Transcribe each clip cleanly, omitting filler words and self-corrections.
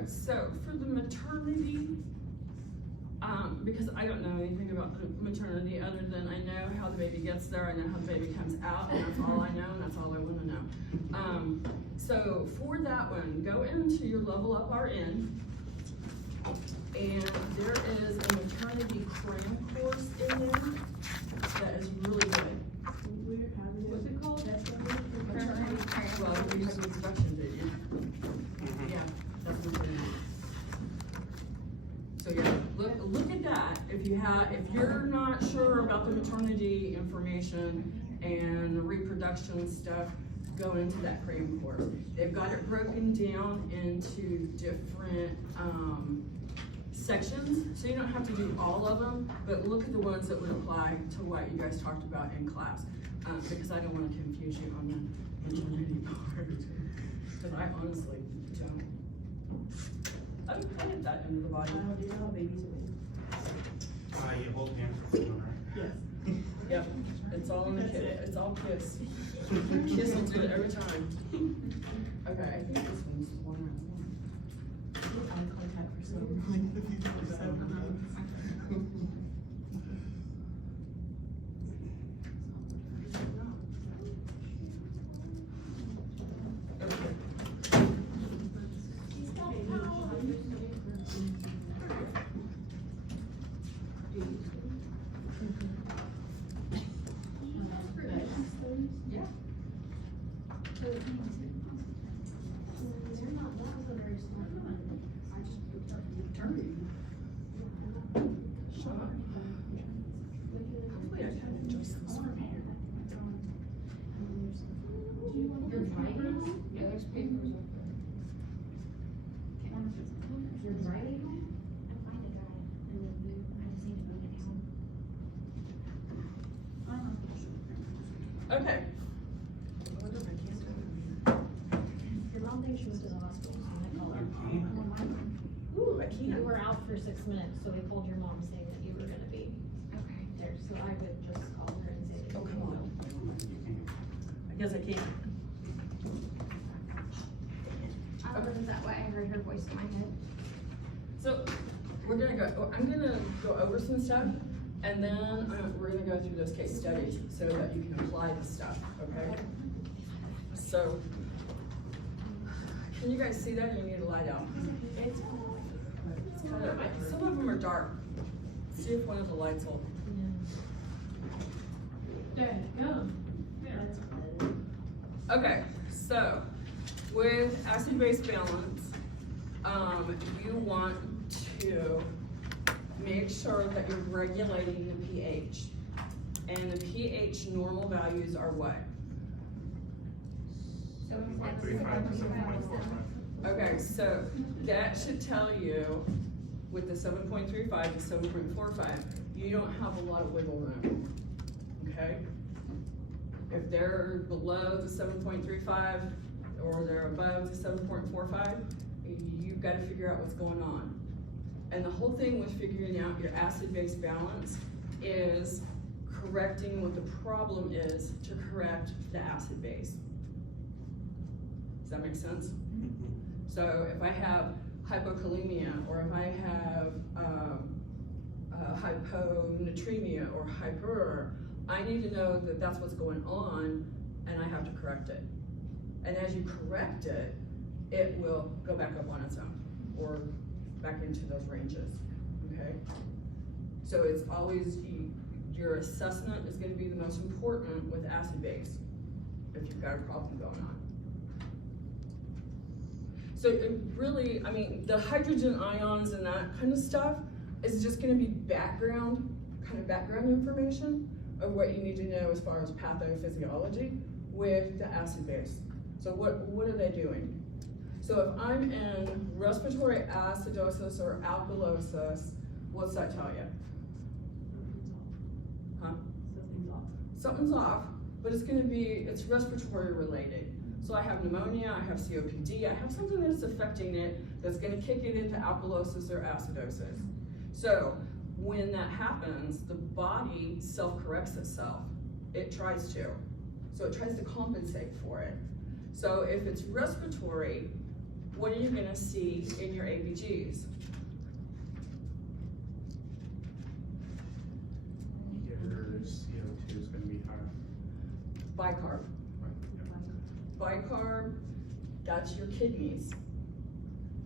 Okay, so for the maternity, because I don't know anything about the maternity other than I know how the baby gets there, I know how the baby comes out, and that's all I know, and that's all I want to know. So for that one, go into your Level Up RN, and there is a maternity cram course in there that is really good. What's it called? Maternity cram. Well, you have the instructions, did you? Yeah, that's maternity. So yeah, look at that. If you're not sure about the maternity information and the reproduction stuff, go into that cram course. They've got it broken down into different sections, so you don't have to do all of them, but look at the ones that would apply to what you guys talked about in class, because I don't want to confuse you on the maternity part, because I honestly don't. I did that into the body. Do you know how babies are made? You hold hands for food, right? Yes. Yep, it's all in the That's kiss. it. It's all kiss. Kiss will do it every time. Okay, I think this one's one round one. Eye contact for some reason. Okay. Your mom thinks she went to the hospital, so I called her. Ooh, I You can't. were out for 6 minutes, so we called your mom saying that you were gonna be there, so I would just call her and say. that Oh, you come were on. I guess I can't. That way I heard her voice in my head. So I'm gonna go over some stuff, and then we're gonna go through those case studies so that you can apply the stuff, okay? So, can you guys see that? You need a light out. It's kind of, some of them are dark. See if one of the lights will. Okay, so with acid-base balance, you want to make sure that you're regulating the pH. And the pH normal values are what? 7.35 to 7.45. Okay, so that should tell you with the 7.35 to 7.45, you don't have a lot of wiggle room, okay? If they're below the 7.35 or they're above the 7.45, you've got to figure out what's going on. And the whole thing with figuring out your acid-base balance is correcting what the problem is to correct the acid base. Does that make sense? So if I have hypokalemia, or if I have hyponatremia or hyper, I need to know that that's what's going on, and I have to correct it. And as you correct it, it will go back up on its own, or back into those ranges, okay? So it's always, your assessment is gonna be the most important with acid base, if you've got a problem going on. So it really, I mean, the hydrogen ions and that kind of stuff is just gonna be background information of what you need to know as far as pathophysiology with the acid base. So what are they doing? So if I'm in respiratory acidosis or alkalosis, what's that tell you? Huh? Something's off, but it's respiratory related. So I have pneumonia, I have COPD, I have something that's affecting it that's gonna kick it into alkalosis or acidosis. So when that happens, the body self-corrects itself. It tries to. So it tries to compensate for it. So if it's respiratory, what are you gonna see in your ABGs? Your CO2 is gonna be higher. Bicarb. Bicarb, that's your kidneys.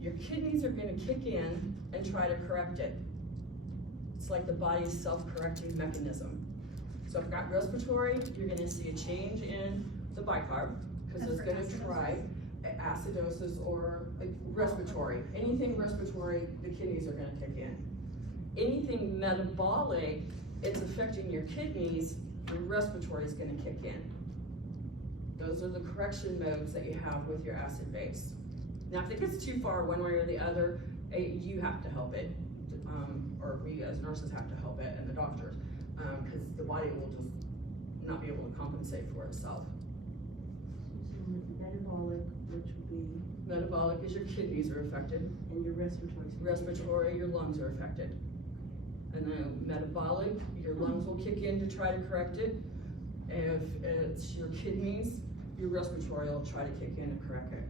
Your kidneys are gonna kick in and try to correct it. It's like the body's self-correcting mechanism. So if I've got respiratory, you're gonna see a change in the bicarb, because it's gonna try acidosis or like respiratory. Anything respiratory, the kidneys are gonna kick in. Anything metabolic, it's affecting your kidneys, the respiratory is gonna kick in. Those are the correction modes that you have with your acid base. Now, if it gets too far one way or the other, you have to help it, or we as nurses have to help it, and the doctors, because the body will just not be able to compensate for itself. So metabolic, which would be, Metabolic is your kidneys are affected. and your respiratory. Respiratory, your lungs are affected. And then metabolic, your lungs will kick in to try to correct it. If it's your kidneys, your respiratory will try to kick in and correct it.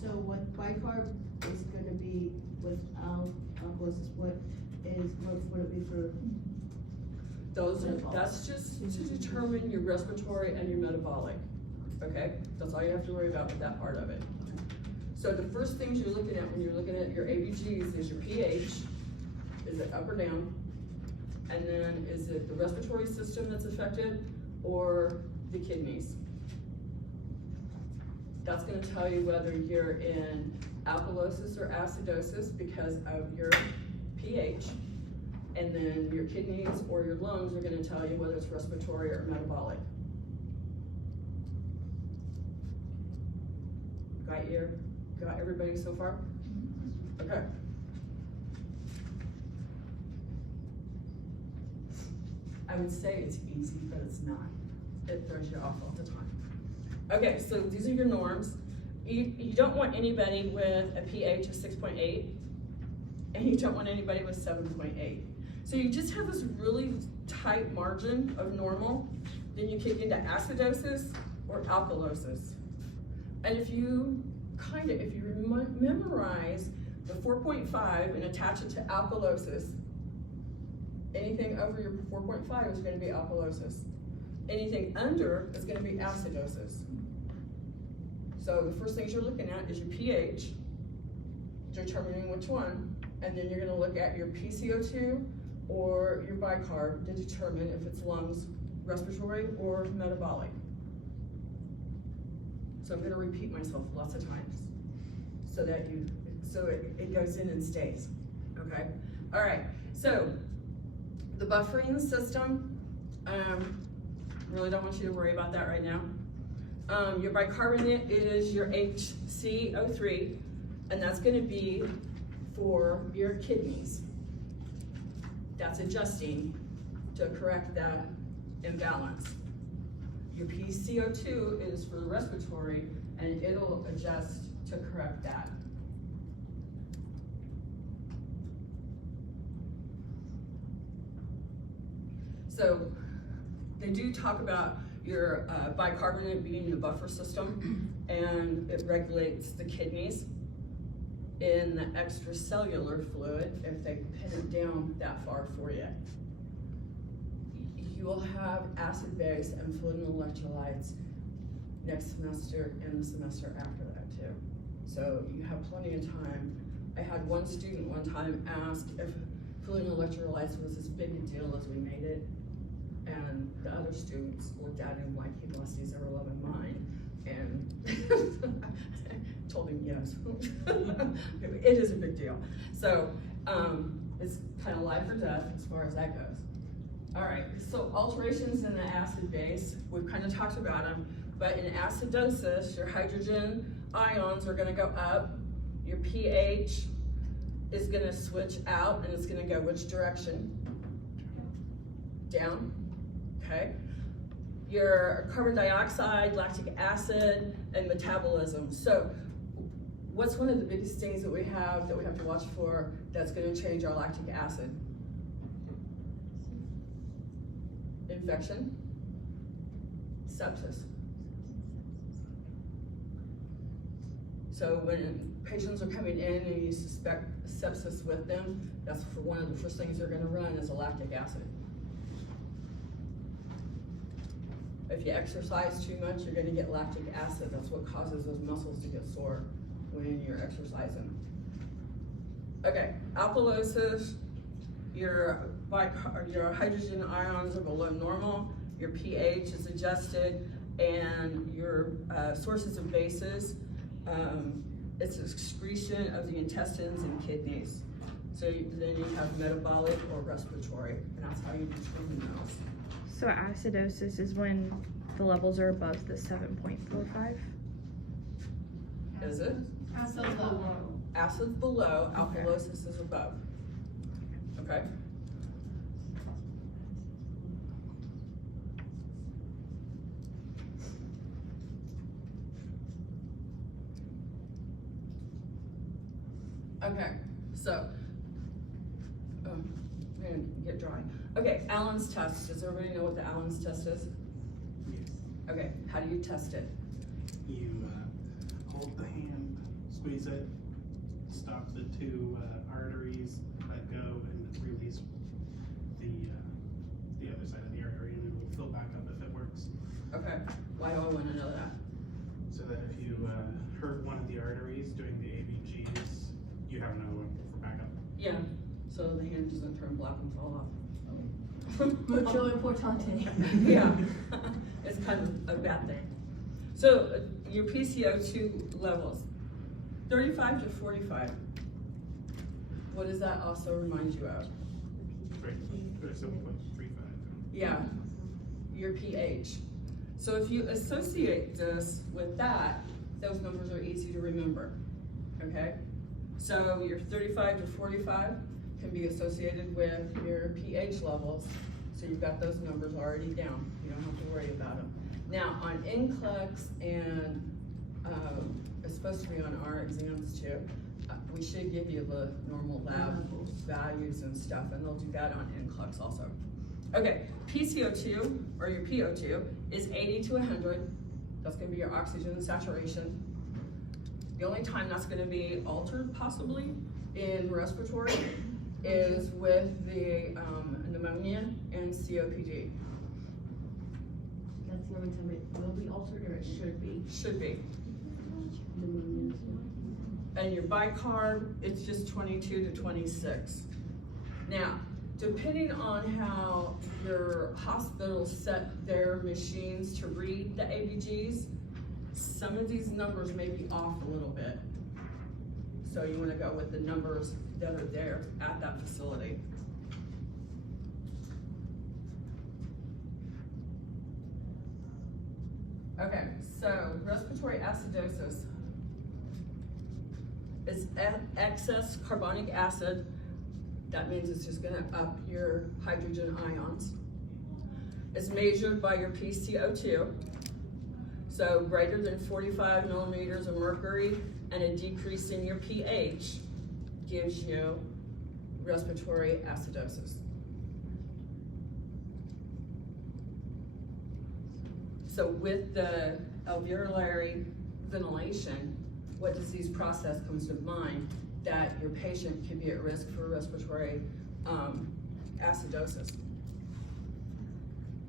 So what bicarb is gonna be with alkalosis, what would it be for? That's just to determine your respiratory and your metabolic, okay? That's all you have to worry about with that part of it. So the first things you're looking at when you're looking at your ABGs is your pH, is it up or down? And then is it the respiratory system that's affected or the kidneys? That's gonna tell you whether you're in alkalosis or acidosis because of your pH. And then your kidneys or your lungs are gonna tell you whether it's respiratory or metabolic. Got everybody so far? Okay. I would say it's easy, but it's not. It throws you off all the time. Okay, so these are your norms. You don't want anybody with a pH of 6.8, and you don't want anybody with 7.8. So you just have this really tight margin of normal, then you kick into acidosis or alkalosis. And if you memorize the 4.5 and attach it to alkalosis, anything over your 4.5 is gonna be alkalosis. Anything under is gonna be acidosis. So the first things you're looking at is your pH, determining which one, and then you're gonna look at your PCO2 or your bicarb to determine if it's lungs, respiratory, or metabolic. So I'm gonna repeat myself lots of times so that it goes in and stays, okay? All right, so the buffering system, really don't want you to worry about that right now. Your bicarbonate is your HCO3, and that's gonna be for your kidneys. That's adjusting to correct that imbalance. Your PCO2 is for the respiratory, and it'll adjust to correct that. So they do talk about your bicarbonate being the buffer system, and it regulates the kidneys in the extracellular fluid if they pin it down that far for you. You will have acid base and fluid and electrolytes next semester and the semester after that too. So you have plenty of time. I had one student one time ask if fluid and electrolytes was as big a deal as we made it. And the other students looked at him like he lost his ever-loving mind, and told him yes. It is a big deal. So it's kind of life or death as far as that goes. All right, so alterations in the acid base, we've kind of talked about them, but in acidosis, your hydrogen ions are gonna go up, your pH is gonna switch out, and it's gonna go which direction? Down. Okay, your carbon dioxide, lactic acid, and metabolism. So what's one of the biggest things that we have to watch for that's gonna change our lactic acid? Infection, sepsis. So when patients are coming in and you suspect sepsis with them, that's for one of the first things they're gonna run is a lactic acid. If you exercise too much, you're gonna get lactic acid. That's what causes those muscles to get sore when you're exercising. Okay, alkalosis, your hydrogen ions are below normal, your pH is adjusted, and your sources of bases, it's excretion of the intestines and kidneys. So then you have metabolic or respiratory, and that's how you determine those. So acidosis is when the levels are above the 7.45? Is it? Acid's below. Acid's below, alkalosis is above. Okay? Okay, so, man, get dry. Okay, Allen's test. Does everybody know what the Allen's test is? Yes. Okay, how do you test it? You hold the hand, squeeze it, stop the two arteries, let go, and release the other side of the artery, and it will fill back up if it works. Okay, why do I wanna know that? So that if you hurt one of the arteries doing the ABGs, you have another one for backup. Yeah, so the hand doesn't turn black and fall off. Mucho importante. Yeah, it's kind of a bad thing. So your PCO2 levels, 35 to 45. What does that also remind you of? Right, 7.35. Yeah, your pH. So if you associate this with that, those numbers are easy to remember, okay? So your 35 to 45 can be associated with your pH levels. So you've got those numbers already down. You don't have to worry about them. Now on NCLEX and it's supposed to be on our exams too, we should give you the normal lab values and stuff, and they'll do that on NCLEX also. Okay, PCO2, or your PO2, is 80 to 100. That's gonna be your oxygen saturation. The only time that's gonna be altered possibly in respiratory is with the pneumonia and COPD. That's the only time it will be altered, or it should be. Should be. Pneumonia. And your bicarb, it's just 22 to 26. Now, depending on how your hospital set their machines to read the ABGs, some of these numbers may be off a little bit. So you wanna go with the numbers that are there at that facility. Okay, so respiratory acidosis is excess carbonic acid. That means it's just gonna up your hydrogen ions. It's measured by your PCO2. So greater than 45 millimeters of mercury and a decrease in your pH gives you respiratory acidosis. So with the alveolary ventilation, what disease process comes to mind that your patient could be at risk for respiratory acidosis?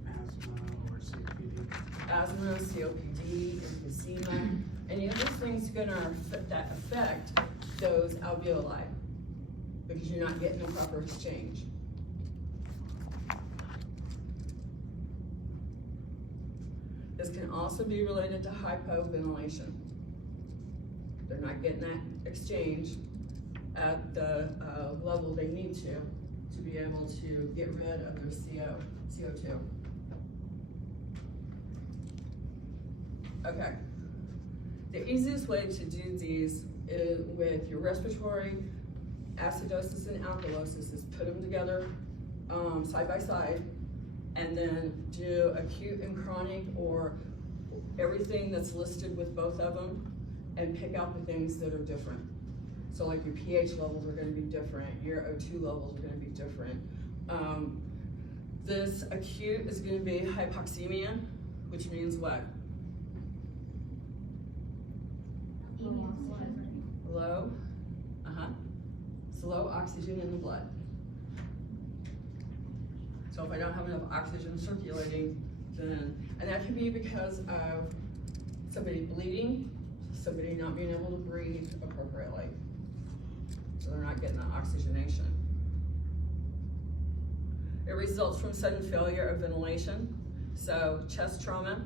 Asthma or COPD. Asthma, COPD, emphysema, any of those things gonna affect those alveoli because you're not getting a proper exchange. This can also be related to hypoventilation. They're not getting that exchange at the level they need to be able to get rid of their CO2. Okay. The easiest way to do these is with your respiratory acidosis and alkalosis is put them together side by side, and then do acute and chronic or everything that's listed with both of them, and pick out the things that are different. So like your pH levels are gonna be different, your O2 levels are gonna be different. This acute is gonna be hypoxemia, which means what? Anemia. Low, slow oxygen in the blood. So if I don't have enough oxygen circulating, then, and that can be because of somebody bleeding, somebody not being able to breathe appropriately. So they're not getting the oxygenation. It results from sudden failure of ventilation. So chest trauma,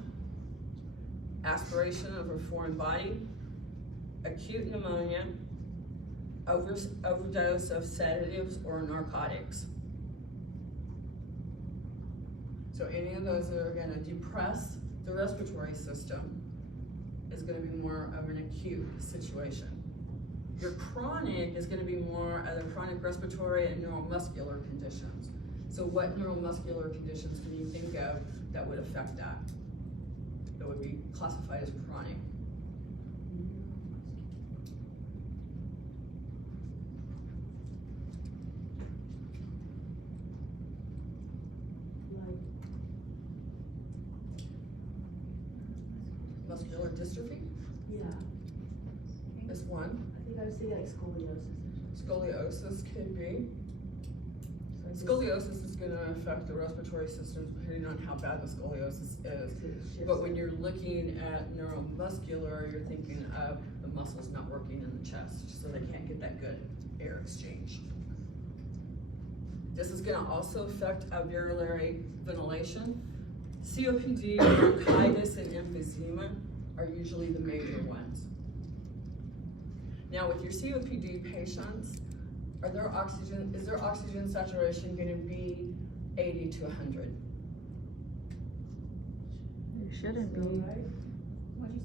aspiration of a foreign body, acute pneumonia, overdose of sedatives or narcotics. So any of those that are gonna depress the respiratory system is gonna be more of an acute situation. Your chronic is gonna be more of the chronic respiratory and neuromuscular conditions. So what neuromuscular conditions can you think of that would affect that? That would be classified as chronic. Like, Muscular dystrophy yeah, is one. I think I was thinking like scoliosis. Scoliosis could be. Scoliosis is gonna affect the respiratory systems depending on how bad the scoliosis is. But when you're looking at neuromuscular, you're thinking of the muscles not working in the chest, so they can't get that good air exchange. This is gonna also affect alveolar ventilation. COPD, bronchitis, and emphysema are usually the major ones. Now with your COPD patients, is their oxygen saturation gonna be 80 to 100? It shouldn't be. Right? What'd you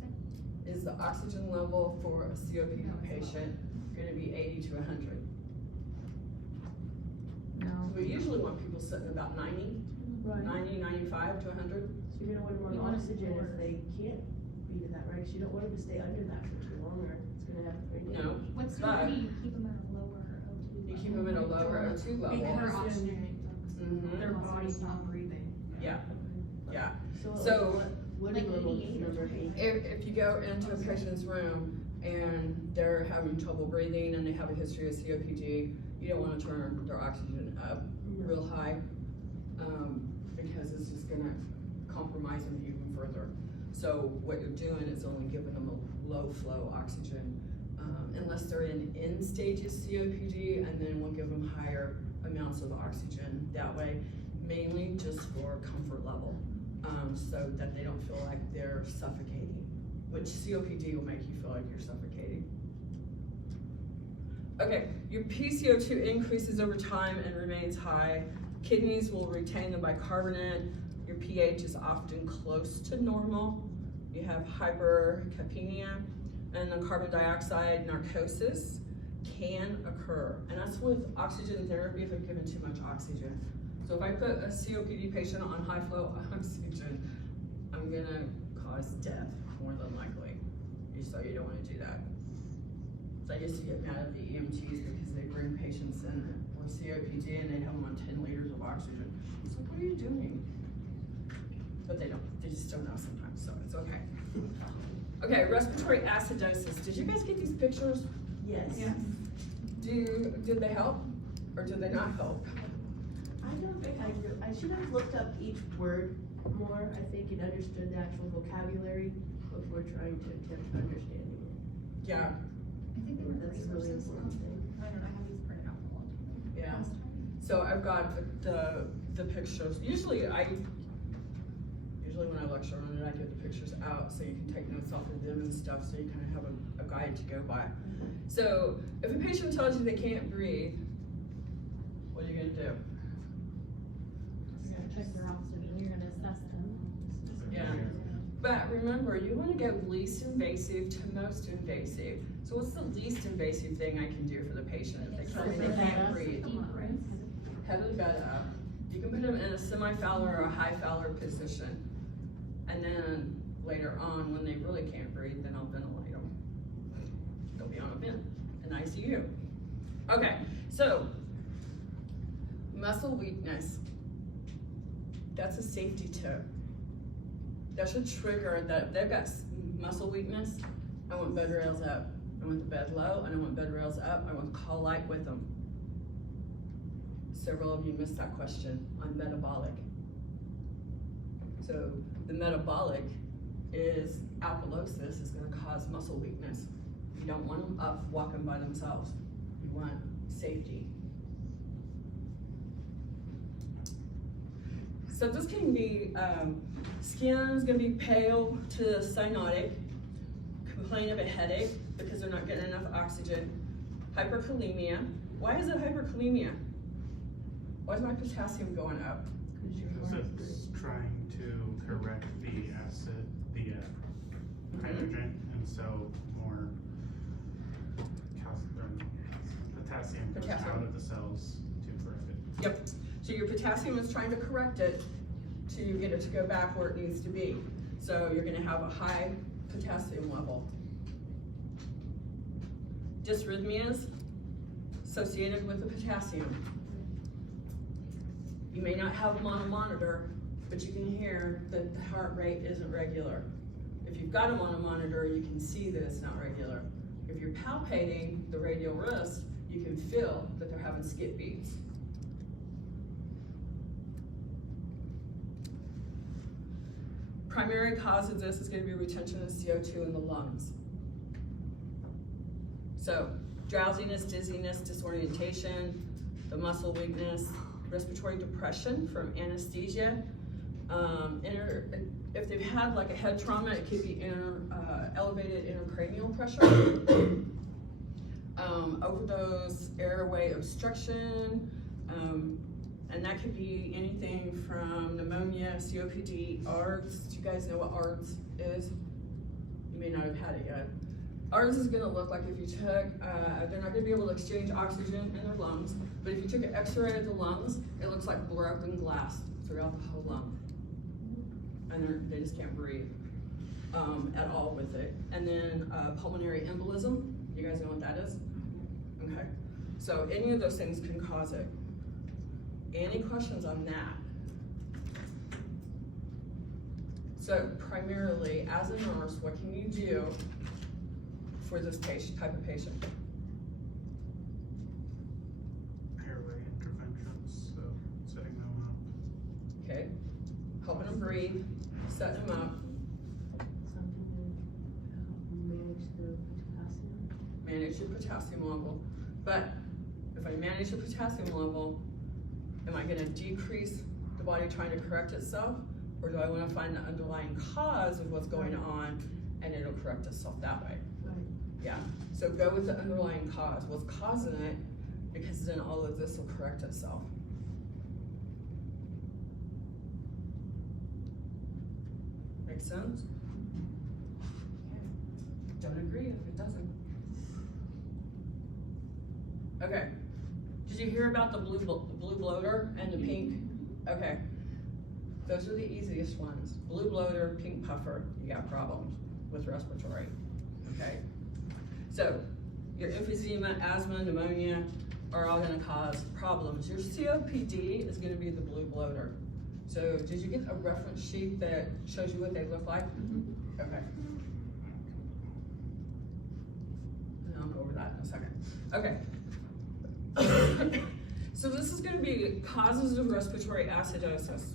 say? Is the oxygen level for a COPD patient gonna be 80 to 100? No. We usually want people sitting about 90, Right. 90, 95 to 100. So you're gonna want them You on want oxygen more. if they can't be to that, right? 'Cause you don't want them to stay under that for too long, or it's gonna have to bring it. No, What's the but key? Keep them at a lower O2 you keep them at a lower O2 level. Because oxygen. Mhm. Their body's not breathing. Yeah, yeah. So So- what Like would normal 88 or number be? If you go into a patient's room and they're having trouble breathing and they have a history of COPD, you don't wanna turn their oxygen up real high, because it's just gonna compromise them even further. So what you're doing is only giving them a low flow oxygen, unless they're in end stages COPD, and then we'll give them higher amounts of oxygen that way, mainly just for comfort level, so that they don't feel like they're suffocating, which COPD will make you feel like you're suffocating. Okay, your PCO2 increases over time and remains high. Kidneys will retain the bicarbonate. Your pH is often close to normal. You have hypercapnia, and the carbon dioxide narcosis can occur. And that's with oxygen therapy if I've given too much oxygen. So if I put a COPD patient on high flow oxygen, I'm gonna cause death more than likely. So you don't wanna do that. So I used to get mad at the EMTs because they bring patients in with COPD and they'd have them on 10 liters of oxygen. It's like, what are you doing? But they don't, they just don't know sometimes, so it's okay. Okay, respiratory acidosis. Did you guys get these pictures? Yes. Yeah. Did they help or did they not help? I don't think I should have looked up each word more, I think, and understood the actual vocabulary before trying to attempt understanding it. Yeah, I think they were That's a really resources. important thing. I don't know, I have these printed out for a long time. yeah. Last time. So I've got the pictures. Usually when I lecture on it, I get the pictures out so you can take notes off of them and stuff, so you kind of have a guide to go by. So if a patient tells you they can't breathe, what are you gonna do? You're gonna check their oxygen, you're gonna assess them. Yeah. But remember, you wanna go least invasive to most invasive. So what's the least invasive thing I can do for the patient if they tell me they can't breathe? Deep breaths. Head the bed up. You can put them in a semi-Fowler or a high Fowler position. And then later on, when they really can't breathe, then I'll ventilate them. They'll be on a vent, an ICU. Okay, so muscle weakness. That's a safety tip. That should trigger that if they've got muscle weakness, I want bed rails up, I want the bed low, and I want bed rails up, I want the call light with them. Several of you missed that question on metabolic. So the metabolic is alkalosis is gonna cause muscle weakness. You don't want them up walking by themselves. You want safety. So this can be, skin's gonna be pale to cyanotic, complain of a headache because they're not getting enough oxygen, hyperkalemia. Why is it hyperkalemia? Why is my potassium going up? Because it's trying to correct the acid, the hydrogen, and so more potassium goes out of the cells to correct it. Yep, so your potassium is trying to correct it to get it to go back where it needs to be. So you're gonna have a high potassium level. Dysrhythmias associated with the potassium. You may not have them on a monitor, but you can hear that the heart rate isn't regular. If you've got them on a monitor, you can see that it's not regular. If you're palpating the radial wrist, you can feel that they're having skip beats. Primary cause of this is going to be retention of CO2 in the lungs. So, drowsiness, dizziness, disorientation, the muscle weakness, respiratory depression from anesthesia. If they've had like a head trauma, it could be elevated intracranial pressure. Overdose, airway obstruction, and that could be anything from pneumonia, COPD, ARDS. Do you guys know what ARDS is? You may not have had it yet. ARDS is gonna look like if you took, they're not gonna be able to exchange oxygen in their lungs, but if you took an x-ray of the lungs, it looks like broken glass throughout the whole lung. And they just can't breathe at all with it. And then pulmonary embolism, you guys know what that is? Okay, so any of those things can cause it. Any questions on that? So primarily, as a nurse, what can you do for this type of patient? Airway interventions, so setting them up. Okay, helping them breathe, setting them up, Something to manage the potassium. manage your potassium level. But if I manage the potassium level, am I gonna decrease the body trying to correct itself? Or do I wanna find the underlying cause of what's going on and it'll correct itself that way? Right. Yeah, so go with the underlying cause. What's causing it? Because then all of this will correct itself. Make sense? Don't agree if it doesn't. Okay, did you hear about the blue bloater and the pink? Okay, those are the easiest ones. Blue bloater, pink puffer, you got problems with respiratory, okay? So, your emphysema, asthma, pneumonia are all gonna cause problems. Your COPD is gonna be the blue bloater. So, did you get a reference sheet that shows you what they look like? Okay. And I'll go over that in a second. Okay. So this is going to be causes of respiratory acidosis.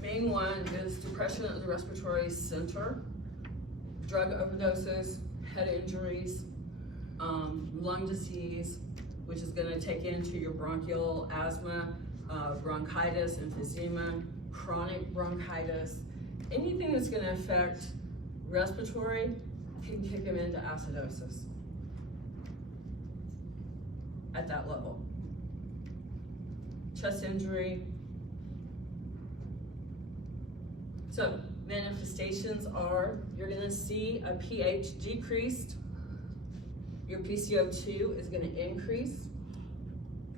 Main one is depression of the respiratory center, drug overdoses, head injuries, lung disease, which is going to take into your bronchial asthma, bronchitis, emphysema, chronic bronchitis. Anything that's going to affect respiratory can kick them into acidosis at that level. Chest injury. So manifestations are, you're gonna see a pH decreased, your PCO2 is gonna increase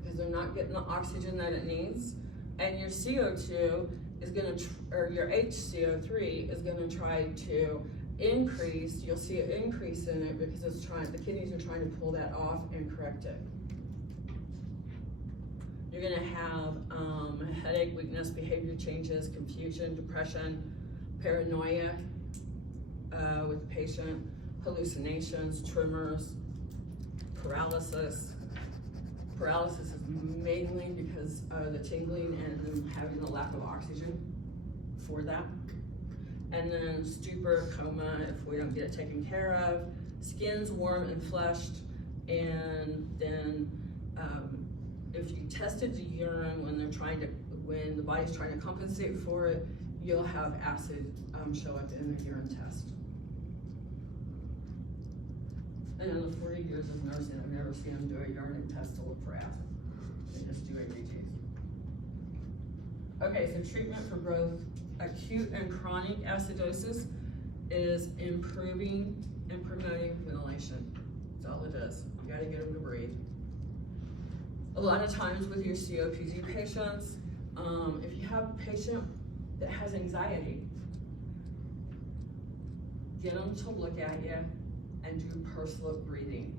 because they're not getting the oxygen that it needs, and your CO2 is gonna, or your HCO3 is gonna try to increase. You'll see an increase in it because it's trying, the kidneys are trying to pull that off and correct it. You're gonna have headache, weakness, behavior changes, confusion, depression, paranoia with the patient, hallucinations, tremors, paralysis. Paralysis is mainly because of the tingling and them having the lack of oxygen for that. And then stupor, coma, if we don't get it taken care of. Skin's warm and flushed, and then if you tested the urine when the body's trying to compensate for it, you'll have acid show up in the urine test. And in the 40 years of nursing, I've never seen them do a urine test to look for acid. They just do ABGs. Okay, so treatment for both acute and chronic acidosis is improving and promoting ventilation. That's all it is. You gotta get them to breathe. A lot of times with your COPD patients, if you have a patient that has anxiety, get them to look at you and do pursed lip breathing.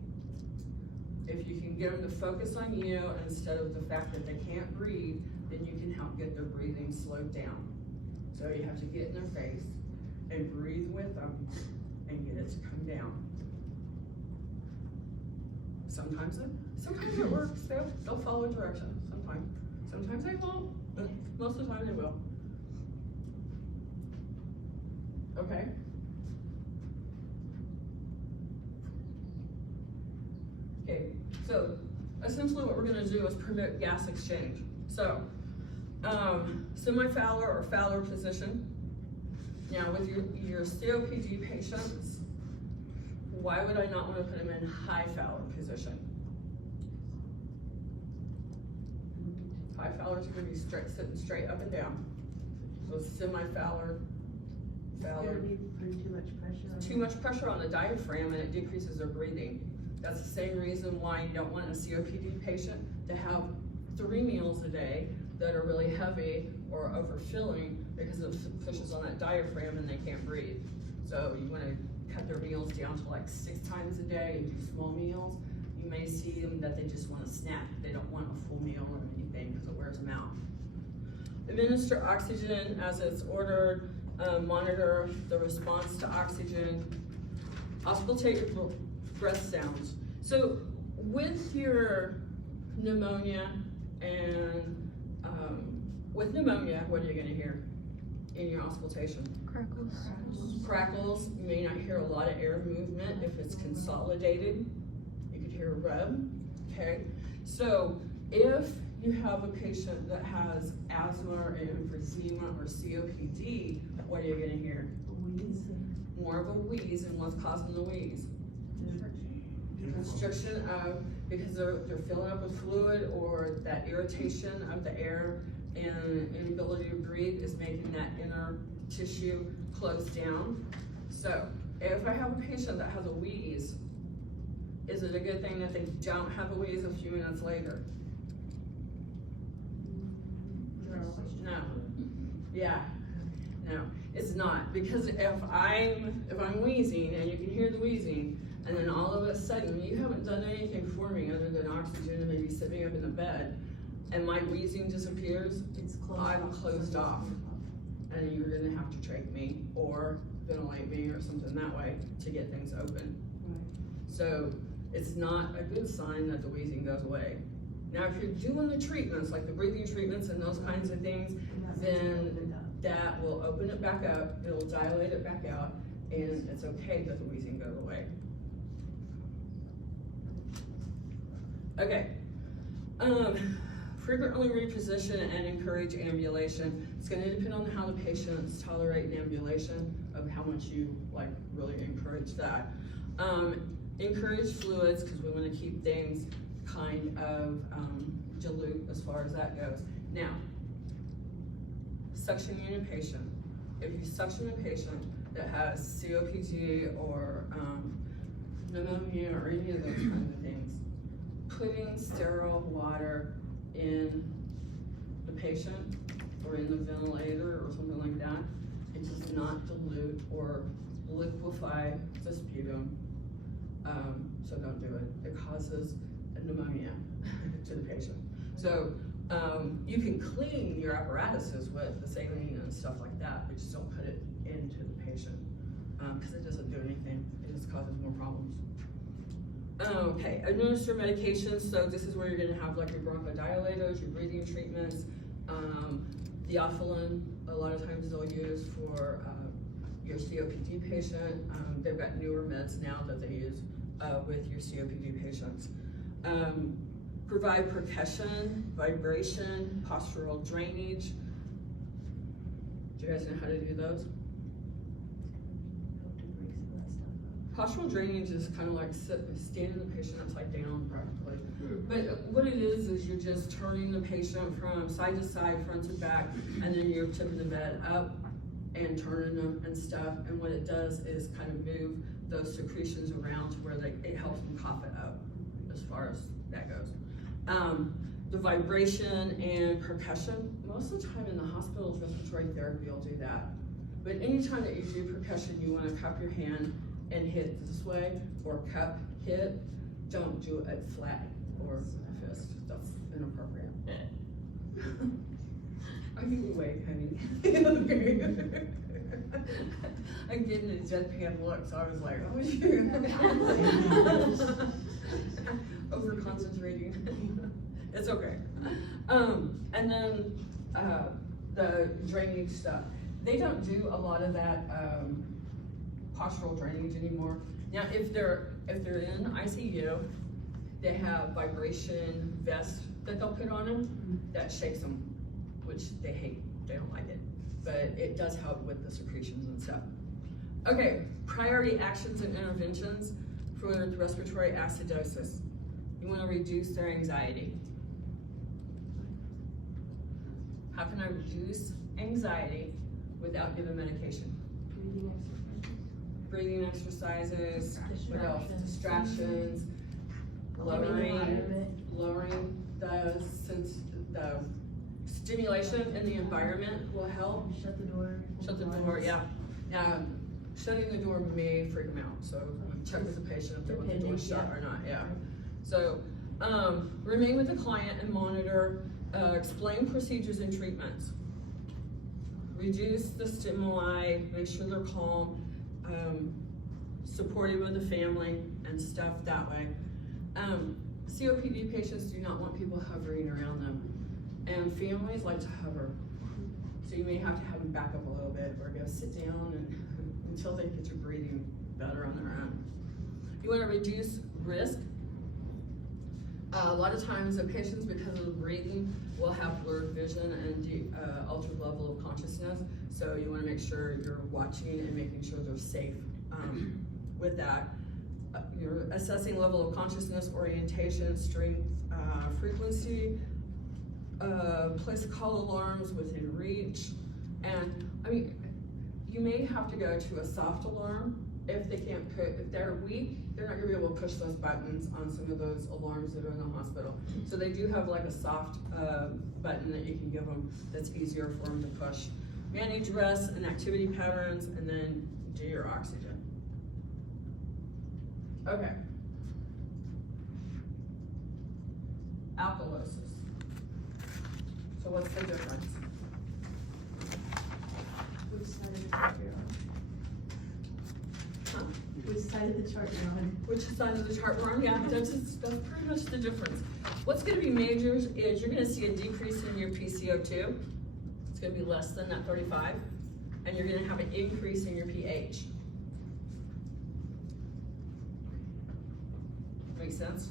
If you can get them to focus on you instead of the fact that they can't breathe, then you can help get their breathing slowed down. So you have to get in their face and breathe with them and get it to come down. Sometimes it works. They'll follow directions. Sometimes they won't, but most of the time they will. Okay. Okay, so essentially what we're gonna do is permit gas exchange. So, semi-Fowler or Fowler position. Now with your COPD patients, why would I not wanna put them in high Fowler position? High Fowlers are gonna be sitting straight up and down. So semi-Fowler, Fowler. Too much pressure on the diaphragm and it decreases their breathing. That's the same reason why you don't want a COPD patient to have 3 meals a day that are really heavy or overfilling because it pushes on that diaphragm and they can't breathe. So you want to cut their meals down to like 6 times a day and do small meals. You may see them that they just want a snack. They don't want a full meal or anything because it wears them out. Administer oxygen as it's ordered. Monitor the response to oxygen. Auscultate your breath sounds. So with your pneumonia and with pneumonia, what are you going to hear in your auscultation? Crackles. Crackles. You may not hear a lot of air movement if it's consolidated. You could hear a rub. Okay. So if you have a patient that has asthma or emphysema or COPD, what are you going to hear? More of a wheeze, and what's causing the wheeze? Constriction of, because they're filling up with fluid, or that irritation of the air and inability to breathe is making that inner tissue close down. So if I have a patient that has a wheeze, is it a good thing that they don't have a wheeze a few minutes later? No. Yeah. No, it's not, because if I'm wheezing and you can hear the wheezing, and then all of a sudden you haven't done anything for me other than oxygen and maybe sitting up in the bed, and my wheezing disappears, I'm closed off, and you're gonna have to trach me or ventilate me or something that way to get things open. So it's not a good sign that the wheezing goes away. Now, if you're doing the treatments, like the breathing treatments and those kinds of things, then that will open it back up, it'll dilate it back out, and it's okay that the wheezing goes away. Okay. Frequently reposition and encourage ambulation. It's going to depend on how the patients tolerate an ambulation, of how much you really encourage that. Encourage fluids, because we want to keep things kind of dilute as far as that goes. Now, suctioning a patient. If you suction a patient that has COPD or pneumonia or any of those kinds of things, putting sterile water in the patient or in the ventilator or something like that, it does not dilute or liquefy the sputum, so don't do it. It causes pneumonia to the patient. So you can clean your apparatuses with the saline and stuff like that, but just don't put it into the patient because it doesn't do anything. It just causes more problems. Okay, administer medications, so this is where you're gonna have like your bronchodilators, your breathing treatments, theophylline, a lot of times they'll use for, your COPD patient. They've got newer meds now that they use, with your COPD patients. Provide percussion, vibration, postural drainage. Do you guys know how to do those? Hope to break some of that stuff up. Postural drainage is kind of like standing the patient upside down practically. But what it is you're just turning the patient from side to side, front to back, and then you're tipping the bed up and turning them and stuff. And what it does is kind of move those secretions around to where it helps them cough it up as far as that goes. The vibration and percussion, most of the time in the hospitals, respiratory therapy will do that. But anytime that you do percussion, you want to cup your hand and hit this way, or cup, hit. Don't do it flat or a fist. That's inappropriate. Are you awake, honey? I'm getting a deadpan look, so I was like, oh shoot. Over concentrating. It's okay. And then the drainage stuff. They don't do a lot of that postural drainage anymore. Now, if they're in ICU, they have vibration vests that they'll put on them that shakes them, which they hate. They don't like it, but it does help with the secretions and stuff. Okay, priority actions and interventions for respiratory acidosis. You want to reduce their anxiety. How can I reduce anxiety without giving medication? Breathing exercises, what else? Distractions, lowering the stimulation in the environment will help. Shut the door. Shut the door, yeah. Now, shutting the door may freak them out, so check with the patient if they want the door shut or not, yeah. So, remain with the client and monitor, explain procedures and treatments. Reduce the stimuli, make sure they're calm, supportive of the family and stuff that way. COPD patients do not want people hovering around them, and families like to hover. So you may have to have them back up a little bit or go sit down until they get to breathing better on their own. You want to reduce risk. A lot of times the patients, because of the breathing, will have blurred vision and altered level of consciousness. So you want to make sure you're watching and making sure they're safe with that. You're assessing level of consciousness, orientation, strength, frequency, place call alarms within reach. And I mean, you may have to go to a soft alarm if they can't if they're weak, they're not gonna be able to push those buttons on some of those alarms that are in the hospital. So they do have like a soft button that you can give them that's easier for them to push. Manage rest and activity patterns, and then do your oxygen. Okay. Alkalosis. So what's the difference? Which side of the chart you're on? Huh. Which side of the chart you're on? Which side of the chart we're on? Yeah, that's pretty much the difference. What's gonna be major is you're gonna see a decrease in your PCO2. It's gonna be less than that 35. And you're gonna have an increase in your pH. Make sense?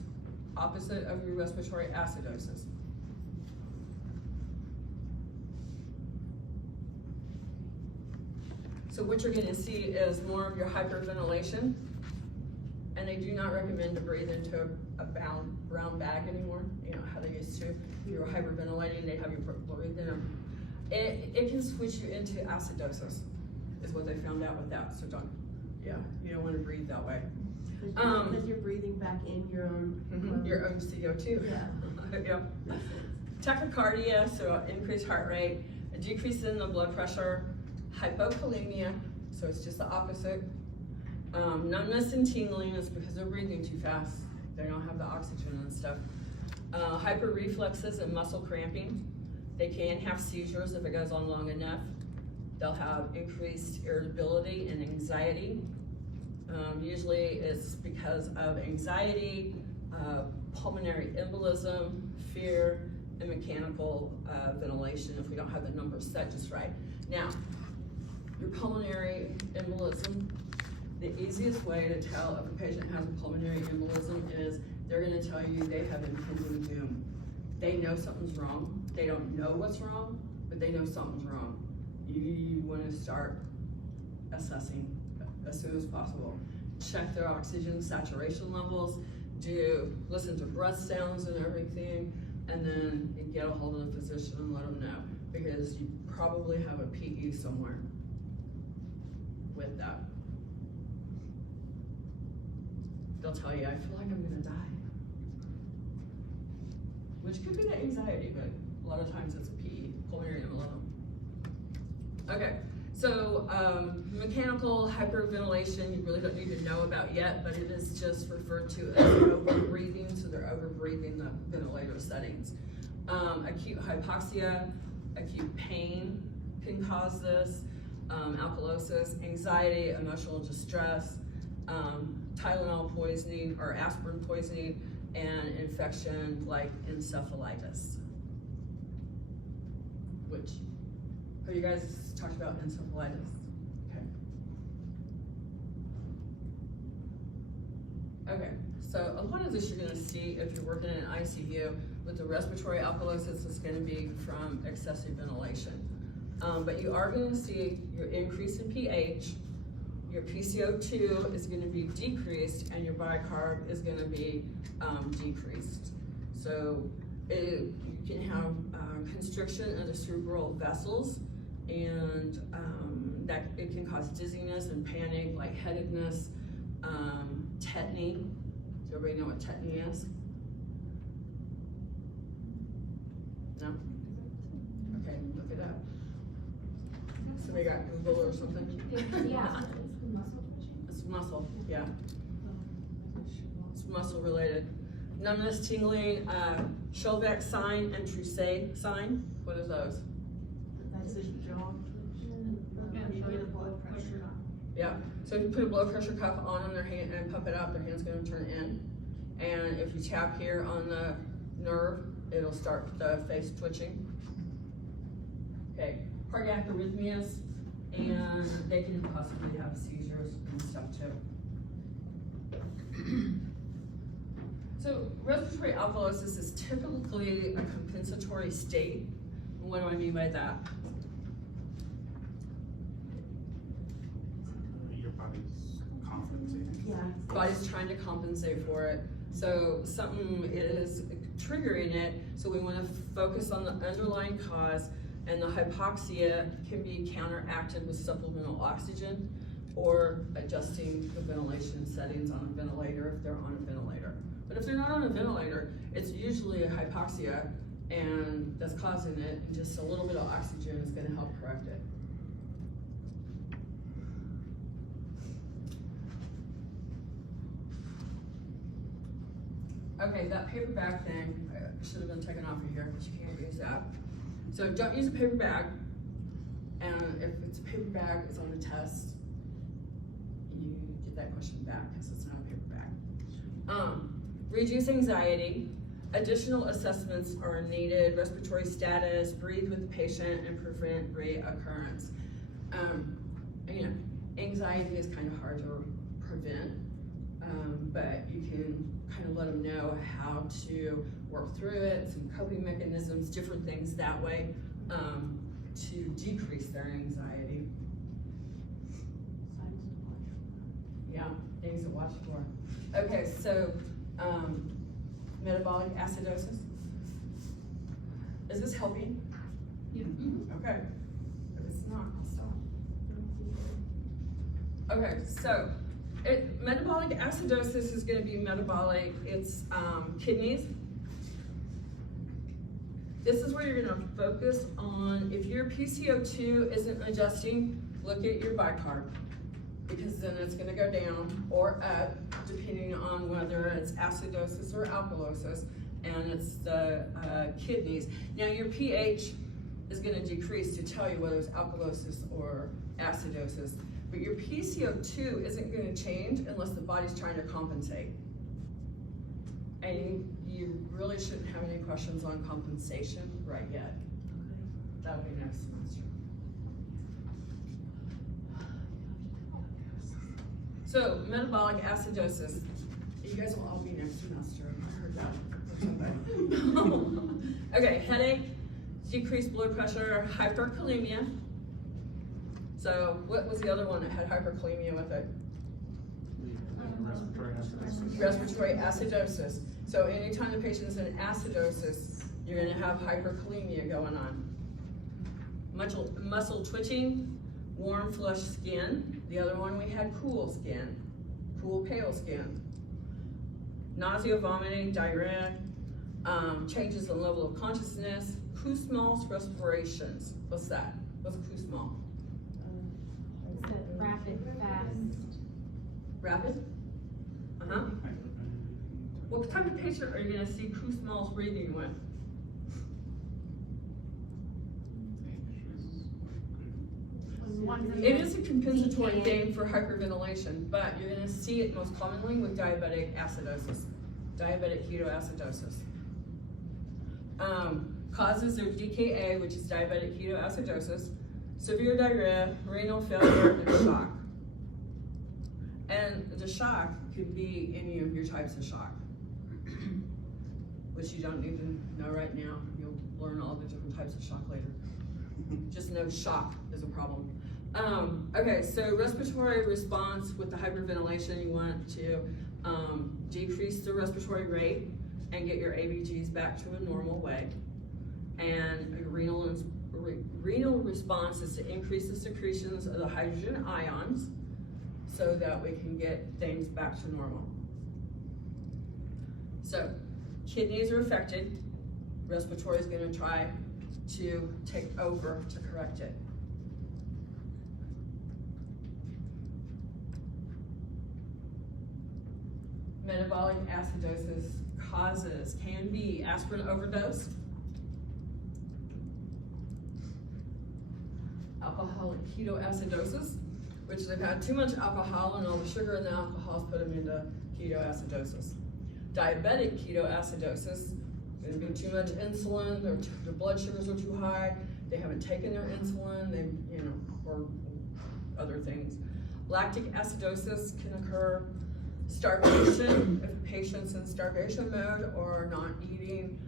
Opposite of your respiratory acidosis. So what you're gonna see is more of your hyperventilation, and they do not recommend to breathe into a brown bag anymore, you know, how they used to. If you were hyperventilating, they have you breathe in them. It can switch you into acidosis, is what they found out with that, so you don't wanna breathe that way. Because you're breathing back in your own Your own CO2. Yeah. Yeah. Tachycardia, so increased heart rate, a decrease in the blood pressure, hypokalemia, so it's just the opposite. Numbness and tingling is because they're breathing too fast. They don't have the oxygen and stuff. Hyperreflexes and muscle cramping. They can have seizures if it goes on long enough. They'll have increased irritability and anxiety. Usually it's because of anxiety, pulmonary embolism, fear, and mechanical ventilation if we don't have the numbers set just right. Now, your pulmonary embolism, the easiest way to tell if a patient has a pulmonary embolism is they're gonna tell you they have impending doom. They know something's wrong. They don't know what's wrong, but they know something's wrong. You wanna start assessing as soon as possible. Check their oxygen saturation levels, listen to breath sounds and everything, and then get a hold of the physician and let them know, because you probably have a PE somewhere with that. They'll tell you, I feel like I'm gonna die. Which could be the anxiety, but a lot of times it's a PE, pulmonary embolism. Okay, so mechanical hyperventilation, you really don't need to know about yet, but it is just referred to as over-breathing, so they're over-breathing the ventilator settings. Acute hypoxia, acute pain can cause this, alkalosis, anxiety, emotional distress, Tylenol poisoning or aspirin poisoning, and infection like encephalitis. Which, have you guys talked about encephalitis? Okay, so a lot of this you're gonna see if you're working in an ICU with the respiratory alkalosis is gonna be from excessive ventilation. But you are gonna see your increase in pH, your PCO2 is gonna be decreased, and your bicarb is gonna be decreased. So you can have constriction of the cerebral vessels, and that it can cause dizziness and panic, lightheadedness, tetany. Does everybody know what tetany is? No? Okay, look it up. Somebody got Google or something? Yeah. It's muscle, yeah. It's muscle related. Numbness, tingling, Schovek sign and Trousseau sign. What are those? That's his jaw. Yeah, so if you put a blood pressure cuff on their hand and pump it up, their hand's gonna turn in. And if you tap here on the nerve, it'll start the face twitching. Okay, cardiac arrhythmias, and they can possibly have seizures and stuff too. So respiratory alkalosis is typically a compensatory state. What do I mean by that? Your body's compensating. Yeah. Body's trying to compensate for it. So something is triggering it, so we want to focus on the underlying cause, and the hypoxia can be counteracted with supplemental oxygen or adjusting the ventilation settings on a ventilator if they're on a ventilator. But if they're not on a ventilator, it's usually a hypoxia and that's causing it, and just a little bit of oxygen is going to help correct it. Okay, that paper bag thing should have been taken off of here because you can't use that. So don't use a paper bag, and if it's a paper bag, it's on the test, you get that question back because it's not a paper bag. Reduce anxiety. Additional assessments are needed: respiratory status, breathe with the patient, and prevent reoccurrence. You know, anxiety is kind of hard to prevent, but you can kind of let them know how to work through it, some coping mechanisms, different things that way to decrease their anxiety. Yeah, things to watch for. Okay, so metabolic acidosis. Is this helping? Yeah. Okay. If it's not, I'll stop. Okay, so metabolic acidosis is going to be metabolic. It's kidneys. This is where you're going to focus on. If your PCO2 isn't adjusting, look at your bicarb, because then it's going to go down or up depending on whether it's acidosis or alkalosis, and it's the kidneys. Now your pH is going to decrease to tell you whether it's alkalosis or acidosis. But your PCO2 isn't gonna change unless the body's trying to compensate. And you really shouldn't have any questions on compensation right yet. That'll be next semester. So, metabolic acidosis. You guys will all be next semester. I heard that. Okay, headache, decreased blood pressure, hyperkalemia. So, what was the other one that had hyperkalemia with it? Respiratory acidosis. Respiratory acidosis. So anytime the patient's in acidosis, you're gonna have hyperkalemia going on. Muscle twitching, warm flushed skin. The other one we had cool skin, cool pale skin. Nausea, vomiting, diarrhea, changes in level of consciousness, Kussmaul's respirations. What's that? What's Kussmaul? It's a rapid, fast. Rapid? Uh-huh. What type of patient are you gonna see Kussmaul's breathing with? It is a compensatory thing for hyperventilation, but you're gonna see it most commonly with diabetic acidosis, diabetic ketoacidosis. Causes are DKA, which is diabetic ketoacidosis, severe diarrhea, renal failure, and shock. And the shock could be any of your types of shock, which you don't need to know right now. You'll learn all the different types of shock later. Just know shock is a problem. Okay, so respiratory response with the hyperventilation, you want to decrease the respiratory rate and get your ABGs back to a normal way. And renal response is to increase the secretions of the hydrogen ions so that we can get things back to normal. So, kidneys are affected. Respiratory is gonna try to take over to correct it. Metabolic acidosis causes can be aspirin overdose, alcoholic ketoacidosis, which they've had too much alcohol and all the sugar in the alcohol has put them into ketoacidosis. Diabetic ketoacidosis, there's been too much insulin, their blood sugars are too high, they haven't taken their insulin, or other things. Lactic acidosis can occur. Starvation, if a patient's in starvation mode or not eating,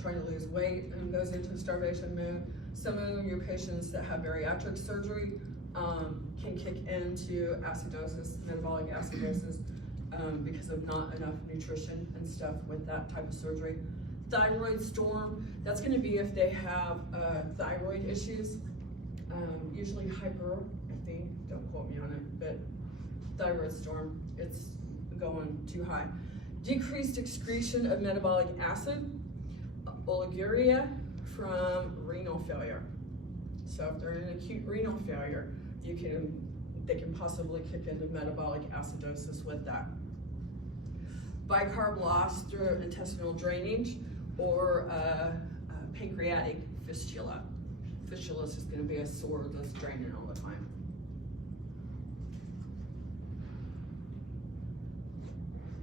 trying to lose weight and goes into starvation mode. Some of your patients that have bariatric surgery can kick into acidosis, metabolic acidosis, because of not enough nutrition and stuff with that type of surgery. Thyroid storm, that's gonna be if they have thyroid issues, usually hyper, I think, don't quote me on it, but thyroid storm, it's going too high. Decreased excretion of metabolic acid, oliguria from renal failure. So if they're in acute renal failure, they can possibly kick into metabolic acidosis with that. Bicarb loss through intestinal drainage or pancreatic fistula. Fistula is just going to be a sore that's draining all the time.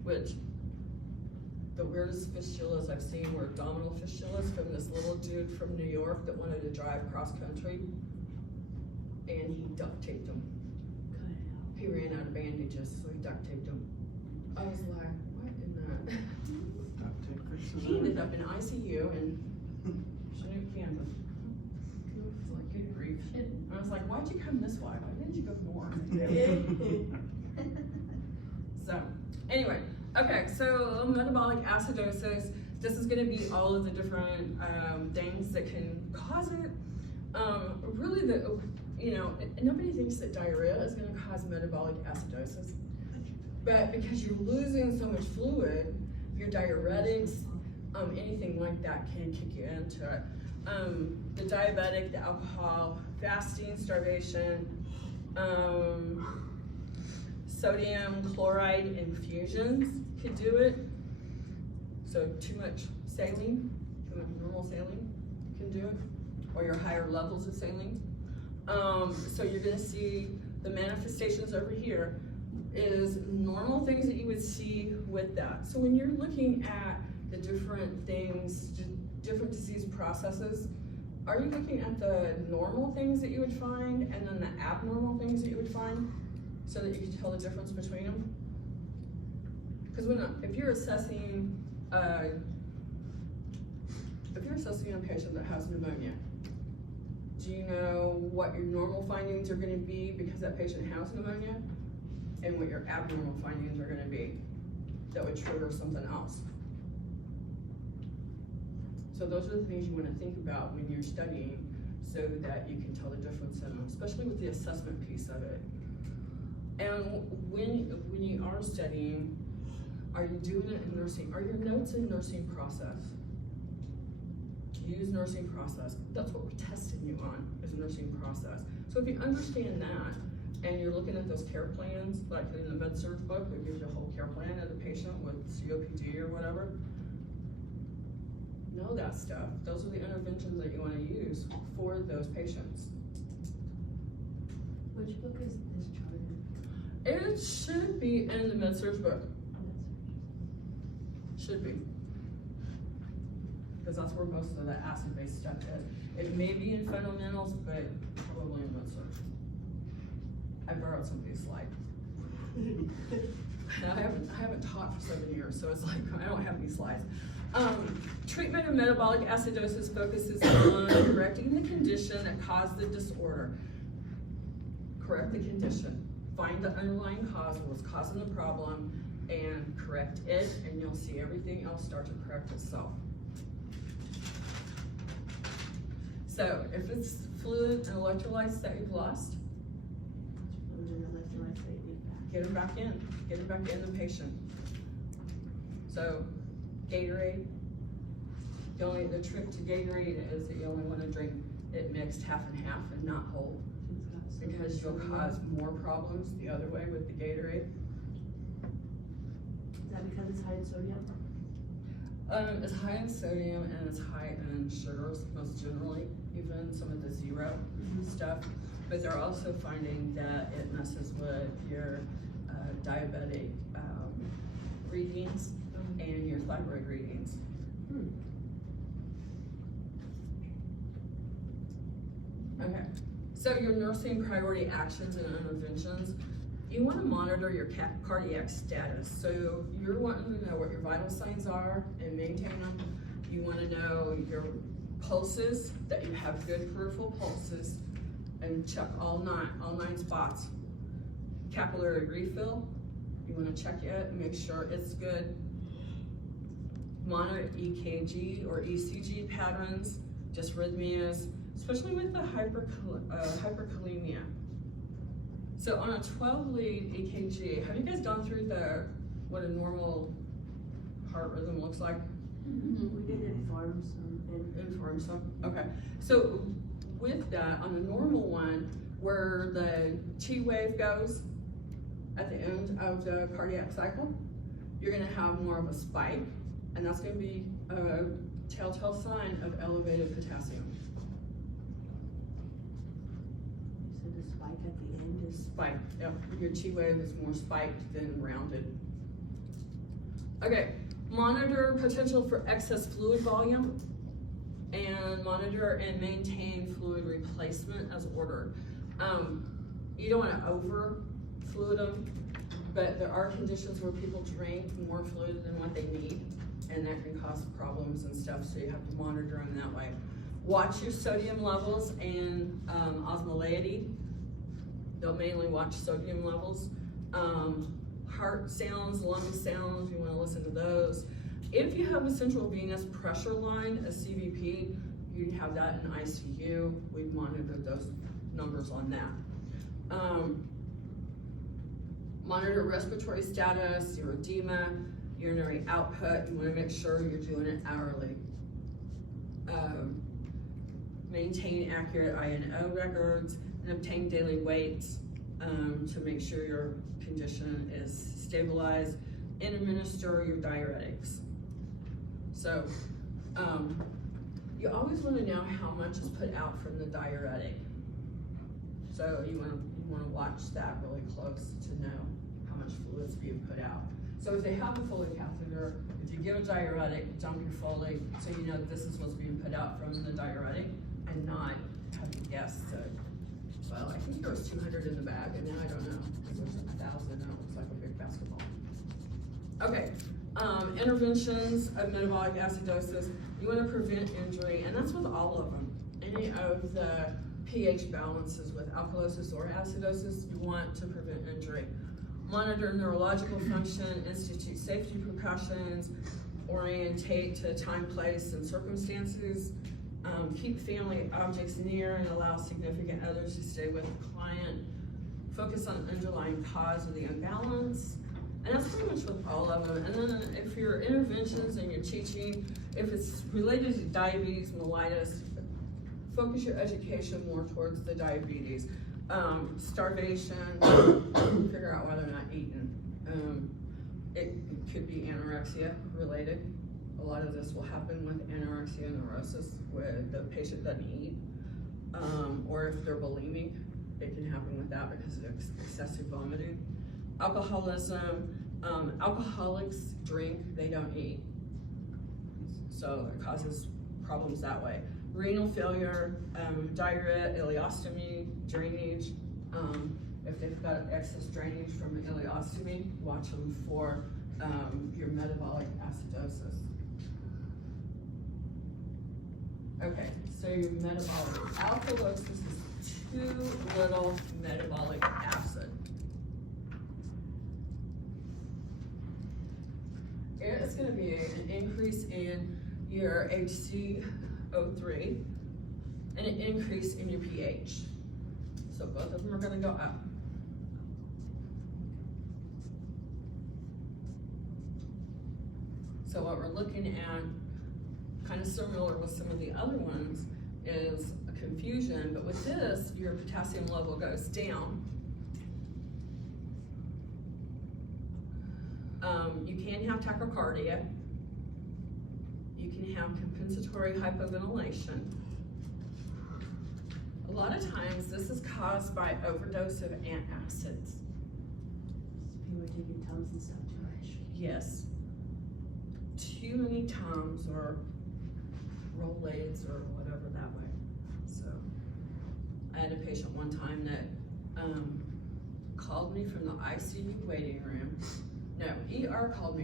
Which, the weirdest fistulas I've seen were abdominal fistulas from this little dude from New York that wanted to drive cross country, and he duct taped them. He ran out of bandages, so he duct taped them. I was like, what in the? He ended up in ICU in Chinook, Kansas. I was like, good grief. And I was like, why'd you come this way? Why didn't you go north? So, anyway. Okay, so metabolic acidosis, this is gonna be all of the different things that can cause it. Really, nobody thinks that diarrhea is gonna cause metabolic acidosis. But because you're losing so much fluid, your diuretics, anything like that can kick you into it. The diabetic, the alcohol, fasting, starvation, sodium chloride infusions could do it. So too much saline, too much normal saline can do it, or your higher levels of saline. So you're gonna see the manifestations over here is normal things that you would see with that. So when you're looking at the different things, different disease processes, are you looking at the normal things that you would find and then the abnormal things that you would find so that you can tell the difference between them? Because if you're assessing a patient that has pneumonia, do you know what your normal findings are going to be because that patient has pneumonia, and what your abnormal findings are going to be that would trigger something else? So those are the things you want to think about when you're studying, so that you can tell the difference in them, especially with the assessment piece of it. And when you are studying, are you doing it in nursing? Are your notes in nursing process? Use nursing process. That's what we're testing you on, is nursing process. So if you understand that, and you're looking at those care plans, like in the med-surg book, it gives you a whole care plan of the patient with COPD or whatever. Know that stuff. Those are the interventions that you want to use for those patients. Which book is this chart in? It should be in the med-surg book. Should be. Because that's where most of the acid-based stuff is. It may be in fundamentals, but probably in med-surg. I borrowed somebody's slide. I haven't taught for 7 years, so it's like I don't have any slides. Treatment of metabolic acidosis focuses on correcting the condition that caused the disorder. Correct the condition. Find the underlying cause, what's causing the problem, and correct it, and you'll see everything else start to correct itself. So if it's fluid and electrolytes that you've lost, get them back in. Get them back in the patient. So Gatorade, the trick to Gatorade is that you only want to drink it mixed half and half and not whole, because you'll cause more problems the other way with the Gatorade. Is that because it's high in sodium? It's high in sodium and it's high in sugars, most generally, even some of the zero stuff. But they're also finding that it messes with your diabetic readings and your thyroid readings. Okay, so your nursing priority actions and interventions, you want to monitor your cardiac status. So you're wanting to know what your vital signs are and maintain them. You want to know your pulses, that you have good peripheral pulses, and check all nine spots. Capillary refill, you want to check it and make sure it's good. Monitor EKG or ECG patterns, dysrhythmias, especially with the hyperkalemia. So on a 12-lead EKG, have you guys gone through what a normal heart rhythm looks like? We did inform some. Inform some, okay. So with that, on a normal one, where the T wave goes at the end of the cardiac cycle, you're gonna have more of a spike, and that's gonna be a telltale sign of elevated potassium. So the spike at the end is Spike, yep. Your T wave is more spiked than rounded. Okay, monitor potential for excess fluid volume, and monitor and maintain fluid replacement as ordered. You don't want to over fluid them, but there are conditions where people drink more fluid than what they need, and that can cause problems and stuff, so you have to monitor them that way. Watch your sodium levels and osmolality. They'll mainly watch sodium levels. Heart sounds, lung sounds, you want to listen to those. If you have a central venous pressure line, a CVP, you have that in ICU. We've monitored those numbers on that. Monitor respiratory status, your edema, urinary output. You want to make sure you're doing it hourly. Maintain accurate I&O records and obtain daily weights to make sure your condition is stabilized, and administer your diuretics. So you always want to know how much is put out from the diuretic. So you want to wanna watch that really close to know how much fluid's being put out. So if they have a Foley catheter, if you give a diuretic, dump your Foley, so you know this is what's being put out from the diuretic, and not have to guess that, well, I think there was 200 in the bag, and now I don't know, because there's 1,000, and it looks like a big basketball. Okay, interventions of metabolic acidosis, you wanna prevent injury, and that's with all of them. Any of the pH balances with alkalosis or acidosis, you want to prevent injury. Monitor neurological function, institute safety precautions, orientate to time, place, and circumstances, keep family objects near and allow significant others to stay with the client, focus on underlying cause of the imbalance, and that's pretty much with all of them. And then if your interventions and your teaching, if it's related to diabetes, mellitus, focus your education more towards the diabetes. Starvation, figure out why they're not eating. It could be anorexia related. A lot of this will happen with anorexia neurosis, where the patient doesn't eat. Or if they're bulimic, it can happen with that because of excessive vomiting. Alcoholism, alcoholics drink, they don't eat. So it causes problems that way. Renal failure, diarrhea, ileostomy, drainage. If they've got excess drainage from ileostomy, watch them for your metabolic acidosis. Okay, so your metabolic alkalosis is too little metabolic acid. It's going to be an increase in your HCO3 and an increase in your pH. So both of them are going to go up. So what we're looking at, kind of similar with some of the other ones, is a confusion, but with this, your potassium level goes down. You can have tachycardia. You can have compensatory hypoventilation. A lot of times, this is caused by overdose of antacids. People are taking Tums and stuff too much. Yes. Too many Tums or Rolaids or whatever that way. So, I had a patient one time that called me from the ICU waiting room. No, ER called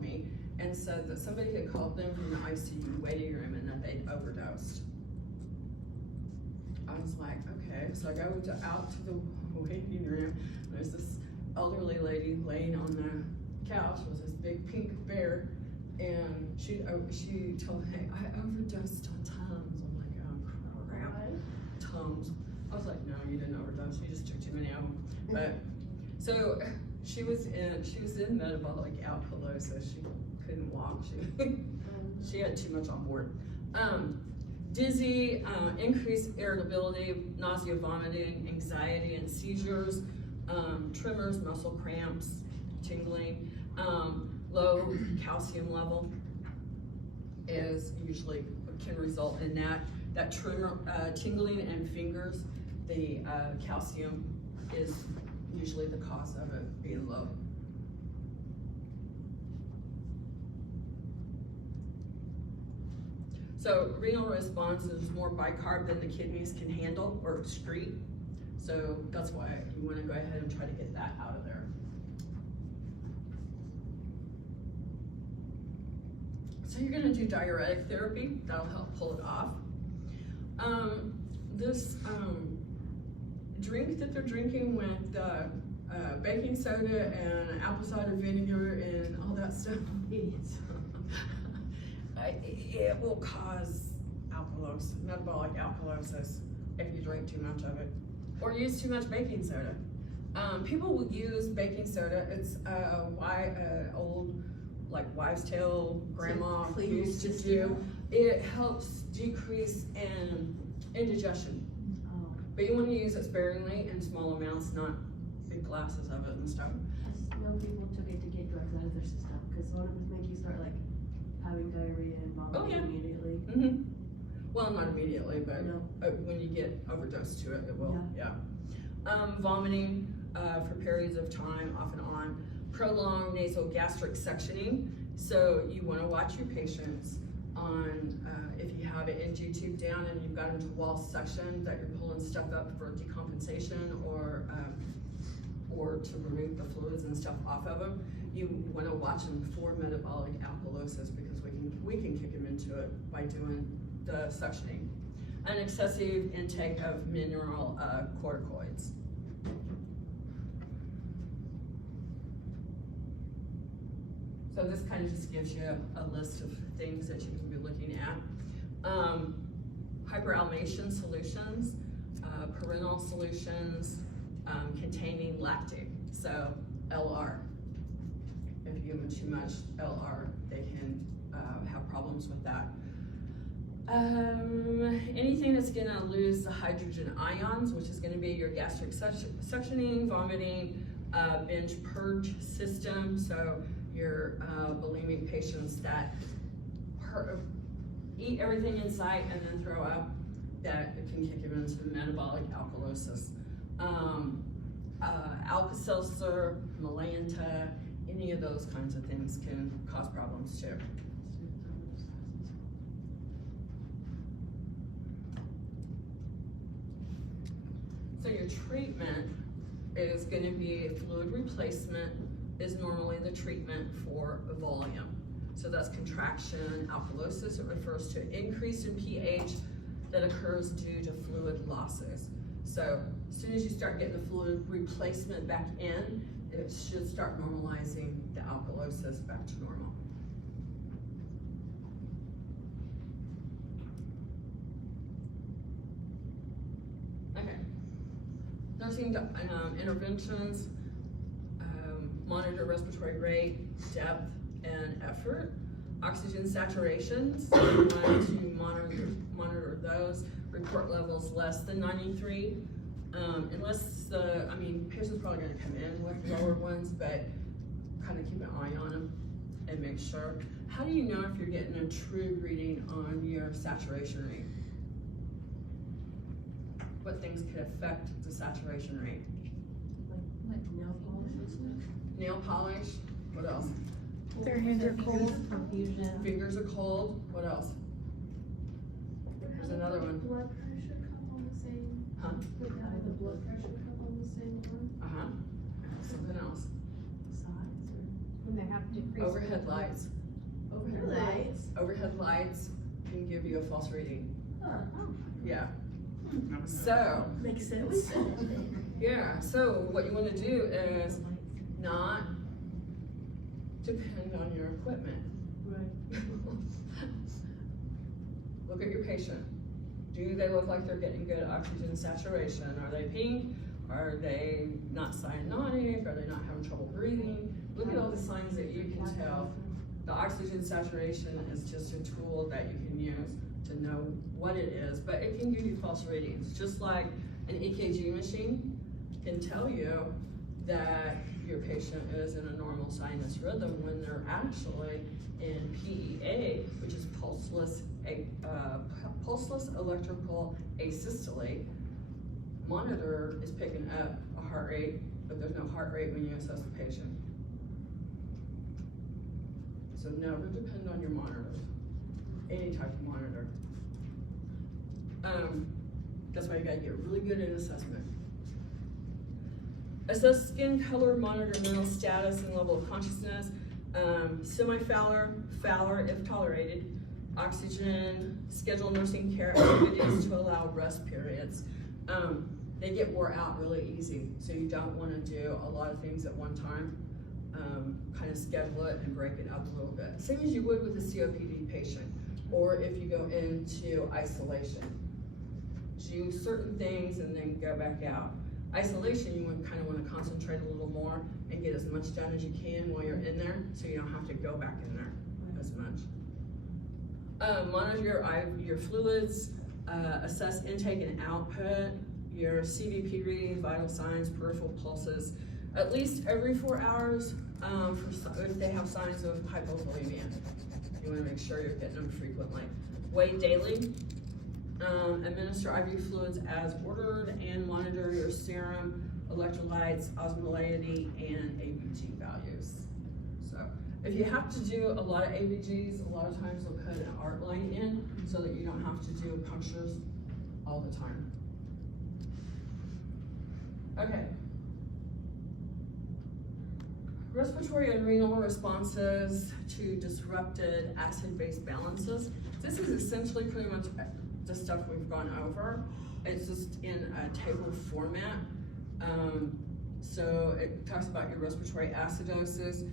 me and said that somebody had called them from the ICU waiting room and that they'd overdosed. I was like, okay. So I go out to the waiting room. There's this elderly lady laying on the couch with this big pink bear, and she told me, I overdosed on Tums. I'm like, oh crap, Tums. I was like, no, you didn't overdose. You just took too many of them. But so she was in metabolic alkalosis. She couldn't walk. She had too much on board. Dizzy, increased irritability, nausea, vomiting, anxiety, and seizures, tremors, muscle cramps, tingling, low calcium level is usually can result in that tremor, tingling and fingers. The calcium is usually the cause of it being low. So renal response is more bicarb than the kidneys can handle or excrete. So that's why you want to go ahead and try to get that out of there. So you're going to do diuretic therapy. That'll help pull it off. This drink that they're drinking with baking soda and apple cider vinegar and all that stuff, it will cause alkalosis, metabolic alkalosis if you drink too much of it or use too much baking soda. People will use baking soda. It's old, like wives' tale grandma used to do. It helps decrease indigestion. Oh. But you want to use it sparingly in small amounts, not big glasses of it and stuff. I know people took it to get drugs out of their system because one would make you start like having diarrhea and vomiting immediately. Well, not immediately, but No. when you get overdosed to it, it will. Yeah. Vomiting, for periods of time, off and on. Prolonged nasal gastric suctioning. So you wanna watch your patients on, if you have an NG tube down and you've got them to wall suction, that you're pulling stuff up for decompensation or to remove the fluids and stuff off of them. You wanna watch them for metabolic alkalosis because we can kick them into it by doing the suctioning. An excessive intake of mineral corticoids. So this kind of just gives you a list of things that you can be looking at. Hyperalmation solutions, parental solutions containing lactate, so LR. If you give them too much LR, they can have problems with that. Anything that's gonna lose the hydrogen ions, which is gonna be your gastric suctioning, vomiting, binge purge system, so your bulimic patients that eat everything in sight and then throw up, that it can kick them into metabolic alkalosis. Alka-Seltzer, Malanta, any of those kinds of things can cause problems too. So your treatment is gonna be fluid replacement is normally the treatment for volume. So that's contraction, alkalosis. It refers to increase in pH that occurs due to fluid losses. So as soon as you start getting the fluid replacement back in, it should start normalizing the alkalosis back to normal. Okay. Nursing interventions, monitor respiratory rate, depth, and effort. Oxygen saturations, you want to monitor those. Report levels less than 93. Unless patient's probably gonna come in with lower ones, but kind of keep an eye on them and make sure. How do you know if you're getting a true reading on your saturation rate? What things could affect the saturation rate? Like nail polish and stuff? Nail polish, what else? Their hands are cold. Confusion. Fingers are cold, what else? There's another one. Blood pressure come on the same. Huh? Would have the blood pressure come on the same one? Uh-huh. Something else. Sides When they have decreased. Overhead lights. or overhead lights? Overhead lights can give you a false reading. Huh. Yeah. Never know. So, Makes sense. yeah, so what you wanna do is not depend on your equipment. Right. Look at your patient. Do they look like they're getting good oxygen saturation? Are they pink? Are they not cyanotic? Are they not having trouble breathing? Look at all the signs that you can tell. The oxygen saturation is just a tool that you can use to know what it is, but it can give you false readings. Just like an EKG machine can tell you that your patient is in a normal sinus rhythm when they're actually in PEA, which is pulseless electrical asystole. Monitor is picking up a heart rate, but there's no heart rate when you assess the patient. So never depend on your monitors, any type of monitor. That's why you gotta get really good at assessment. Assess skin color, monitor mental status and level of consciousness. Semi-Fowler, Fowler if tolerated. Oxygen, schedule nursing care activities to allow rest periods. They get wore out really easy, so you don't wanna do a lot of things at one time. Kind of schedule it and break it up a little bit. Same as you would with a COPD patient, or if you go into isolation. Do certain things and then go back out. Isolation, you would kind of want to concentrate a little more and get as much done as you can while you're in there, so you don't have to go back in there as much. Monitor your fluids, assess intake and output, your CVP readings, vital signs, peripheral pulses, at least every 4 hours if they have signs of hypovolemia. You want to make sure you're getting them frequently. Weigh daily. Administer IV fluids as ordered and monitor your serum, electrolytes, osmolality, and ABG values. So if you have to do a lot of ABGs, a lot of times they'll put an art line in so that you don't have to do punctures all the time. Okay. Respiratory and renal responses to disrupted acid-base balances. This is essentially pretty much the stuff we've gone over. It's just in a table format. So it talks about your respiratory acidosis.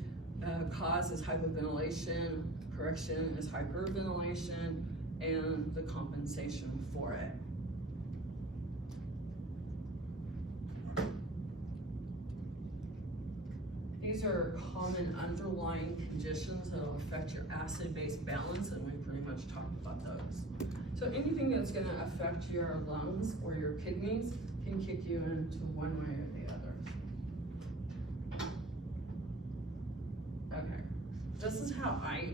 Cause is hypoventilation, correction is hyperventilation, and the compensation for it. These are common underlying conditions that will affect your acid-base balance, and we pretty much talked about those. So anything that's gonna affect your lungs or your kidneys can kick you into one way or the other. Okay, this is how I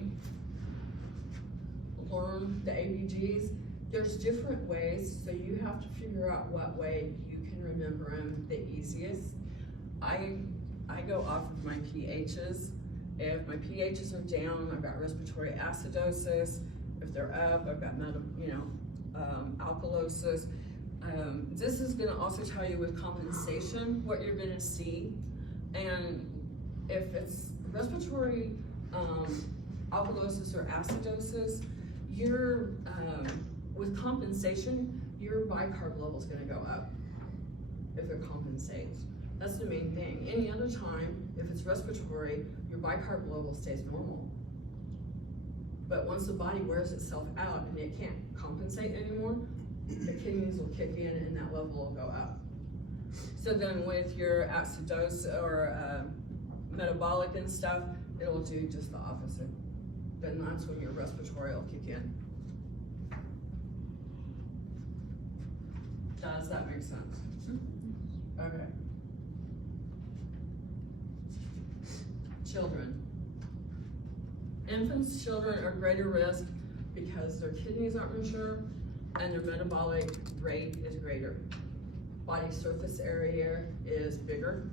learned the ABGs. There's different ways, so you have to figure out what way you can remember them the easiest. I go off of my pHs. If my pHs are down, I've got respiratory acidosis. If they're up, I've got alkalosis. This is gonna also tell you with compensation what you're gonna see. And if it's respiratory alkalosis or acidosis, with compensation, your bicarb level is gonna go up if it compensates. That's the main thing. Any other time, if it's respiratory, your bicarb level stays normal. But once the body wears itself out and it can't compensate anymore, the kidneys will kick in and that level will go up. So then with your acidosis or metabolic and stuff, it'll do just the opposite. Then that's when your respiratory will kick in. Does that make sense? Okay. Children. Infants, children are greater risk because their kidneys aren't mature and their metabolic rate is greater. Body surface area is bigger.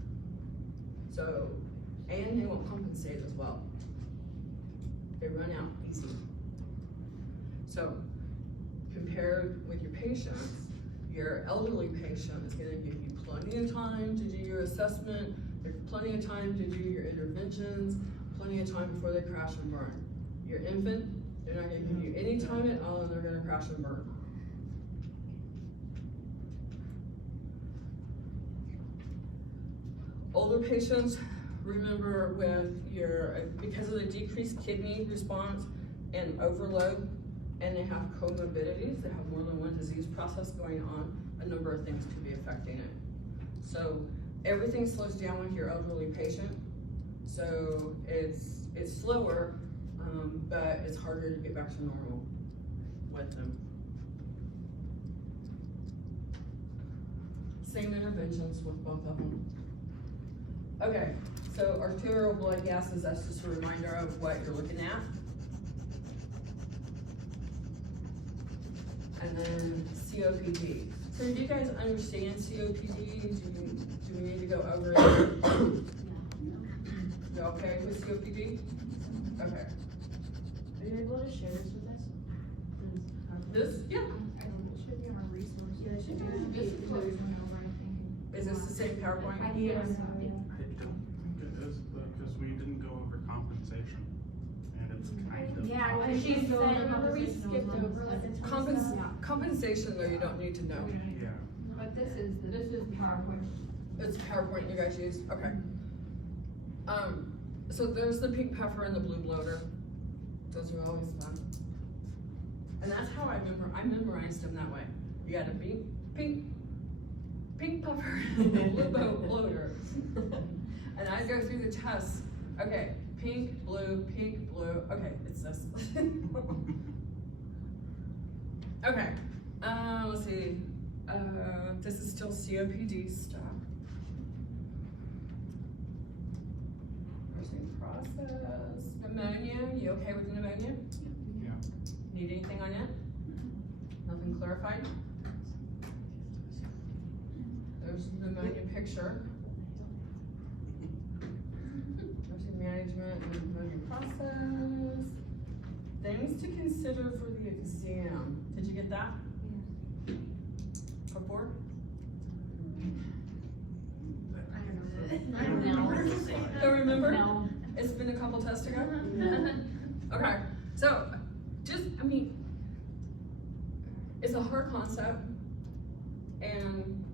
So, and they won't compensate as well. They run out easy. So, compared with your patients, your elderly patient is gonna give you plenty of time to do your assessment, there's plenty of time to do your interventions, plenty of time before they crash and burn. Your infant, they're not gonna give you any time at all and they're gonna crash and burn. Older patients, remember because of the decreased kidney response and overload, and they have comorbidities, they have more than one disease process going on, a number of things could be affecting it. So everything slows down with your elderly patient. So it's slower, but it's harder to get back to normal with them. Same interventions with both of them. Okay, so arterial blood gases, that's just a reminder of what you're looking at. And then COPD. So do you guys understand COPD? Do we need to go over it? You okay with COPD? Okay. Are you able to share this with us? This, yeah. It should be on our resource. Yeah, it should be. This is what we went over, I think. Is this the same PowerPoint? I think so. I don't think it is, because we didn't go over compensation, and it's kind of. Yeah, obvious. because she said, remember we skipped over like the Compensation though, you don't need to know. Yeah. But this is PowerPoint. It's PowerPoint you guys use? Okay. So there's the pink puffer and the blue bloater. Those are always fun. And that's how I memorized them that way. You got a pink puffer and a blue bloater. And I go through the tests. Okay, pink, blue, okay, it's this. Okay, let's see. This is still COPD stuff. Nursing process. Pneumonia, you okay with pneumonia? Yeah. Need anything on it? Nothing clarified? There's the pneumonia picture. Nursing management and pneumonia process. Things to consider for the exam. Did you get that? Before? I don't know. Don't remember? No. It's been a couple tests ago? Okay, so just, I mean, it's a hard concept and,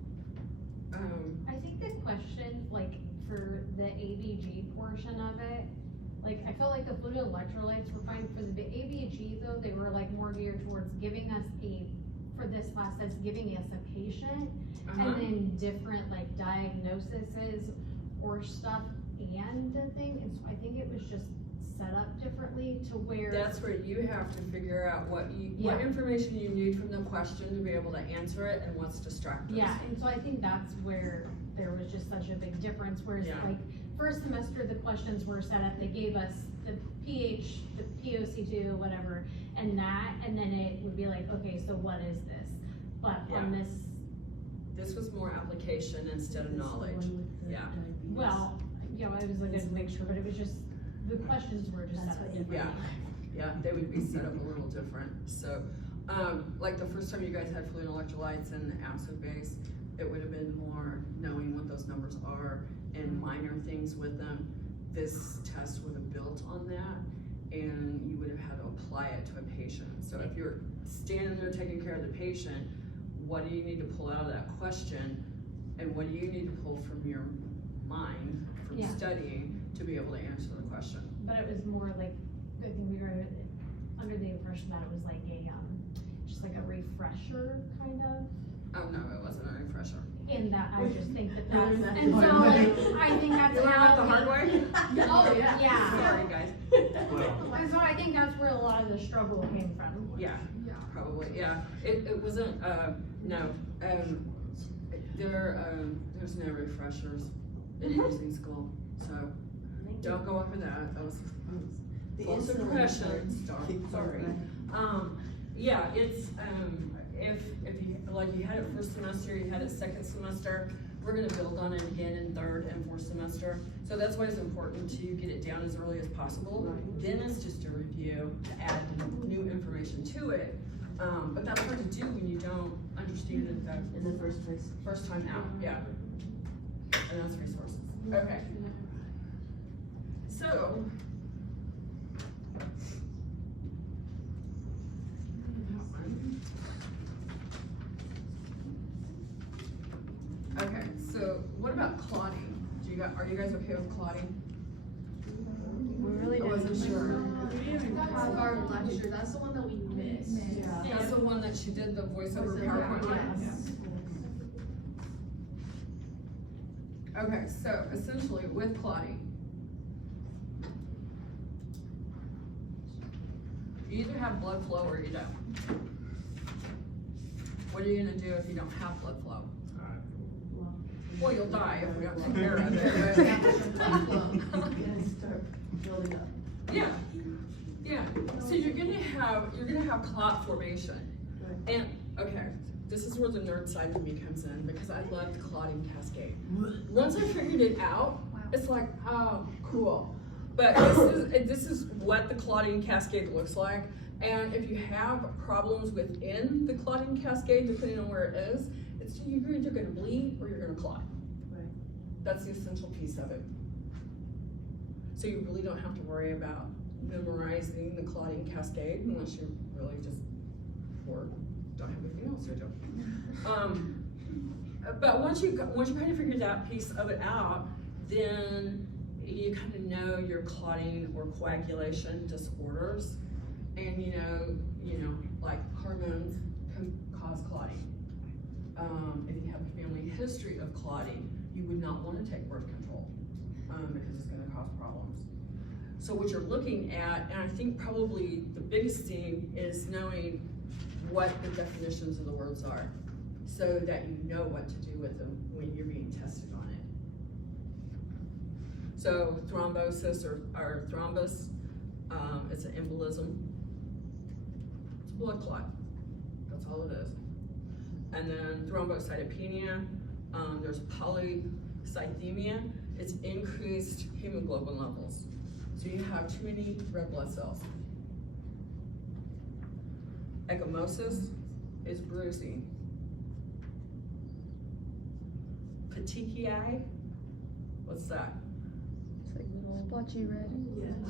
I think the question, like, for the ABG portion of it, like, I felt like the fluid electrolytes were fine. For the ABG though, they were like more geared towards giving us for this class, that's giving us a patient, and then different like diagnoses or stuff and the thing, and so I think it was just set up differently to where. that's where you have to figure out what Yeah. information you need from the question to be able to answer it and what's distracting. Yeah, and so I think that's where there was just such a big difference, whereas Yeah. like, first semester, the questions were set up, they gave us the pH, the POC2, whatever, and then it would be like, okay, so what is this? But on Yeah. this, This was more application instead of knowledge, yeah. well, you know, it was a good mixture, but it was just, the questions were just set up differently. Yeah. Yeah, they would be set up a little different, so, like the first time you guys had fluid electrolytes and acid base, it would have been more knowing what those numbers are and minor things with them. This test would have built on that, and you would have had to apply it to a patient. So if you're standing there taking care of the patient, what do you need to pull out of that question? And what do you need to pull from your mind, from Yeah. studying, to be able to answer the question? But it was more like, I think we were under the impression that it was like a, just like a refresher, kind of. Oh, no, it wasn't a refresher. In that, I just think that You that's, learned that and the so hard way. like, I think that's You learned that how. the hard way? Oh, yeah. Sorry, guys. And so I think that's where a lot of the struggle came from. Yeah, Yeah. probably, yeah. It wasn't, no, there's no refreshers in nursing school, so don't go over that. That was false impression. Sorry. Yeah, it's, if you, like you had it first semester, you had it second semester, we're gonna build on it again in third and fourth semester. So that's why it's important to get it down as early as possible. Then it's just a review to add new information to it. But that's hard to do when you don't understand it In the first place. first time out, yeah. And that's resources. Okay. So. Okay, so what about clotting? Are you guys okay with clotting? We really I wasn't didn't. sure. We didn't have our lecture, that's the one that we missed. Yeah. That's the one that she did the voiceover PowerPoint on? Yes. Okay, so essentially with clotting, you either have blood flow or you don't. What are you gonna do if you don't have blood flow? Well, you'll die if we don't take care of it. And start building up. Yeah, yeah, so you're gonna have clot formation. Right. And, okay, this is where the nerd side of me comes in, because I love the clotting cascade. Once I figured it out, it's like, oh, cool. But this is what the clotting cascade looks like. And if you have problems within the clotting cascade, depending on where it is, you're either gonna bleed or you're gonna clot. Right. That's the essential piece of it. So you really don't have to worry about memorizing the clotting cascade unless you really just, or don't have anything else to do. But once you kind of figure that piece of it out, then you kind of know your clotting or coagulation disorders, and you know, like hormones can cause clotting. If you have a family history of clotting, you would not want to take birth control, because it's gonna cause problems. So what you're looking at, and I think probably the biggest thing is knowing what the definitions of the words are, so that you know what to do with them when you're being tested on it. So thrombosis or thrombus, it's an embolism. It's a blood clot. That's all it is. And then thrombocytopenia, there's polycythemia, it's increased hemoglobin levels. So you have too many red blood cells. Ecchymosis is bruising. Petechiae, what's that? It's like little splotchy red.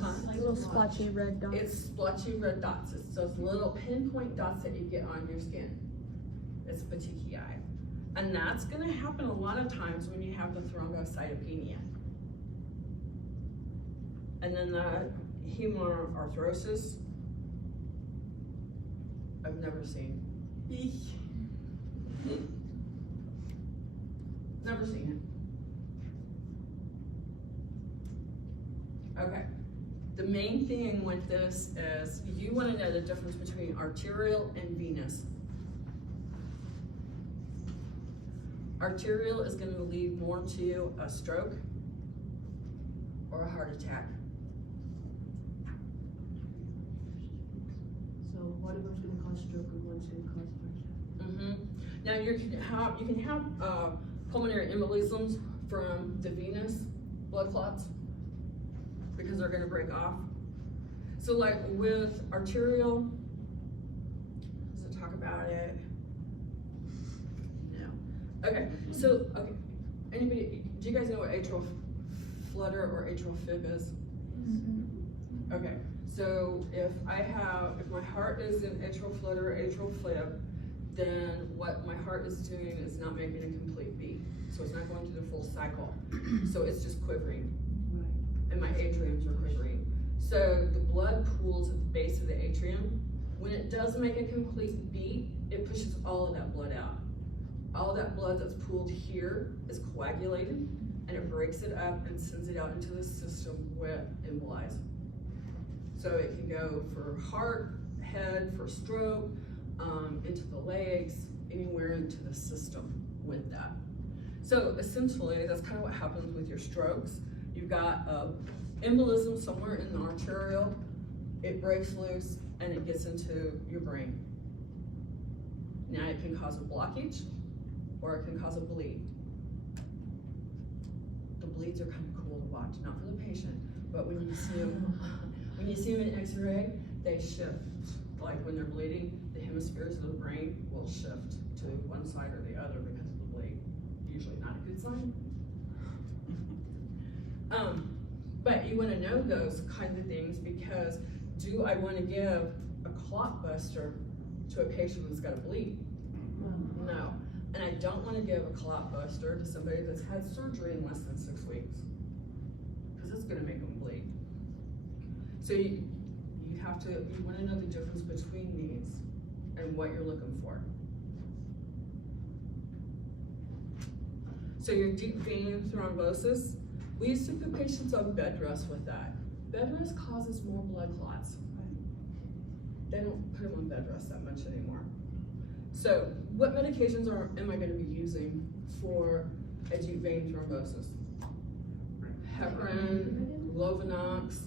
Huh? Little splotchy red dots. It's splotchy red dots. It's those little pinpoint dots that you get on your skin. It's petechiae. And that's gonna happen a lot of times when you have the thrombocytopenia. And then the hemarthrosis, I've never seen. Never seen it. Okay. The main thing with this is you want to know the difference between arterial and venous. Arterial is going to lead more to a stroke or a heart attack. So one of them's gonna cause stroke and one's gonna cause heart attack. Now you can have pulmonary embolisms from the venous blood clots because they're gonna break off. So like with arterial, does it talk about it? No. Okay, so, anybody, do you guys know what atrial flutter or atrial fib is? Okay, so if my heart is in atrial flutter or atrial fib, then what my heart is doing is not making a complete beat. So it's not going through the full cycle. So it's just quivering. And my atriums are quivering. So the blood pools at the base of the atrium. When it does make a complete beat, it pushes all of that blood out. All of that blood that's pooled here is coagulated, and it breaks it up and sends it out into the system with embolize. So it can go for heart, head, for stroke, into the legs, anywhere into the system with that. So essentially, that's kind of what happens with your strokes. You've got embolism somewhere in the arterial, it breaks loose, and it gets into your brain. Now it can cause a blockage, or it can cause a bleed. The bleeds are kind of cool to watch, not for the patient, but when you see them in X-ray, they shift. Like when they're bleeding, the hemispheres of the brain will shift to one side or the other because of the bleed. Usually not a good sign. But you want to know those kinds of things because do I want to give a clot buster to a patient that's got a bleed? No. And I don't want to give a clot buster to somebody that's had surgery in less than 6 weeks because it's going to make them bleed. So you want to know the difference between these and what you're looking for. So your deep vein thrombosis, we used to put patients on bed rest with that. Bed rest causes more blood clots. They don't put them on bed rest that much anymore. So what medications am I going to be using for a deep vein thrombosis? Heparin, Lovenox,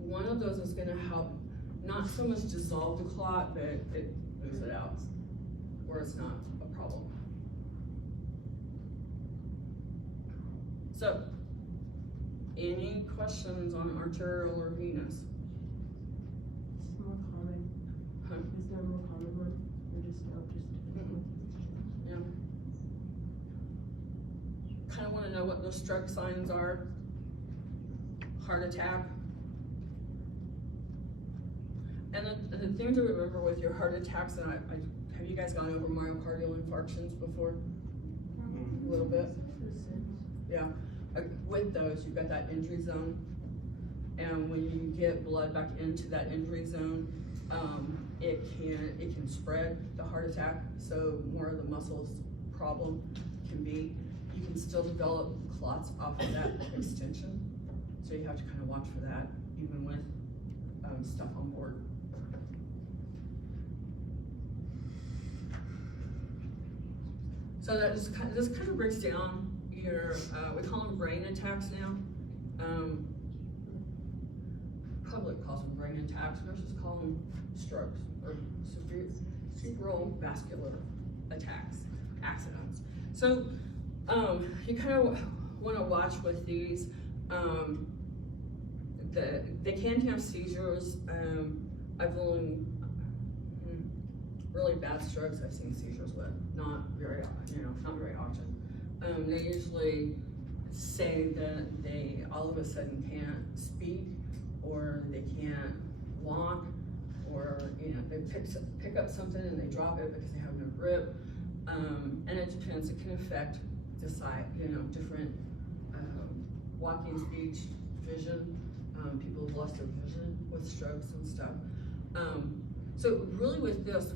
one of those is going to help not so much dissolve the clot, but it moves it out, or it's not a problem. So, any questions on arterial or venous? It's more common. Huh? Is there a more common one? Or just not just Yeah. Kind of want to know what those stroke signs are. Heart attack. And the thing to remember with your heart attacks, and have you guys gone over myocardial infarctions before? A little bit? Yeah. With those, you've got that injury zone. And when you get blood back into that injury zone, it can spread the heart attack. So more of the muscles problem can be. You can still develop clots off of that extension. So you have to kind of watch for that, even with stuff on board. So that just this kind of breaks down your, we call them brain attacks now. Public call calls them brain attacks, nurses call them strokes, or cerebral vascular attacks, accidents. So, you kind of wanna watch with these. They can have seizures. I've only, really bad strokes I've seen seizures with, not very often. They usually say that they all of a sudden can't speak, or they can't walk, or they pick up something and they drop it because they have no grip. And it depends. It can affect the sight, different walking, speech, vision. People have lost their vision with strokes and stuff. So really with this,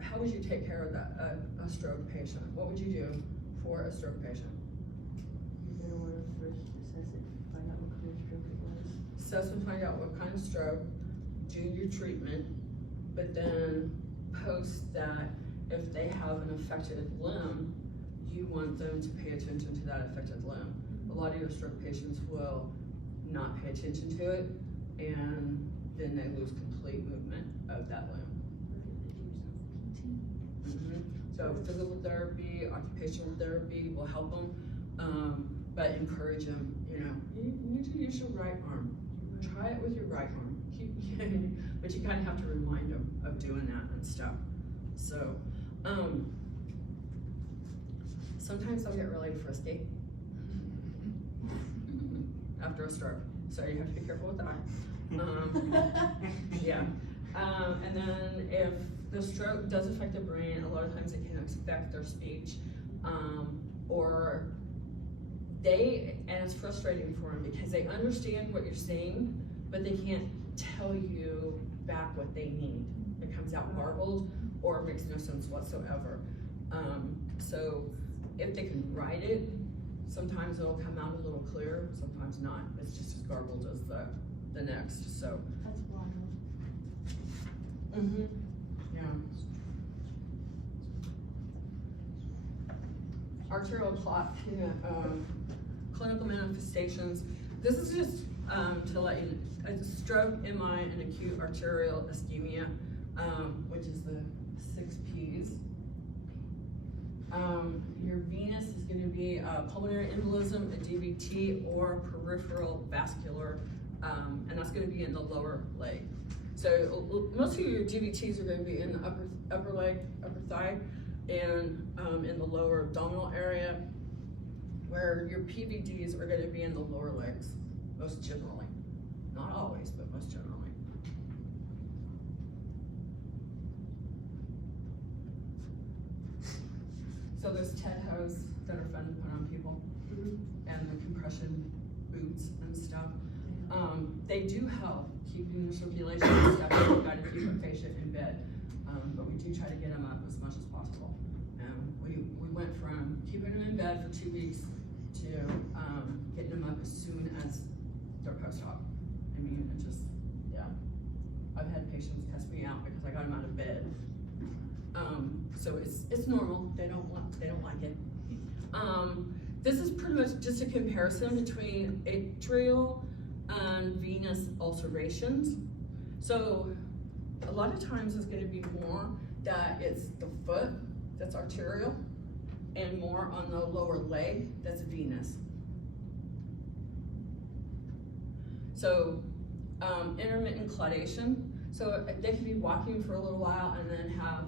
how would you take care of that, a stroke patient? What would you do for a stroke patient? You're gonna wanna first assess it, find out what kind of stroke it was. Assess and find out what kind of stroke, do your treatment, but then post that if they have an affected limb, you want them to pay attention to that affected limb. A lot of your stroke patients will not pay attention to it, and then they lose complete movement of that limb. So physical therapy, occupational therapy will help them, but encourage them, you need to use your right arm. Try it with your right arm. But you kind of have to remind them of doing that and stuff. So, sometimes they'll get really frisky after a stroke. So you have to be careful with that. Yeah. And then if the stroke does affect the brain, a lot of times it can affect their speech, and it's frustrating for them because they understand what you're saying, but they can't tell you back what they need. It comes out garbled or makes no sense whatsoever. So if they can write it, sometimes it'll come out a little clearer, sometimes not. It's just as garbled as the next, so. That's wild. Yeah. Arterial clot, clinical manifestations. This is just to let you know, a stroke, MI, and acute arterial ischemia, which is the 6 Ps. Your venous is going to be pulmonary embolism, a DVT, or peripheral vascular, and that's going to be in the lower leg. So most of your DVTs are going to be in the upper leg, upper thigh, and in the lower abdominal area, where your PVDs are going to be in the lower legs, most generally. Not always, but most generally. So there's TED hose that are fun to put on people, and the compression boots and stuff. They do help keeping the circulation and stuff. You've got to keep a patient in bed, but we do try to get them up as much as possible. We went from keeping them in bed for 2 weeks to getting them up as soon as they're post-op. I mean, it just, yeah. I've had patients cuss me out because I got them out of bed. So it's normal. They don't like it. This is pretty much just a comparison between atrial and venous ulcerations. So a lot of times it's going to be more that it's the foot that's arterial, and more on the lower leg that's venous. So intermittent claudation. So they can be walking for a little while and then have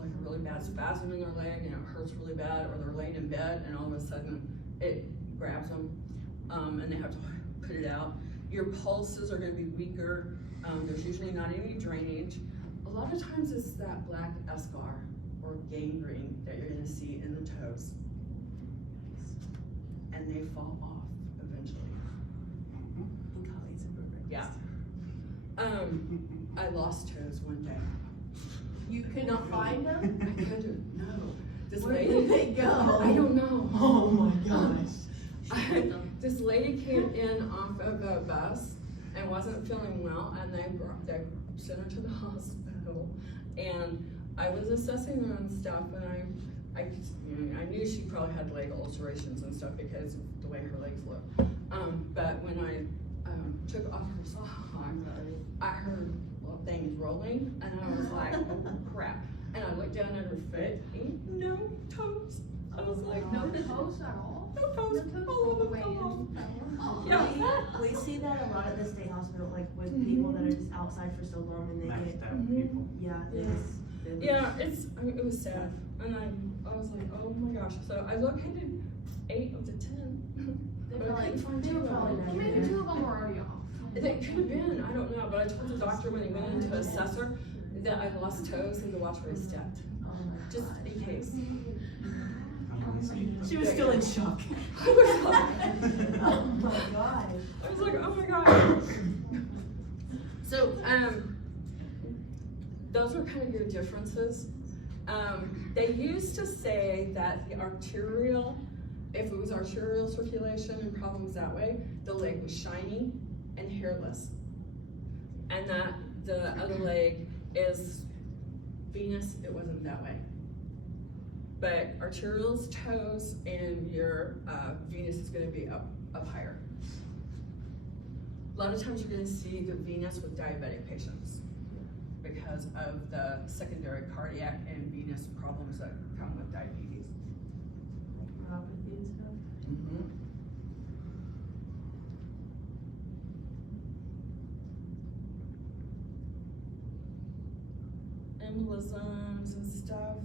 like a really bad spasm in their leg, and it hurts really bad, or they're laying in bed and all of a sudden it grabs them, and they have to put it out. Your pulses are going to be weaker. There's usually not any drainage. A lot of times it's that black eschar or gangrene that you're going to see in the toes, and they fall off eventually. Yeah. I lost toes one day. You could not find them? I couldn't, no. This Where lady, did they go? I don't know. Oh my gosh. This lady came in off of a bus and wasn't feeling well, and they sent her to the hospital. And I was assessing her and stuff, and I knew she probably had leg ulcerations and stuff because of the way her legs look. But when I took off her song, I heard little things rolling, and I was like, oh crap. And I looked down at her foot, and no toes. I was like, No toes at all? no toes, all of them come off. Oh. Yeah. We see that a lot at the state hospital, like with people that are just outside for so long and they Maxed get, out people. yeah, they Yeah. just. they lose. Yeah, it was sad, and I was like, oh my gosh, so I located 8 of the 10. They But were I like, couldn't find they two were of them. probably well, maybe 2 of them were already off. It could have been, I don't know, but I told the doctor when he went in to assess her that I lost toes and to watch where he stepped, Oh my just gosh. in case. She was still in shock. I was like, Oh my gosh. I was like, oh my god. So, those are kind of your differences. They used to say that the arterial, if it was arterial circulation and problems that way, the leg was shiny and hairless. And that the other leg is venous, it wasn't that way. But arterial's toes and your venous is gonna be up higher. A lot of times you're gonna see the venous with diabetic patients because of the secondary cardiac and venous problems that come with diabetes. Neuropathy and stuff. Embolisms and stuff.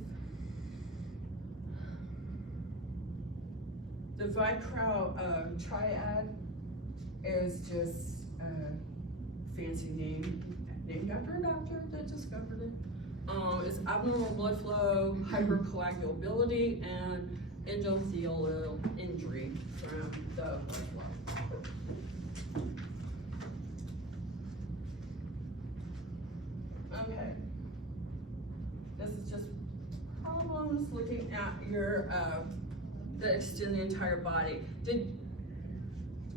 The Vicrow triad is just a fancy name, named after a doctor that discovered it. It's abnormal blood flow, hypercoagulability, and endothelial injury from the blood flow. Okay. This is just problems looking at your, that extend the entire body.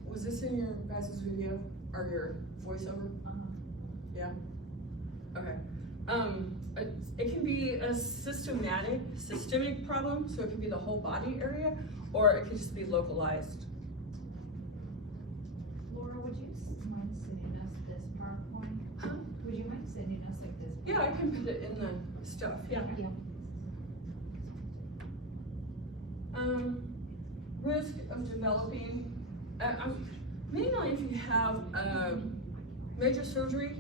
Was this in your guys' video or your voiceover? Yeah? Okay. It can be a systemic problem, so it can be the whole body area, or it can just be localized. Laura, would you mind sending us this PowerPoint? Huh? Would you mind sending us like this? Yeah, I can put it in the stuff, yeah. Yeah. Risk of developing, mainly if you have major surgery,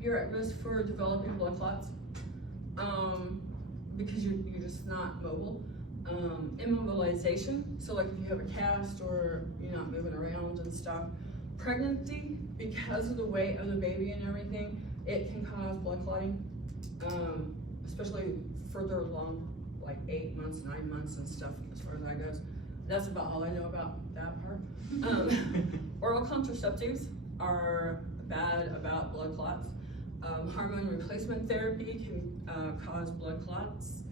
you're at risk for developing blood clots because you're just not mobile. Immobilization, so like if you have a cast or you're not moving around and stuff. Pregnancy, because of the weight of the baby and everything, it can cause blood clotting, especially further along, like 8 months, 9 months and stuff, as far as that goes. That's about all I know about that part. Oral contraceptives are bad about blood clots. Hormone replacement therapy can cause blood clots.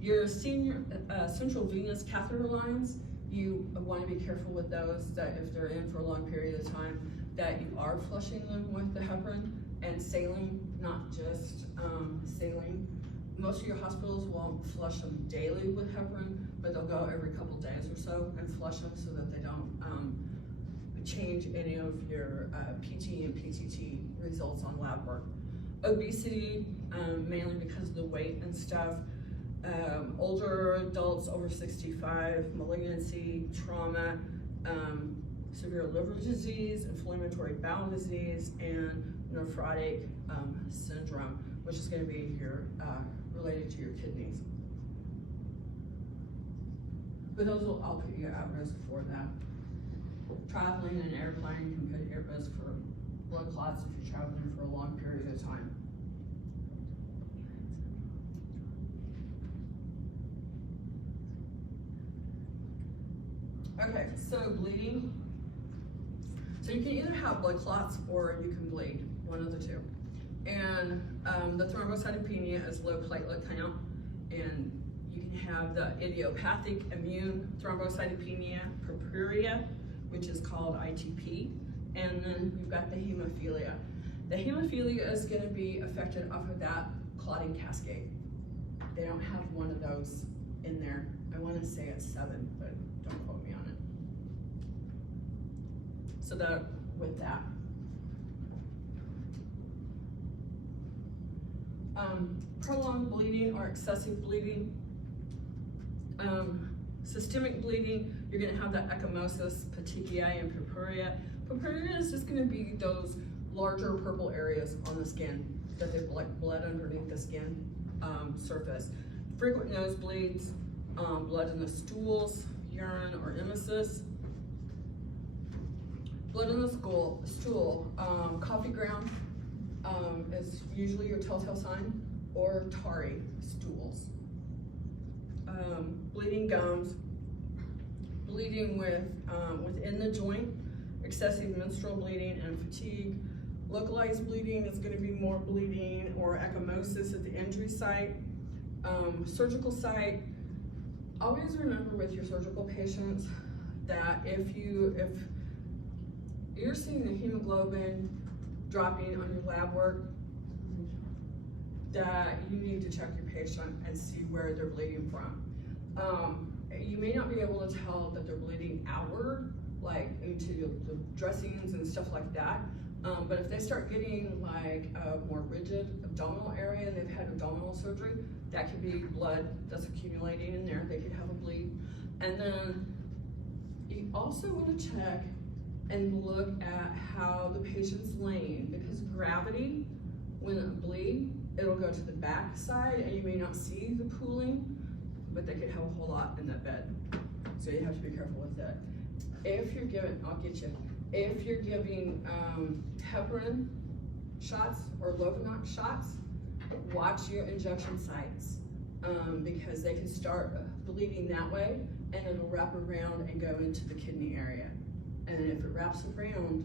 Your central venous catheter lines, you want to be careful with those, that if they're in for a long period of time, that you are flushing them with the heparin and saline, not just saline. Most of your hospitals won't flush them daily with heparin, but they'll go every couple days or so and flush them so that they don't change any of your PT and PTT results on lab work. Obesity, mainly because of the weight and stuff. Older adults over 65, malignancy, trauma, severe liver disease, inflammatory bowel disease, and nephrotic syndrome, which is going to be related to your kidneys. But those will all put you at risk for that. Traveling in an airplane can put you at risk for blood clots if you're traveling for a long period of time. Okay, so bleeding. So you can either have blood clots or you can bleed, one of the two. And the thrombocytopenia is low platelet count, and you can have the idiopathic immune thrombocytopenia purpurea, which is called ITP, and then we've got the hemophilia. The hemophilia is going to be affected off of that clotting cascade. They don't have one of those in there. I want to say it's 7, but don't quote me on it. So that with that. Prolonged bleeding or excessive bleeding. Systemic bleeding, you're gonna have that ecchymosis, petechiae, and purpurea. Purpurea is just gonna be those larger purple areas on the skin that they like blood underneath the skin surface. Frequent nosebleeds, blood in the stools, urine or emesis. Blood in the stool, coffee ground is usually your telltale sign, or tarry stools. Bleeding gums, bleeding within the joint, excessive menstrual bleeding and fatigue. Localized bleeding is gonna be more bleeding or ecchymosis at the injury site. Surgical site, always remember with your surgical patients that if you're seeing the hemoglobin dropping on your lab work, that you need to check your patient and see where they're bleeding from. You may not be able to tell that they're bleeding outward, like into the dressings and stuff like that. But if they start getting like a more rigid abdominal area and they've had abdominal surgery, that could be blood that's accumulating in there. They could have a bleed. And then you also want to check and look at how the patient's laying, because gravity, when it bleeds, it'll go to the back side and you may not see the pooling, but they could have a whole lot in that bed. So you have to be careful with that. If you're giving, I'll get you. If you're giving heparin shots or Lovenox shots, watch your injection sites because they can start bleeding that way and it'll wrap around and go into the kidney area. And if it wraps around,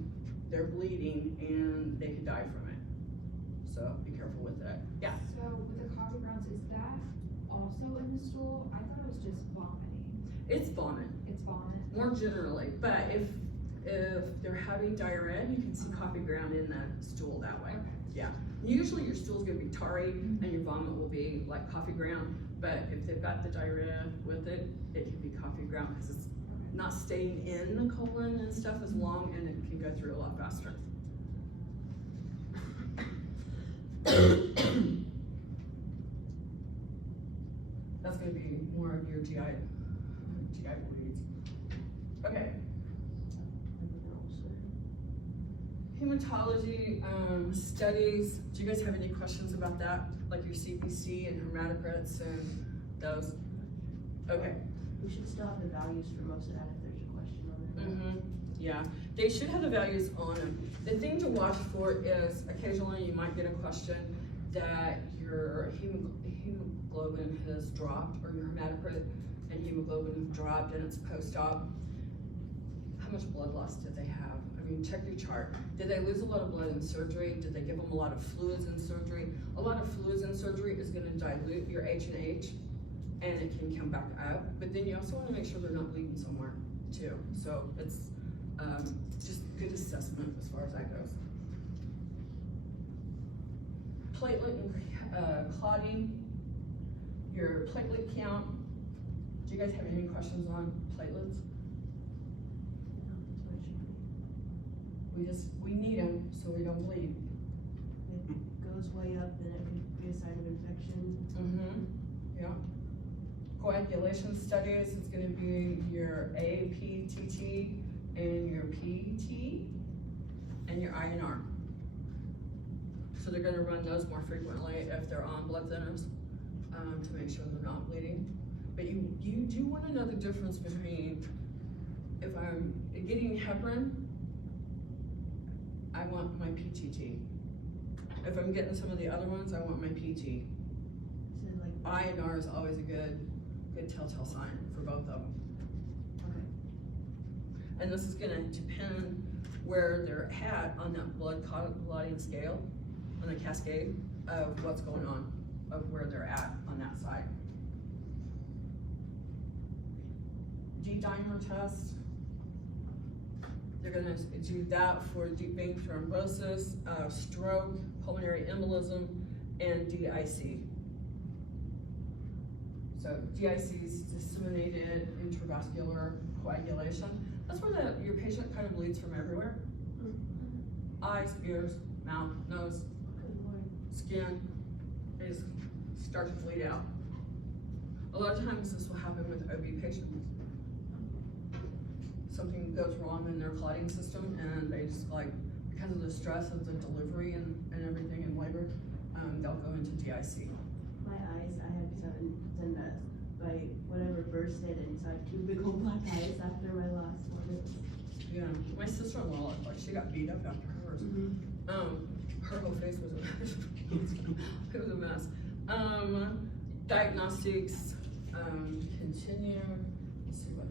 they're bleeding and they could die from it. So be careful with that. Yeah. So with the coffee grounds, is that also in the stool? I thought it was just vomiting. It's vomit, It's vomit. more generally, but if they're having diarrhea, you can see coffee ground in the stool that way. Okay. Yeah. Usually your stool's gonna be tarry and your vomit will be like coffee ground, but if they've got the diarrhea with it, it can be coffee ground because it's not staying in the colon and stuff as long and it can go through a lot faster. That's gonna be more of your GI bleeds. Okay. Hematology studies. Do you guys have any questions about that? Like your CPC and hematocrits and those? Okay. We should still have the values for most of that if there's a question on it. Yeah, they should have the values on them. The thing to watch for is occasionally you might get a question that your hemoglobin has dropped or your hematocrit and hemoglobin have dropped and it's post-op. How much blood loss did they have? I mean, check your chart. Did they lose a lot of blood in surgery? Did they give them a lot of fluids in surgery? A lot of fluids in surgery is gonna dilute your H&H and it can come back up. But then you also wanna make sure they're not bleeding somewhere too. So it's just good assessment as far as that goes. Platelet and clotting, your platelet count. Do you guys have any questions on platelets? We need them so we don't bleed. If it goes way up, then it could be a sign of infection. Yeah. Coagulation studies is going to be your APTT and your PT and your INR. So they're going to run those more frequently if they're on blood thinners to make sure they're not bleeding. But you do want to know the difference between if I'm getting heparin, I want my PTT. If I'm getting some of the other ones, I want my PT. So like, INR is always a good telltale sign for both of them. okay. And this is gonna depend where they're at on that blood clotting scale, on the cascade of what's going on, of where they're at on that side. D-dimer test. They're gonna do that for deep vein thrombosis, stroke, pulmonary embolism, and DIC. So DIC is disseminated intravascular coagulation. That's where your patient kind of bleeds from everywhere. Eyes, ears, mouth, nose, Good Lord. skin. they just start to bleed out. A lot of times this will happen with OB patients. Something goes wrong in their clotting system and they just like, because of the stress of the delivery and everything in labor, they'll go into DIC. My eyes, I have whatever bursted and so I have two big old black eyes after my last one. Yeah, my sister-in-law, like she got beat up after hers. Her whole face was a mess. It was a mess. Diagnostics, continue. Let's see what.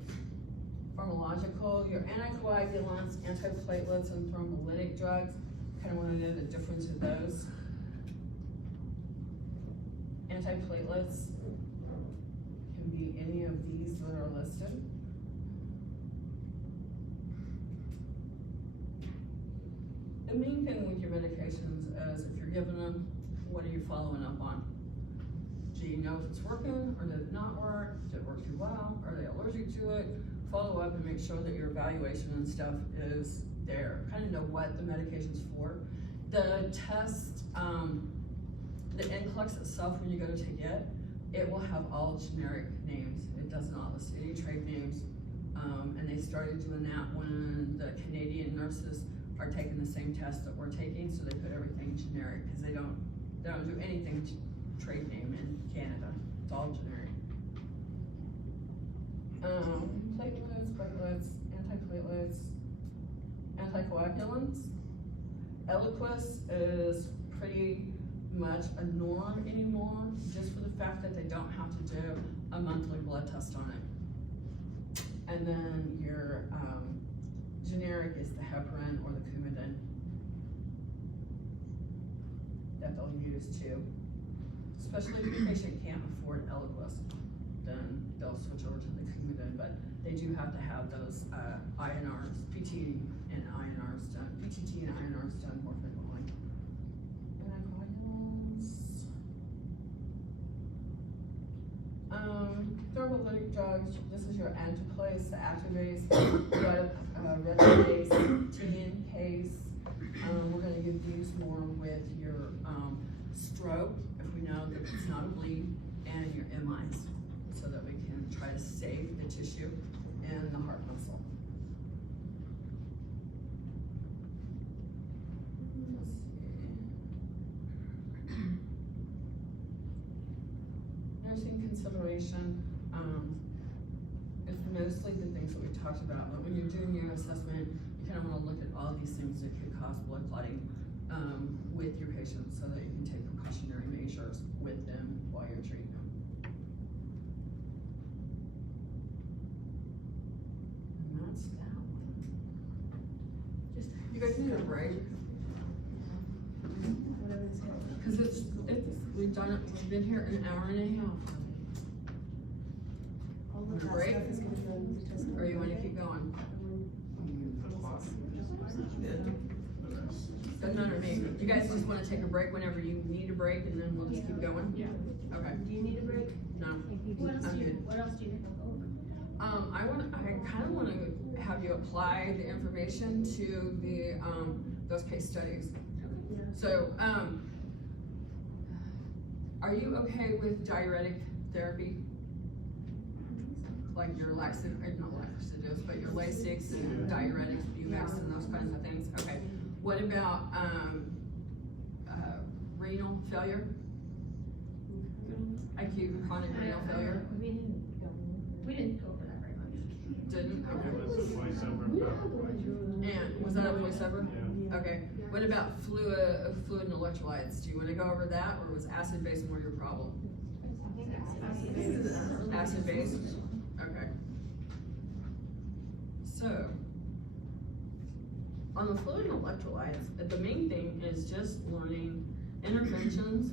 Pharmacological, your anticoagulants, antiplatelets, and thrombolytic drugs. Kind of want to know the difference of those. Antiplatelets can be any of these that are listed. The main thing with your medications is if you're giving them, what are you following up on? Do you know if it's working or did it not work? Did it work too well? Are they allergic to it? Follow up and make sure that your evaluation and stuff is there. Kind of know what the medication's for. The test, the NCLEX itself, when you go to take it will have all generic names. It does not list any trade names. And they started doing that when the Canadian nurses are taking the same test that we're taking, so they put everything generic, because they don't do anything trade name in Canada. It's all generic. Platelets, antiplatelets, anticoagulants. Eliquis is pretty much a norm anymore, just for the fact that they don't have to do a monthly blood test on it. And then your generic is the heparin or the Coumadin that they'll use too. Especially if the patient can't afford Eliquis, then they'll switch over to the Coumadin, but they do have to have those INRs, PT and INRs done, PTT and INRs done more frequently. Thermolytic drugs, this is your antiplase, the activase, retinase, TNcase. We're gonna give these more with your stroke, if we know that it's not a bleed, and your MIs, so that we can try to save the tissue and the heart muscle. Let's see. Nursing consideration, it's mostly the things that we talked about, but when you're doing your assessment, you kind of want to look at all these things that could cause blood clotting with your patients, so that you can take precautionary measures with them while you're treating them. And that's that one. You guys need a break? Whatever it's called. Because we've been here an hour and a half. All of Want a that break? stuff is gonna go into the test. Or you want to keep going? Doesn't matter to me. You guys just want to take a break whenever you need a break, and then we'll just keep going? Yeah. Okay. Do you need a break? No. What else I'm do you, good. what else do you think will go? I kind of want to have you apply the information to the, those case studies. Yeah. So, are you okay with diuretic therapy? Like your laxatives, not laxatives, but your Lasix and diuretics, Bumex and those kinds of things? Okay. What about, renal failure? Acute chronic renal failure? We didn't go over that very much. Didn't? It Okay. was a voiceover, PowerPoint. And was that a voiceover? Yeah. Okay. What about fluid and electrolytes? Do you want to go over that, or was acid base more your problem? Acid base? Okay. So, on the fluid and electrolytes, the main thing is just learning interventions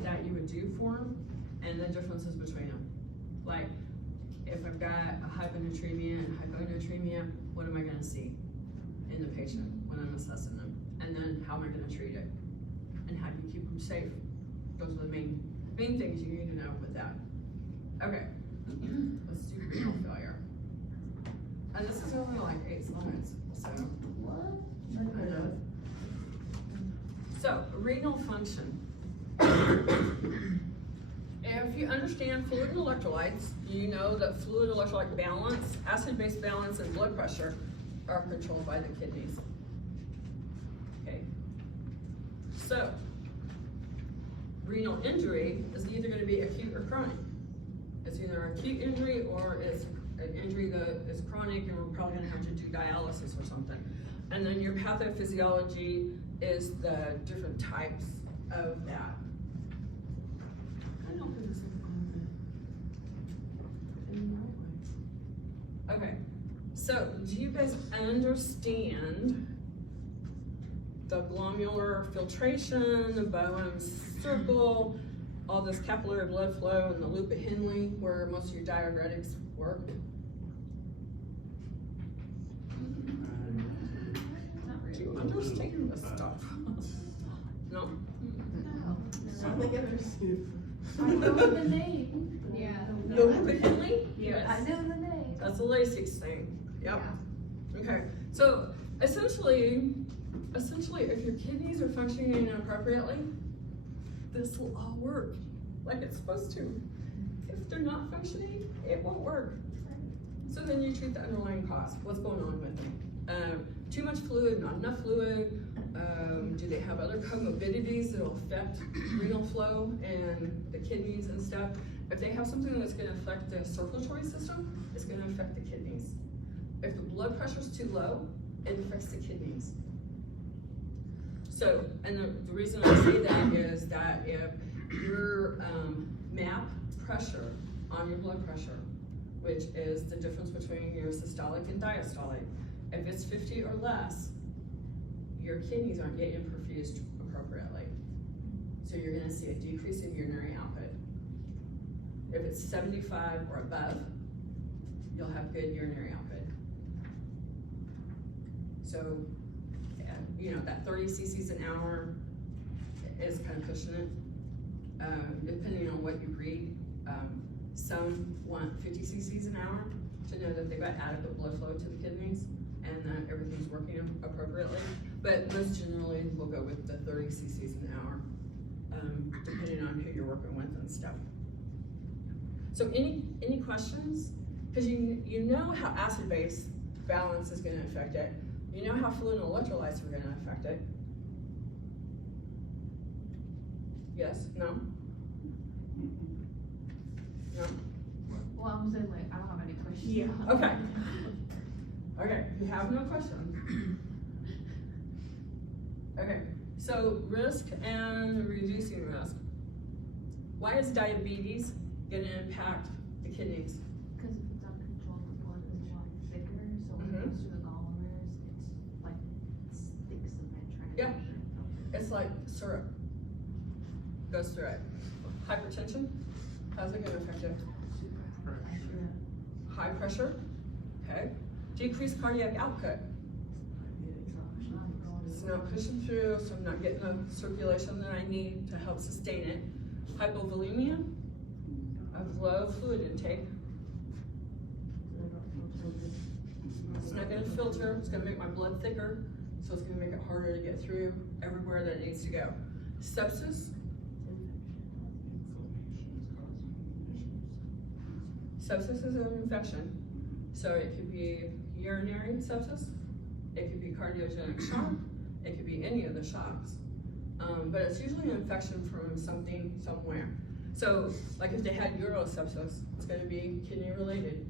that you would do for them and the differences between them. Like, if I've got a hyponatremia and hyponatremia, what am I gonna see in the patient when I'm assessing them? And then how am I gonna treat it? And how do you keep them safe? Those are the main things you need to know with that. Okay, let's do renal failure. And this is only like 8 slides, so. What? I know. So, renal function. If you understand fluid and electrolytes, you know that fluid electrolyte balance, acid-base balance, and blood pressure are controlled by the kidneys. Okay. So, renal injury is either gonna be acute or chronic. It's either an acute injury or it's an injury that is chronic and we're probably gonna have to do dialysis or something. And then your pathophysiology is the different types of that. I don't think this is in the right way. Okay, so do you guys understand the glomerular filtration, the Bowen's circle, all this capillary blood flow, and the loop of Henle, where most of your diuretics work? Do you understand this stuff? No? I don't think I've ever seen I know the name. Yeah. The loop of Henle? Yes. I know the name. That's a Lasix thing, yep. Okay, so essentially, if your kidneys are functioning inappropriately, this will all work like it's supposed to. If they're not functioning, it won't work. So then you treat the underlying cause. What's going on with them? Too much fluid, not enough fluid? Do they have other comorbidities that will affect renal flow and the kidneys and stuff? If they have something that's gonna affect the circulatory system, it's gonna affect the kidneys. If the blood pressure's too low, it affects the kidneys. So, and the reason I say that is that if your MAP pressure on your blood pressure, which is the difference between your systolic and diastolic, if it's 50 or less, your kidneys aren't getting perfused appropriately. So you're gonna see a decrease in urinary output. If it's 75 or above, you'll have good urinary output. So, you know, that 30 cc's an hour is kind of pushing it. Depending on what you read, some want 50 cc's an hour to know that they've got adequate blood flow to the kidneys and that everything's working appropriately. But most generally, we'll go with the 30 cc's an hour, depending on who you're working with and stuff. So any questions? Because you know how acid-base balance is going to affect it. You know how fluid and electrolytes are going to affect it. Yes? No? No? Well, I'm saying like, I don't have any questions. Yeah. Okay. Okay, if you have no questions. Okay, so risk and reducing risk. Why is diabetes going to impact the kidneys? Because if it's uncontrolled, the blood is a lot thicker, so when it Mhm. goes through the gallbladders, it's like thick cement trying to. Yeah. push it. It's like syrup. Goes through it. Hypertension, how's it going to affect it? High pressure, okay. Decreased cardiac output. It's not pushing through, so I'm not getting the circulation that I need to help sustain it. Hypovolemia, of low fluid intake. It's not gonna filter, it's gonna make my blood thicker, so it's gonna make it harder to get through everywhere that it needs to go. Sepsis. Sepsis is an infection. So it could be urinary sepsis, it could be cardiogenic shock, it could be any of the shocks. But it's usually an infection from something somewhere. So like if they had urosepsis, it's gonna be kidney related.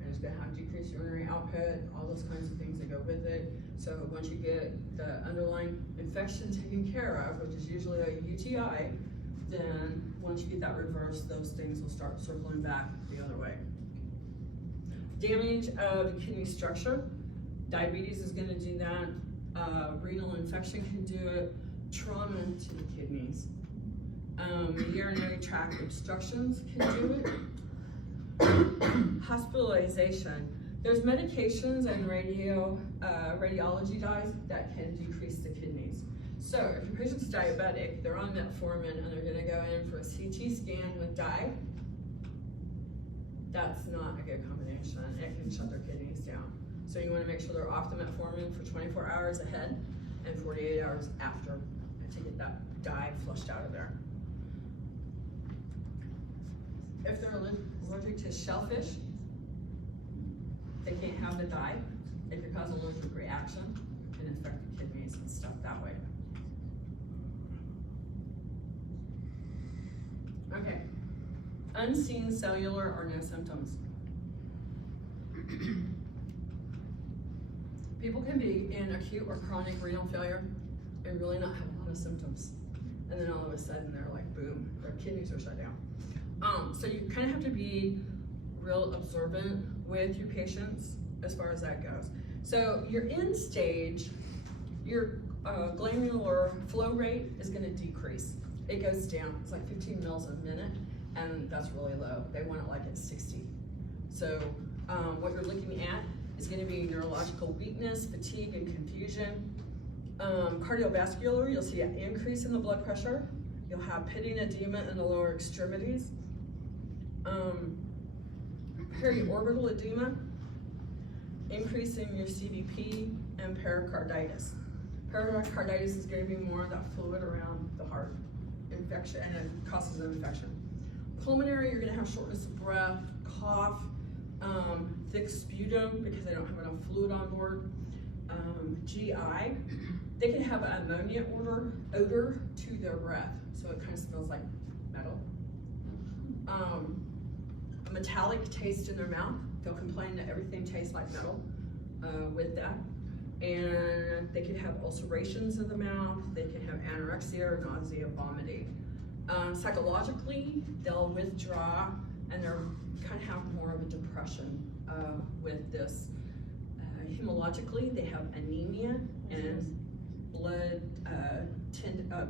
And it's gonna have decreased urinary output, all those kinds of things that go with it. So once you get the underlying infection taken care of, which is usually a UTI, then once you get that reversed, those things will start circling back the other way. Damage of kidney structure. Diabetes is gonna do that. Renal infection can do it. Trauma to the kidneys. Urinary tract obstructions can do it. Hospitalization. There's medications and radiology dyes that can decrease the kidneys. So if your patient's diabetic, they're on metformin and they're gonna go in for a CT scan with dye, that's not a good combination. It can shut their kidneys down. So you wanna make sure they're off the metformin for 24 hours ahead and 48 hours after to get that dye flushed out of there. If they're allergic to shellfish, they can't have the dye. It could cause allergic reaction and affect the kidneys and stuff that way. Okay, unseen cellular or no symptoms. People can be in acute or chronic renal failure and really not have a lot of symptoms. And then all of a sudden they're like, boom, their kidneys are shut down. So you kind of have to be real observant with your patients as far as that goes. So your end stage, your glomerular flow rate is gonna decrease. It goes down, it's like 15 mils a minute, and that's really low. They want it like at 60. So what you're looking at is gonna be neurological weakness, fatigue, and confusion. Cardiovascular, you'll see an increase in the blood pressure. You'll have pitting edema in the lower extremities. Periorbital edema, increase in your CVP, and pericarditis. Pericarditis is gonna be more of that fluid around the heart infection, and it causes an infection. Pulmonary, you're gonna have shortness of breath, cough, thick sputum because they don't have enough fluid on board. GI, they can have an ammonia odor to their breath, so it kind of smells like metal. A metallic taste in their mouth. They'll complain that everything tastes like metal with that. And they can have ulcerations in the mouth. They can have anorexia or nausea, vomiting. Psychologically, they'll withdraw and they're kind of have more of a depression with this. Hemologically, they have anemia and blood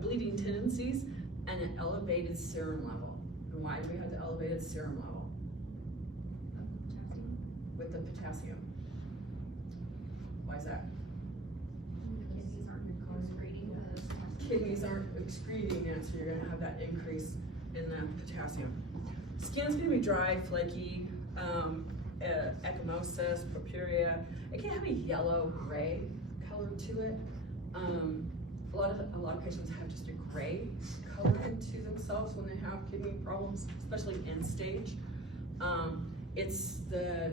bleeding tendencies and an elevated serum level. And why do we have the elevated serum level? With the potassium. Why is that? Kidneys aren't excreting it, so you're gonna have that increase in the potassium. Skin's gonna be dry, flaky, ecchymosis, purpurea. It can have a yellow-gray color to it. A lot of patients have just a gray color to themselves when they have kidney problems, especially end stage. It's the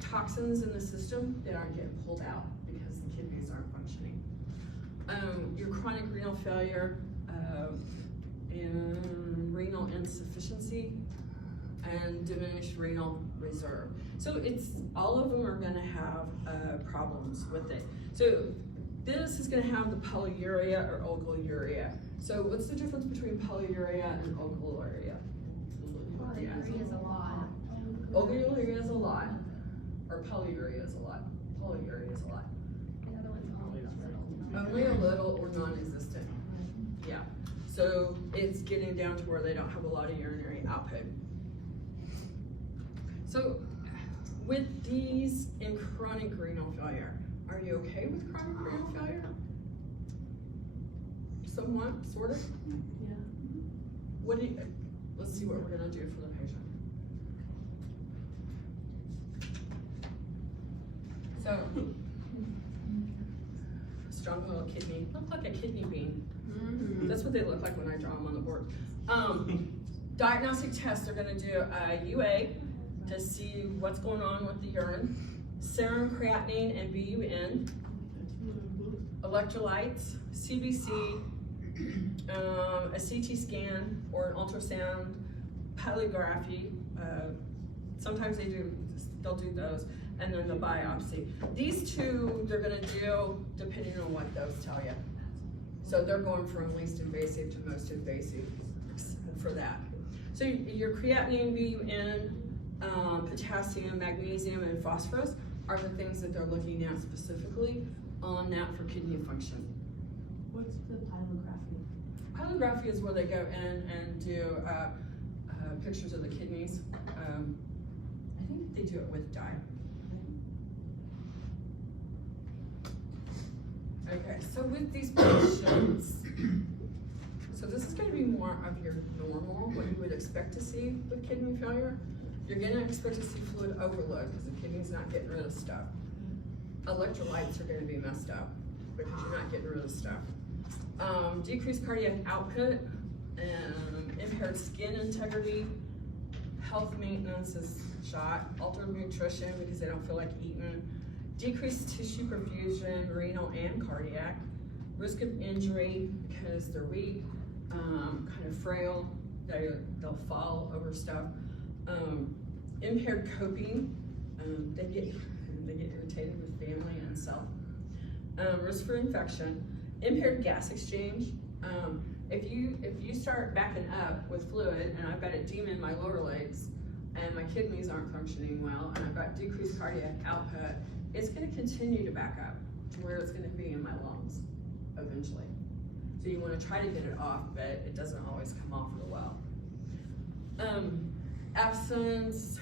toxins in the system that aren't getting pulled out because the kidneys aren't functioning. Your chronic renal failure and renal insufficiency and diminished renal reserve. So it's all of them are going to have problems with it. So this is going to have the polyuria or oliguria. So what's the difference between polyuria and oliguria? Polyuria is a lot. Oliguria is a lot, or polyuria is a lot. Polyuria is a lot. The other one's only a little. Only a little or non-existent. Yeah. So it's getting down to where they don't have a lot of urinary output. So with these in chronic renal failure, are you okay with chronic renal failure? Somewhat, sort of? Yeah. What do you, let's see what we're gonna do for the patient. So, strong little kidney, look like a kidney bean. Mm-hmm. That's what they look like when I draw them on the board. Diagnostic tests, they're gonna do a UA to see what's going on with the urine, serum creatinine and BUN, electrolytes, CBC, a CT scan or an ultrasound, polygraphy. Sometimes they'll do those, and then the biopsy. These two, they're gonna do depending on what those tell you. So they're going from least invasive to most invasive for that. So your creatinine, BUN, potassium, magnesium, and phosphorus are the things that they're looking at specifically on that for kidney function. What's the pyrography? Pyrography is where they go in and do pictures of the kidneys. I think they do it with dye. Okay, so with these patients, so this is going to be more of your normal, what you would expect to see with kidney failure. You're going to expect to see fluid overload because the kidney's not getting rid of stuff. Electrolytes are going to be messed up because you're not getting rid of stuff. Decreased cardiac output, impaired skin integrity, health maintenance is shot, altered nutrition because they don't feel like eating, decreased tissue perfusion, renal and cardiac, risk of injury because they're weak, kind of frail, they'll fall over stuff, impaired coping, they get irritated with family and self, risk for infection, impaired gas exchange. If you start backing up with fluid and I've got edema in my lower legs and my kidneys aren't functioning well and I've got decreased cardiac output, it's gonna continue to back up to where it's gonna be in my lungs eventually. So you wanna try to get it off, but it doesn't always come off real well. Absence,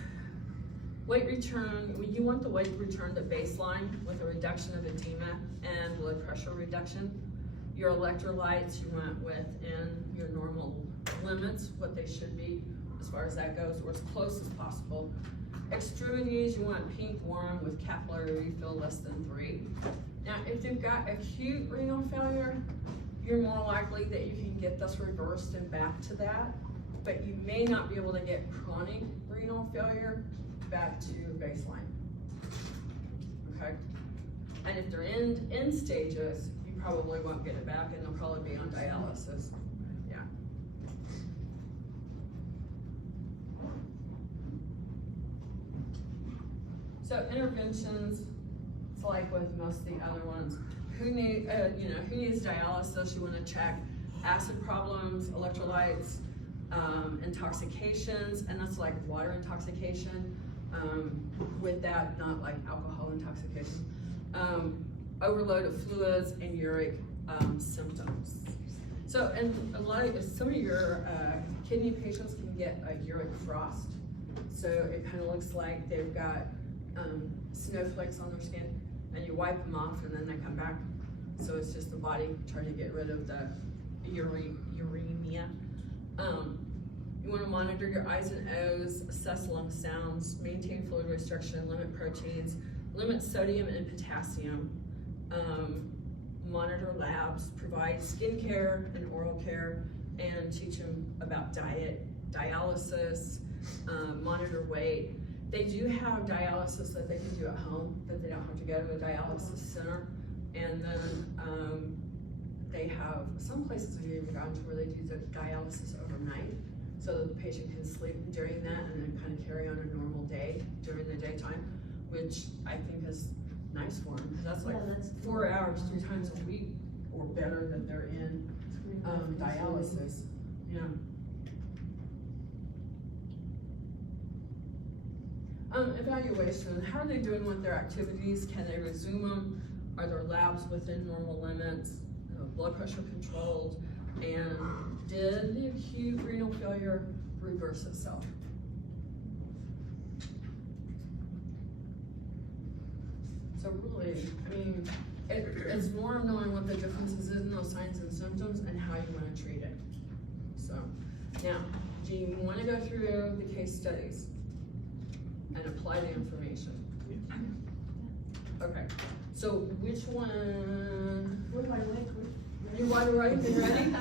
weight return, you want the weight return to baseline with a reduction of edema and blood pressure reduction. Your electrolytes you want within your normal limits, what they should be as far as that goes, or as close as possible. Extremities, you want pink warm with capillary refill less than 3. Now, if you've got acute renal failure, you're more likely that you can get this reversed and back to that, but you may not be able to get chronic renal failure back to baseline, okay? And if they're in end stages, you probably won't get it back and they'll probably be on dialysis, yeah. So interventions, it's like with most of the other ones. Who needs dialysis? You want to check acid problems, electrolytes, intoxications, and that's like water intoxication. With that, not like alcohol intoxication. Overload of fluids and uric symptoms. So, and some of your kidney patients can get a uric frost. So it kind of looks like they've got snowflakes on their skin, and you wipe them off and then they come back. So it's just the body trying to get rid of the uremia. You want to monitor your I's and O's, assess lung sounds, maintain fluid restriction, limit proteins, limit sodium and potassium, monitor labs, provide skin care and oral care, and teach them about diet, dialysis, monitor weight. They do have dialysis that they can do at home, that they don't have to go to a dialysis center. And then they have, some places have even gone to where they do the dialysis overnight, so that the patient can sleep during that and then kind of carry on a normal day during the daytime, which I think is nice for them, because that's like 4 hours, 3 times a week or better that they're in dialysis, yeah. Evaluation, how are they doing with their activities? Can they resume them? Are their labs within normal limits? Blood pressure controlled? And did the acute renal failure reverse itself? So really, I mean, it's more of knowing what the differences is in those signs and symptoms and how you want to treat it. So, now, do you want to go through the case studies and apply the information? Okay, so which one? You wide awake and ready? The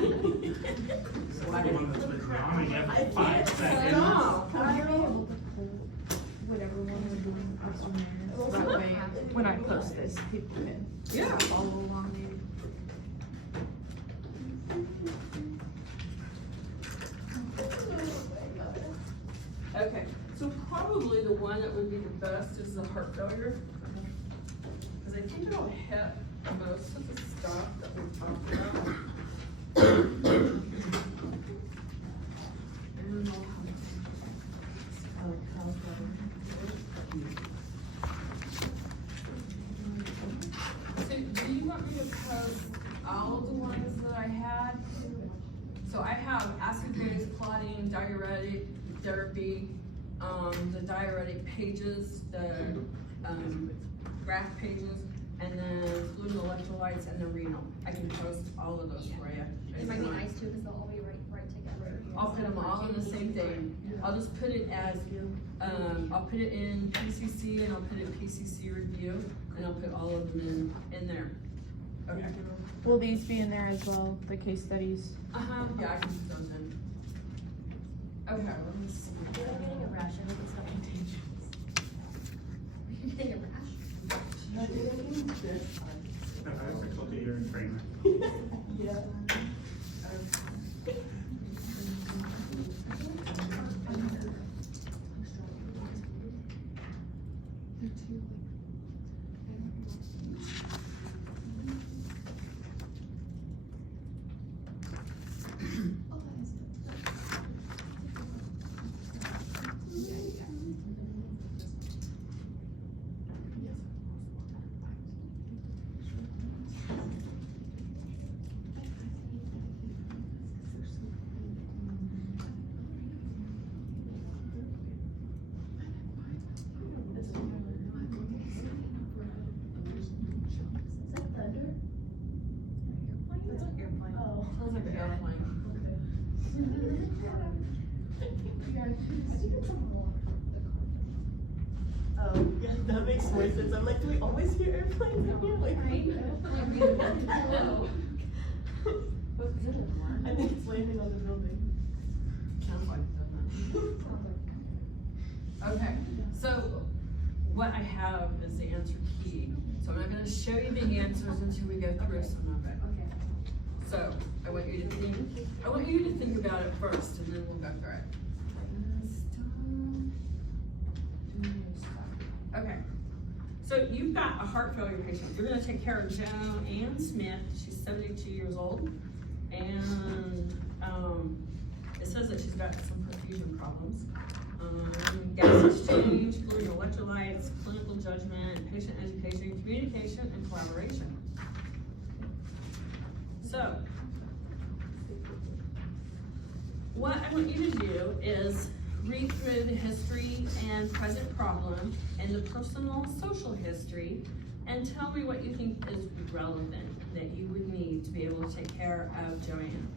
one that's been drawing every 5 seconds. No. Whatever one we're doing, that way, when I post this, people can Yeah. follow along maybe. Okay, so probably the one that would be the best is the heart failure. Because I think it'll hit most of the stuff that we've talked about. And I'll So do you want me to post all of the ones that I had? So I have acid-base clotting, diuretic therapy, the diuretic pages, the graph pages, and then fluid and electrolytes and the renal. I can post all of those for you. It might be nice too, because they'll all be right together. I'll put them all in the same thing. I'll just put it as, I'll put it in PCC and I'll put it in PCC review, and I'll put all of them in there. Okay. Will these be in there as well, the case studies? Yeah, I can put those in. Okay, let me see. I'm getting a rash, I think it's not contagious. You think a rash? I was a couple year trainer. Yeah. Is that thunder? That's an airplane. Oh. Sounds like an airplane. Oh, yeah, that makes more sense. I'm like, do we always hear airplanes in here? Like, I think it's landing on the building. Sounds like it, doesn't it? Okay, so what I have is the answer key. So I'm not gonna show you the answers until we go through some of it. Okay. So I want you to think about it first and then we'll go through it. Okay, so you've got a heart failure patient. You're gonna take care of Joanne Smith. She's 72 years old. And it says that she's got some perfusion problems. Gas exchange, fluid electrolytes, clinical judgment, patient education, communication, and collaboration. So, what I want you to do is read through the history and present problem and the personal social history and tell me what you think is relevant that you would need to be able to take care of Joanne.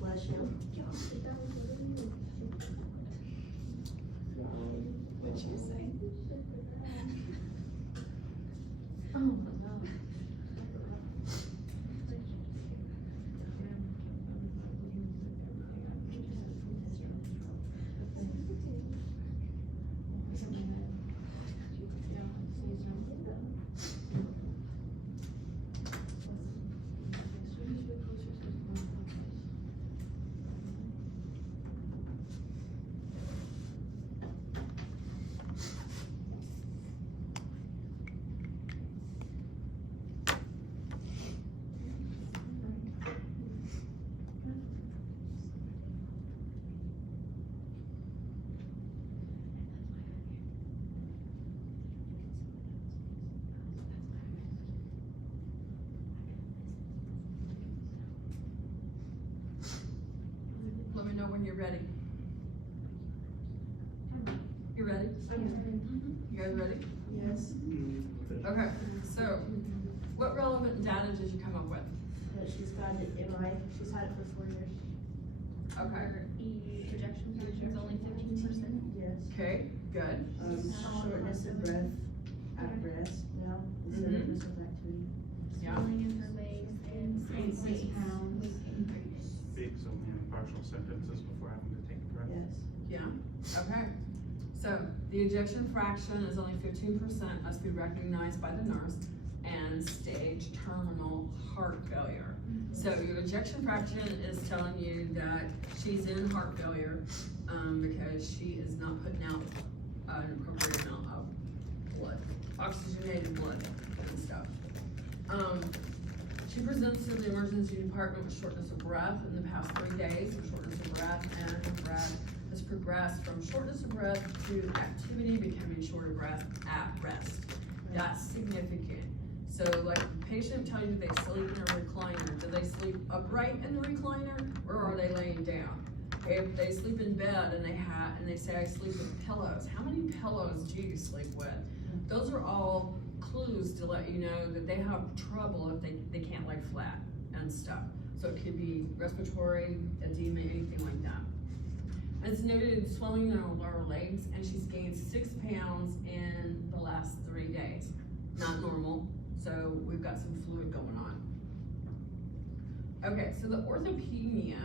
Bless you. What'd you say? Oh my God. Let me know when you're ready. You ready? You guys ready? Yes. Okay, so what relevant data did you come up with? But she's got an MI, she's had it for 4 years. Okay, Her E ejection fraction's only 15%. Yes. okay, Good. Shortness of breath at rest now, instead of physical activity. Yeah. Swelling in her legs and Gained 6 weight pounds. gain 3 days. Speaks only in partial sentences before having to take a breath. Yes. Yeah, okay. So the ejection fraction is only 15%, must be recognized by the nurse, and stage terminal heart failure. So your ejection fraction is telling you that she's in heart failure, because she is not putting out an appropriate amount of blood, oxygenated blood and stuff. She presents to the emergency department with shortness of breath in the past 3 days, with shortness of breath, and her breath has progressed from shortness of breath to activity becoming short of breath at rest. That's significant. So like the patient tells you they sleep in a recliner, do they sleep upright in the recliner, or are they laying down? If they sleep in bed and they say I sleep with pillows, how many pillows do you sleep with? Those are all clues to let you know that they have trouble if they can't lay flat and stuff. So it could be respiratory, edema, anything like that. It's noted swelling in her lower legs, and she's gained 6 pounds in the last 3 days. Not normal, so we've got some fluid going on. Okay, so the orthopnea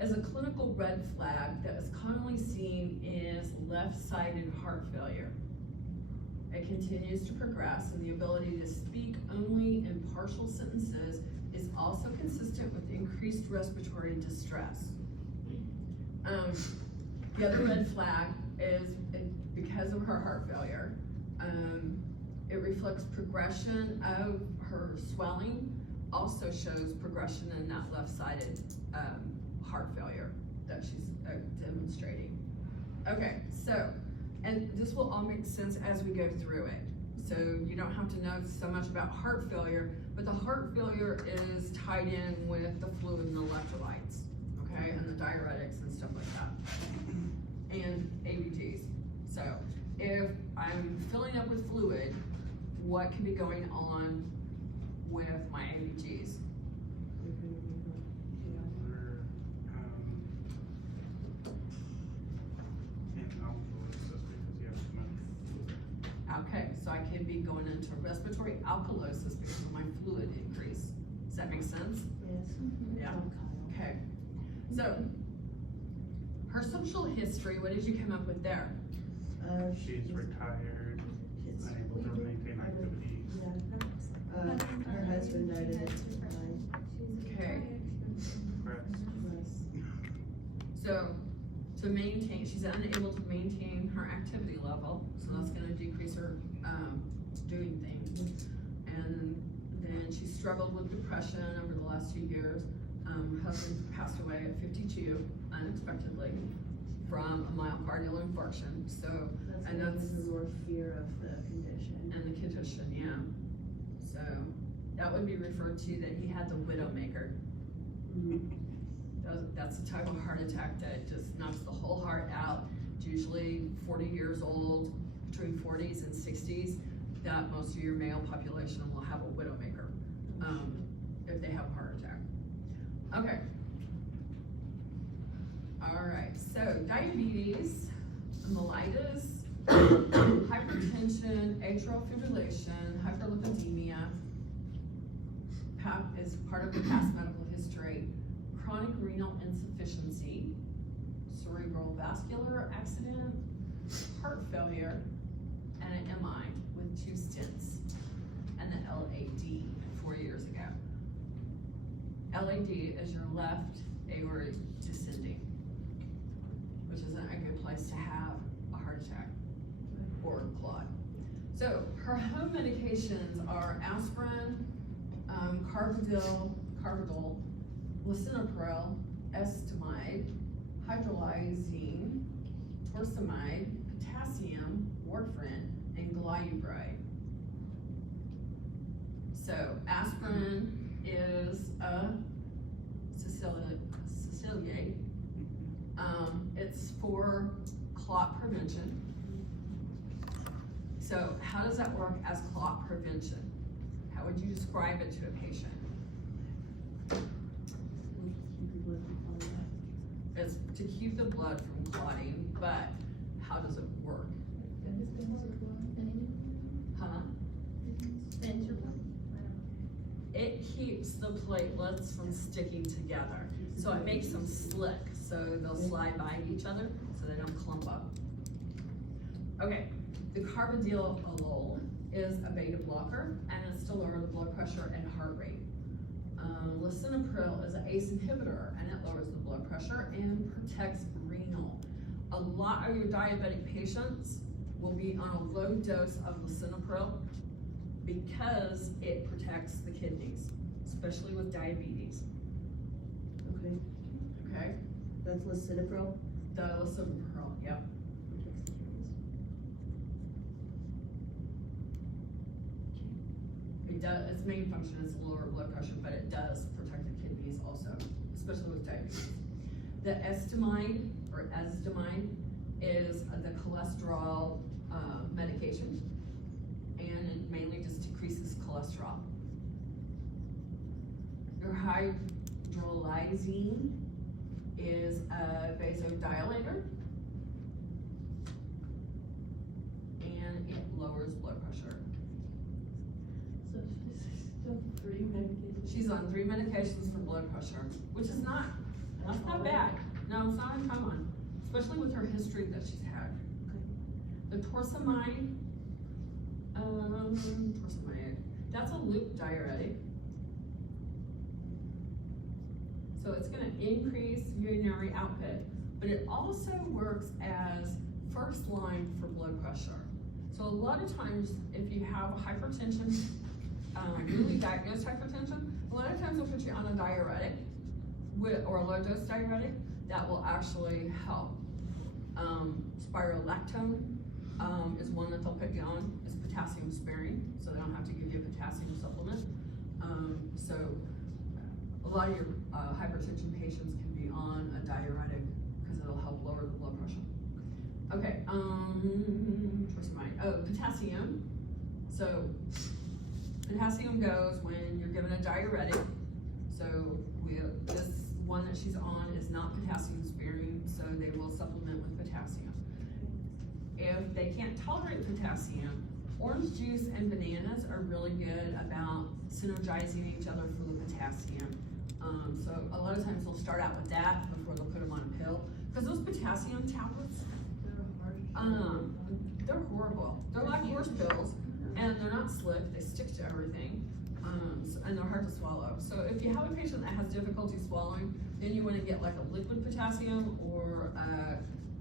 is a clinical red flag that is commonly seen as left-sided heart failure. It continues to progress, and the ability to speak only in partial sentences is also consistent with increased respiratory distress. The other red flag is because of her heart failure. It reflects progression of her swelling, also shows progression in that left-sided heart failure that she's demonstrating. Okay, so, and this will all make sense as we go through it. So you don't have to know so much about heart failure, but the heart failure is tied in with the fluid and the electrolytes, okay, and the diuretics and stuff like that, and ABGs. So if I'm filling up with fluid, what can be going on with my ABGs? Okay, so I can be going into respiratory alkalosis because of my fluid increase. Does that make sense? Yes. Yeah. Okay. So, her social history, what did you come up with there? She's retired, Kids. unable to maintain activities. Yeah. Her husband died at 55. Okay. Breath. So, to maintain, she's unable to maintain her activity level, so that's gonna decrease her, doing things. And then she struggled with depression over the last 2 years. Her husband passed away at 52 unexpectedly from a myocardial infarction, so, and that's, more fear of the condition. and the condition, yeah. So, that would be referred to that he had the widowmaker. That's the type of heart attack that just knocks the whole heart out. It's usually 40 years old, between 40s and 60s, that most of your male population will have a widowmaker, if they have a heart attack. Okay. All right, so diabetes, mellitus, hypertension, atrial fibrillation, hyperlipidemia, is part of the past medical history. Chronic renal insufficiency, cerebral vascular accident, heart failure, and an MI with 2 stents, and the LAD 4 years ago. LAD is your left aortic descending, which isn't a good place to have a heart attack or clot. So her home medications are aspirin, Carvedil, lisinopril, estomide, hydrolyzine, torsemide, potassium, warfarin, and glyburide. So aspirin is a Siciliate. It's for clot prevention. So how does that work as clot prevention? How would you describe it to a patient? It's to keep the blood from clotting, but how does it work? keeps the platelets from sticking together. So it makes them slick, so they'll slide by each other, so they don't clump up. Okay, the carbidiol is a beta blocker, and it's to lower the blood pressure and heart rate. Lisinopril is an ACE inhibitor, and it lowers the blood pressure and protects renal. A lot of your diabetic patients will be on a low dose of lisinopril because it protects the kidneys, especially with diabetes. Okay, Okay, that's lisinopril. the lisinopril, yep. It does, its main function is to lower blood pressure, but it does protect the kidneys also, especially with diabetes. The estimide, or estimide, is the cholesterol medication, and it mainly just decreases cholesterol. Your hydrolyzine is a vasodilator, and it lowers blood pressure. So she's still 3 medications. She's on 3 medications for blood pressure, which is that's not bad. No, it's not uncommon, especially with her history that she's had. The torsemide, that's a loop diuretic. So it's gonna increase urinary output, but it also works as first line for blood pressure. So a lot of times, if you have hypertension, newly diagnosed hypertension, a lot of times they'll put you on a diuretic, or a low dose diuretic, that will actually help. Spirolactone is one that they'll put you on. It's potassium sparing, so they don't have to give you a potassium supplement. So a lot of your hypertension patients can be on a diuretic because it'll help lower the blood pressure. Okay, potassium. So potassium goes when you're given a diuretic. So this one that she's on is not potassium sparing, so they will supplement with potassium. If they can't tolerate potassium, orange juice and bananas are really good about synergizing each other for the potassium. So a lot of times they'll start out with that before they'll put them on a pill, because those potassium tablets, they're horrible. They're like horse pills, and they're not slick, they stick to everything, and they're hard to swallow. So if you have a patient that has difficulty swallowing, then you want to get like a liquid potassium or a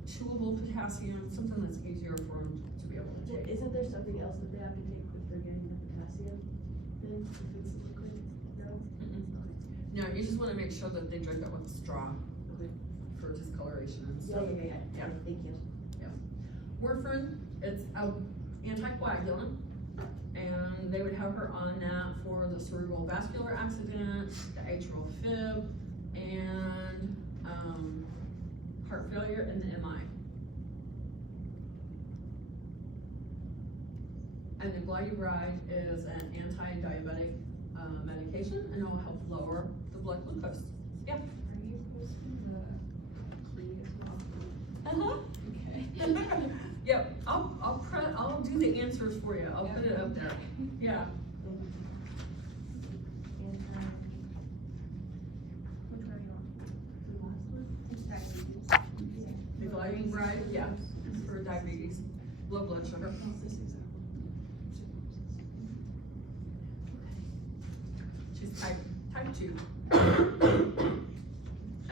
chewable potassium, something that's easier for them to be able to take. Isn't there something else that they have to take if they're getting the potassium? Then if it's liquid? No? No, you just want to make sure that they drink it with a straw for discoloration and stuff. Yeah. Thank you. Warfarin, it's an anticoagulant, and they would have her on that for the cerebral vascular accident, the atrial fib, and heart failure and the MI. And the glyburide is an anti-diabetic medication, and it will help lower the blood glucose. Yeah. Are you posting the plea as well? Okay. Yep, I'll do the answers for you. I'll put it up there. Yeah. Which one are you on? It's diabetes. The glyburide, yeah, it's for diabetes, low blood sugar. She's type 2.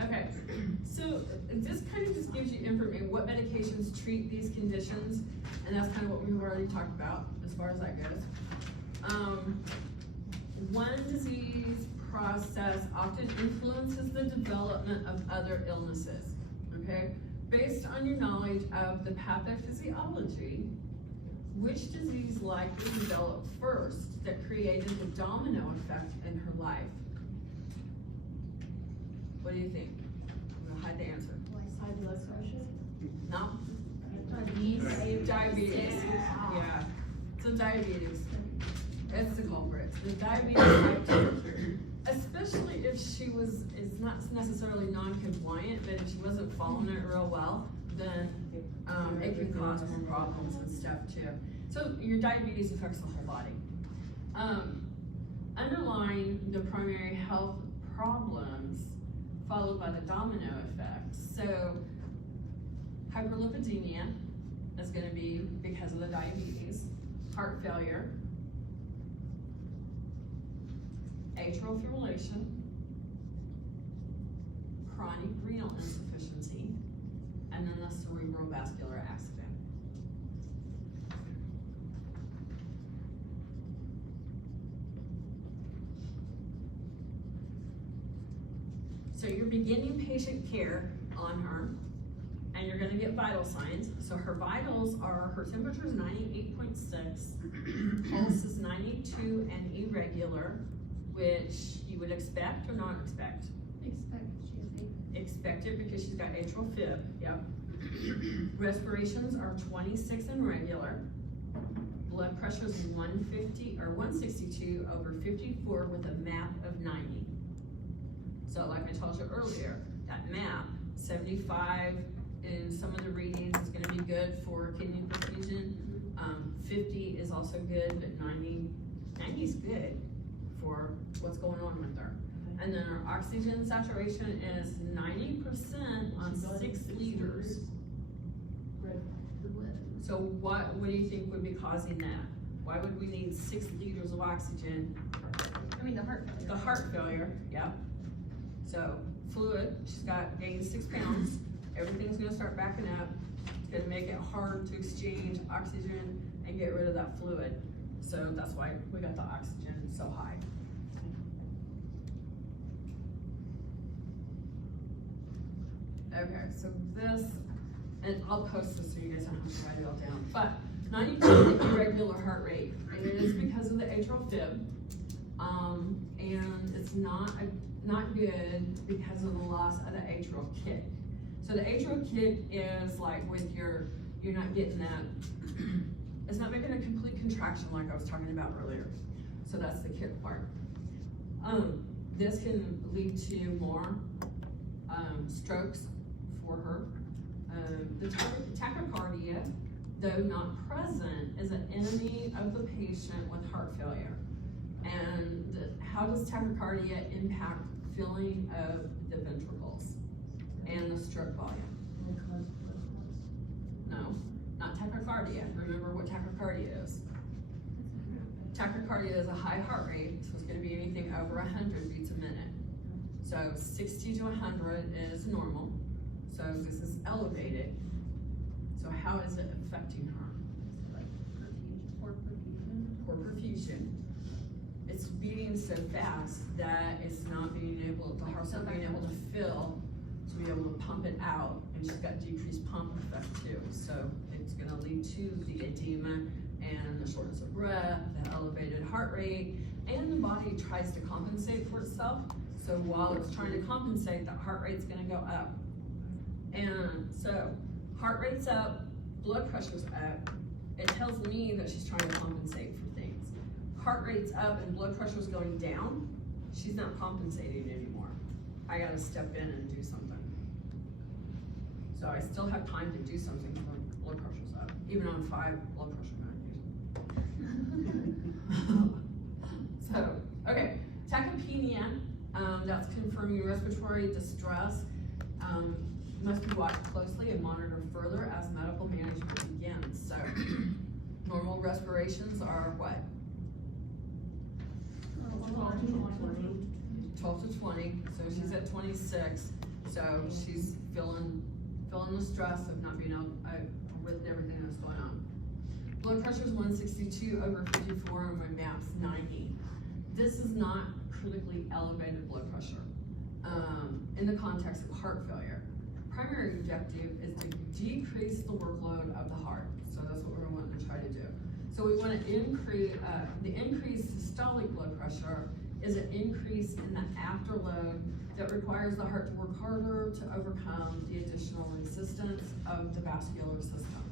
Okay, so this kind of just gives you information, what medications treat these conditions, and that's kind of what we've already talked about as far as that goes. One disease process often influences the development of other illnesses, okay? Based on your knowledge of the pathophysiology, which disease likely developed first that created the domino effect in her life? What do you think? I'm gonna hide the answer. High blood pressure? No? Diabetes. Diabetes, yeah. So diabetes, it's the culprit. The diabetes type 2, especially if she is not necessarily non-compliant, but if she wasn't following it real well, then it can cause more problems and stuff too. So your diabetes affects the whole body. underlying the primary health problems followed by the domino effect. So hyperlipidemia is gonna be because of the diabetes, heart failure, atrial fibrillation, chronic renal insufficiency, and then the cerebral vascular accident. So you're beginning patient care on her, and you're gonna get vital signs. So her vitals are, her temperature is 98.6, pulse is 92 and irregular, which you would expect or not expect? Expect it because she's got atrial fib, yep. Respirations are 26 and regular. Blood pressure is 150 or 162 over 54 with a MAP of 90. So like I told you earlier, that MAP, 75 in some of the readings is gonna be good for kidney perfusion. 50 is also good, but 90 is good for what's going on with her. And then our oxygen saturation is 90% on 6 liters. So what do you think would be causing that? Why would we need 6 liters of oxygen? I mean, the heart failure. The heart failure, yeah. So fluid, she's gained 6 pounds. Everything's gonna start backing up. It's gonna make it hard to exchange oxygen and get rid of that fluid. So that's why we got the oxygen so high. Okay, so this, and I'll post this so you guys don't have to write it all down, but 92 is the irregular heart rate, and it is because of the atrial fib, and it's not good because of the loss of the atrial kick. So the atrial kick is like when you're not getting that, it's not making a complete contraction like I was talking about earlier. So that's the kick part. This can lead to more strokes for her. The tachycardia, though not present, is an enemy of the patient with heart failure. And how does tachycardia impact filling of the ventricles and the stroke volume? No, not tachycardia. Remember what tachycardia is. Tachycardia is a high heart rate, so it's gonna be anything over 100 beats a minute. So 60 to 100 is normal. So this is elevated. So how is it affecting her? Poor perfusion. It's beating so fast that it's not being able, the heart's not being able to fill to be able to pump it out, and she's got decreased pump effect too. So it's gonna lead to the edema and the shortness of breath, the elevated heart rate, and the body tries to compensate for itself. So while it's trying to compensate, the heart rate's gonna go up. And so heart rate's up, blood pressure's up. It tells me that she's trying to compensate for things. Heart rate's up and blood pressure's going down, she's not compensating anymore. I gotta step in and do something. So I still have time to do something when blood pressure's up, even on 5 blood pressure medication. So, okay, tachypnea, that's confirming respiratory distress. Must be watched closely and monitored further as medical management begins. So, normal respirations are what? 12 to 20, so she's at 26, so she's feeling the stress of not being able, with everything that's going on. Blood pressure is 162 over 54 and my MAP's 90. This is not critically elevated blood pressure in the context of heart failure. Primary objective is to decrease the workload of the heart, so that's what we're wanting to try to do. So we want to increase, the increased systolic blood pressure is an increase in the afterload that requires the heart to work harder to overcome the additional resistance of the vascular system.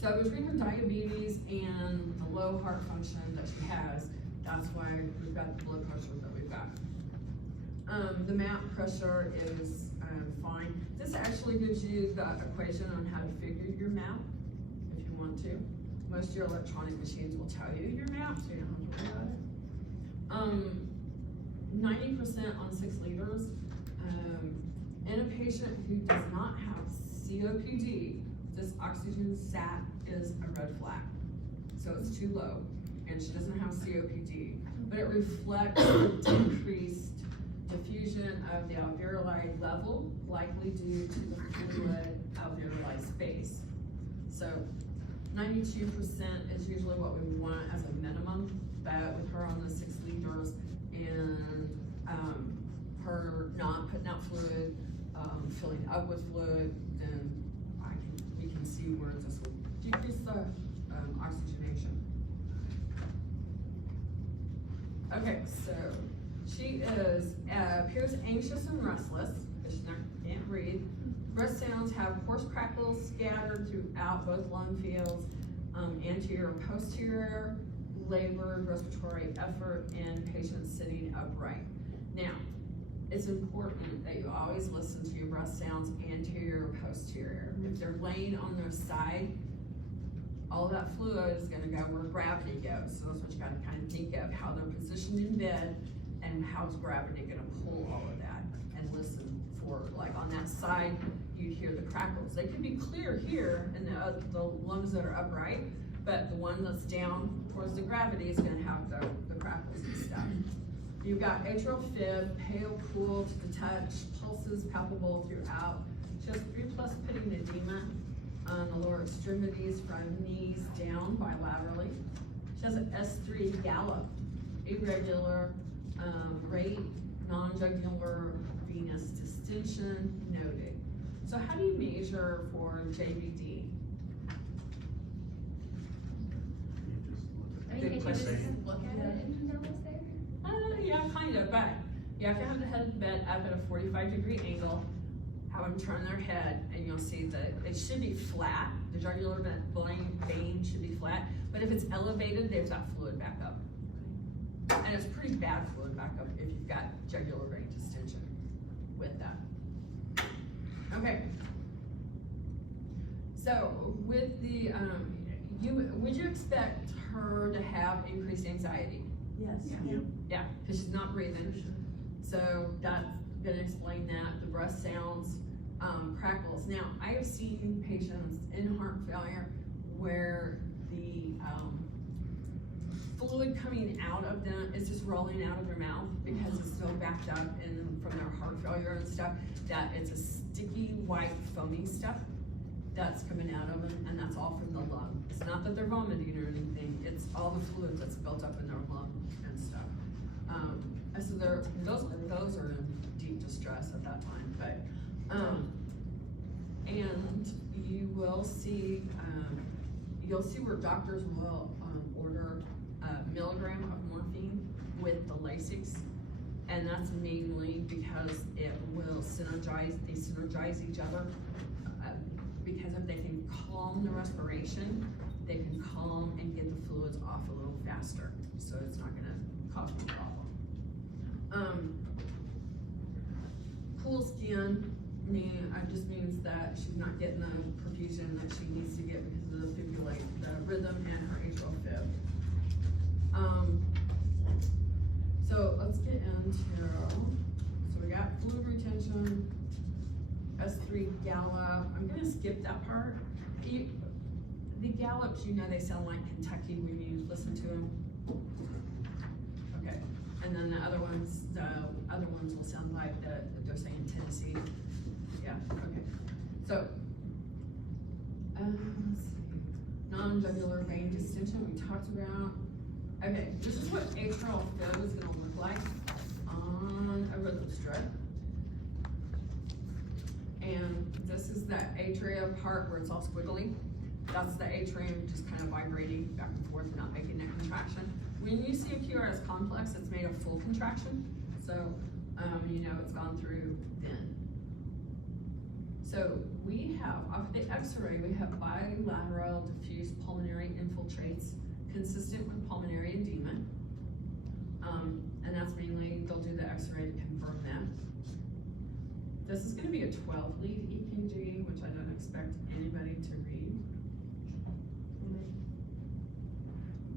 So between her diabetes and the low heart function that she has, that's why we've got the blood pressure that we've got. The MAP pressure is fine. This actually gives you the equation on how to figure your MAP, if you want to. Most of your electronic machines will tell you your MAP, so you don't have to worry about it. 90% on 6 liters. In a patient who does not have COPD, this oxygen sat is a red flag. So it's too low, and she doesn't have COPD, but it reflects decreased diffusion of the alveoli level, likely due to the fluid alveoli space. So 92% is usually what we want as a minimum, but with her on the 6 liters and her not putting out fluid, filling up with fluid, then we can see where this will decrease the oxygenation. Okay, so she appears anxious and restless, because she can't breathe. Breath sounds have hoarse crackles scattered throughout both lung fields, anterior and posterior, labored respiratory effort, and patients sitting upright. Now, it's important that you always listen to your breath sounds anterior or posterior. If they're laying on their side, all of that fluid is gonna go where gravity goes. So that's what you gotta kind of think of, how they're positioned in bed and how's gravity gonna pull all of that, and listen for, like on that side, you hear the crackles. They can be clear here in the lungs that are upright, but the one that's down towards the gravity is gonna have the crackles and stuff. You've got atrial fib, pale, cool to the touch, pulses palpable throughout. She has 3+ pitting edema on the lower extremities from knees down bilaterally. She has an S3 gallop, irregular rate, non-jugular venous distension noted. So how do you measure for JVD? I mean, Good can you question. just look at it and know what's there? Yeah, kind of, but you have to have the head of the bed up at a 45-degree angle, have them turn their head, and you'll see that it should be flat. The jugular vein should be flat, but if it's elevated, they've got fluid back up. And it's pretty bad fluid back up if you've got jugular vein distension with that. Okay. So with the, would you expect her to have increased anxiety? Yes. Yep. Yeah, because she's not breathing. So that's gonna explain that. The breath sounds, crackles. Now, I have seen patients in heart failure where the fluid coming out of them is just rolling out of their mouth because it's so backed up from their heart failure and stuff, that it's a sticky white foamy stuff that's coming out of them, and that's all from the lung. It's not that they're vomiting or anything, it's all the fluid that's built up in their lung and stuff. So those are in deep distress at that time, but, and you will see, you'll see where doctors will order a milligram of morphine with the Lasix, and that's mainly because it will they synergize each other. Because if they can calm the respiration, they can calm and get the fluids off a little faster, so it's not gonna cause a problem. Cool skin just means that she's not getting the perfusion that she needs to get because of the rhythm and her atrial fib. So let's get into, so we got fluid retention, S3 gallop. I'm gonna skip that part. The gallops, they sound like Kentucky when you listen to them. Okay, and then the other ones will sound like they're saying Tennessee. Yeah, okay. So, let's see. Non-jugular vein distension we talked about. Okay, this is what atrial fib is gonna look like on a rhythm strip. And this is that atria part where it's all squiggly. That's the atrium just kind of vibrating back and forth, not making that contraction. When you see a QRS complex, it's made of full contraction. So, it's gone through then. So we have, off the x-ray, we have bilateral diffuse pulmonary infiltrates consistent with pulmonary edema. And that's mainly, they'll do the x-ray to confirm that. This is gonna be a 12-lead EKG, which I don't expect anybody to read.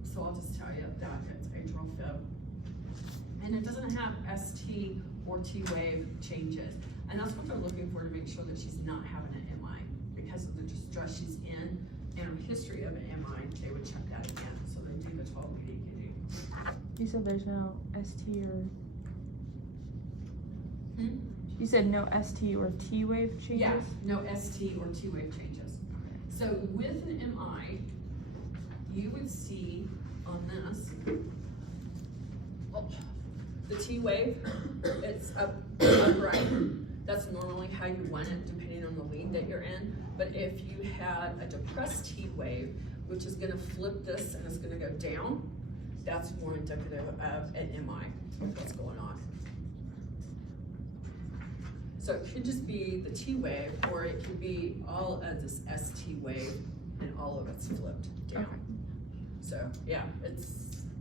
So I'll just tell you that it's atrial fib. And it doesn't have ST or T wave changes. And that's what they're looking for to make sure that she's not having an MI. Because of the distress she's in and her history of an MI, they would check that again. So they do the 12-lead EKG. You said there's no ST or, Hmm? you said no ST or T wave changes? Yeah, no ST or T wave changes. So with an MI, you would see on this, oh, the T wave, it's upright. That's normally how you want it, depending on the lead that you're in. But if you had a depressed T wave, which is gonna flip this and it's gonna go down, that's more indicative of an MI, of what's going on. So it could just be the T wave, or it could be all of this ST wave and all of it's flipped down. Okay. So yeah,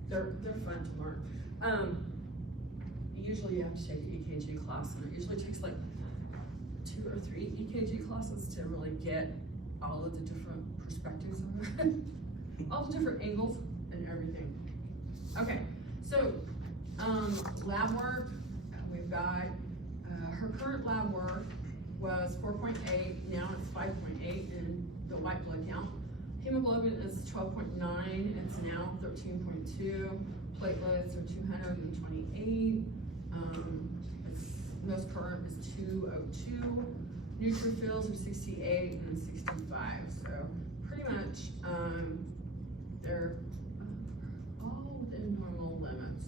they're fun to learn. Usually you have to take an EKG class, and it usually takes like 2 or 3 EKG classes to really get all of the different perspectives of it, all the different angles and everything. Okay, so lab work, we've got her current lab work was 4.8, now it's 5.8 in the white blood count. Hemoglobin is 12.9, it's now 13.2. Platelets are 228. Most current is 202. Neutrophils are 68 and 65. So pretty much they're all within normal limits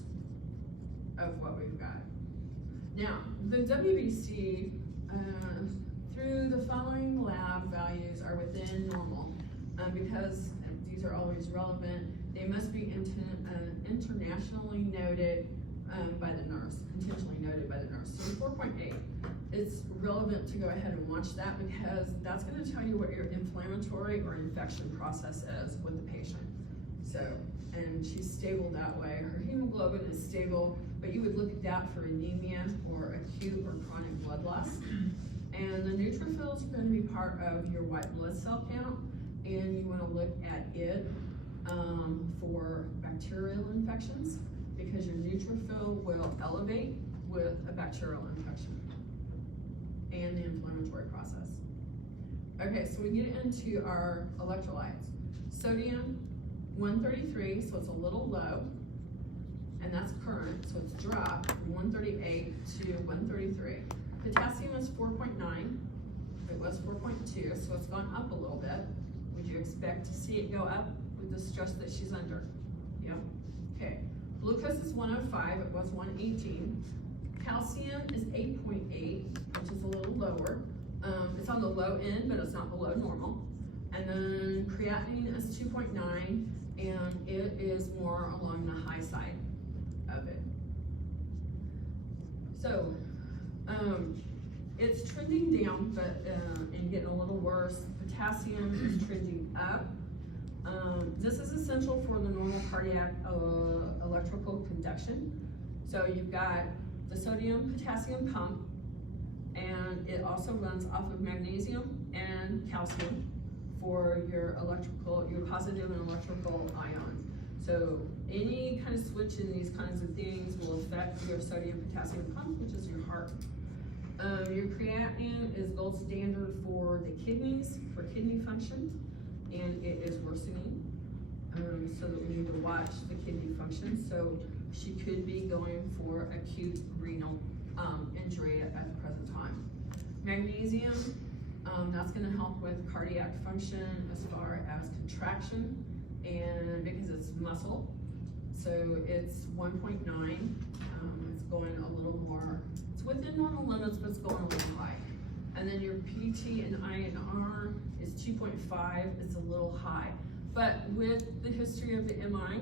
of what we've got. Now, the WBC, through the following lab values are within normal, because these are always relevant. They must be internationally noted by the nurse, intentionally noted by the nurse. So 4.8, it's relevant to go ahead and watch that, because that's gonna tell you what your inflammatory or infection process is with the patient. So, and she's stable that way. Her hemoglobin is stable, but you would look at that for anemia or acute or chronic blood loss. And the neutrophils are gonna be part of your white blood cell count, and you wanna look at it for bacterial infections, because your neutrophil will elevate with a bacterial infection and the inflammatory process. Okay, so we get into our electrolytes. Sodium, 133, so it's a little low, and that's current, so it's dropped from 138 to 133. Potassium is 4.9, it was 4.2, so it's gone up a little bit. Would you expect to see it go up with the stress that she's under? Yep, okay. Glucose is 105, it was 118. Calcium is 8.8, which is a little lower. It's on the low end, but it's not below normal. And then creatinine is 2.9, and it is more along the high side of it. So, it's trending down, but and getting a little worse. Potassium is trending up. This is essential for the normal cardiac electrical conduction. So you've got the sodium potassium pump, and it also runs off of magnesium and calcium for your electrical, your positive and electrical ions. So any kind of switch in these kinds of things will affect your sodium potassium pump, which is your heart. Your creatinine is gold standard for the kidneys, for kidney function, and it is worsening. So that we need to watch the kidney function. So she could be going for acute renal injury at the present time. Magnesium, that's gonna help with cardiac function as far as contraction, and because it's muscle. So it's 1.9, it's going a little more, it's within normal limits, but it's going a little high. And then your PT and INR is 2.5, it's a little high. But with the history of the MI,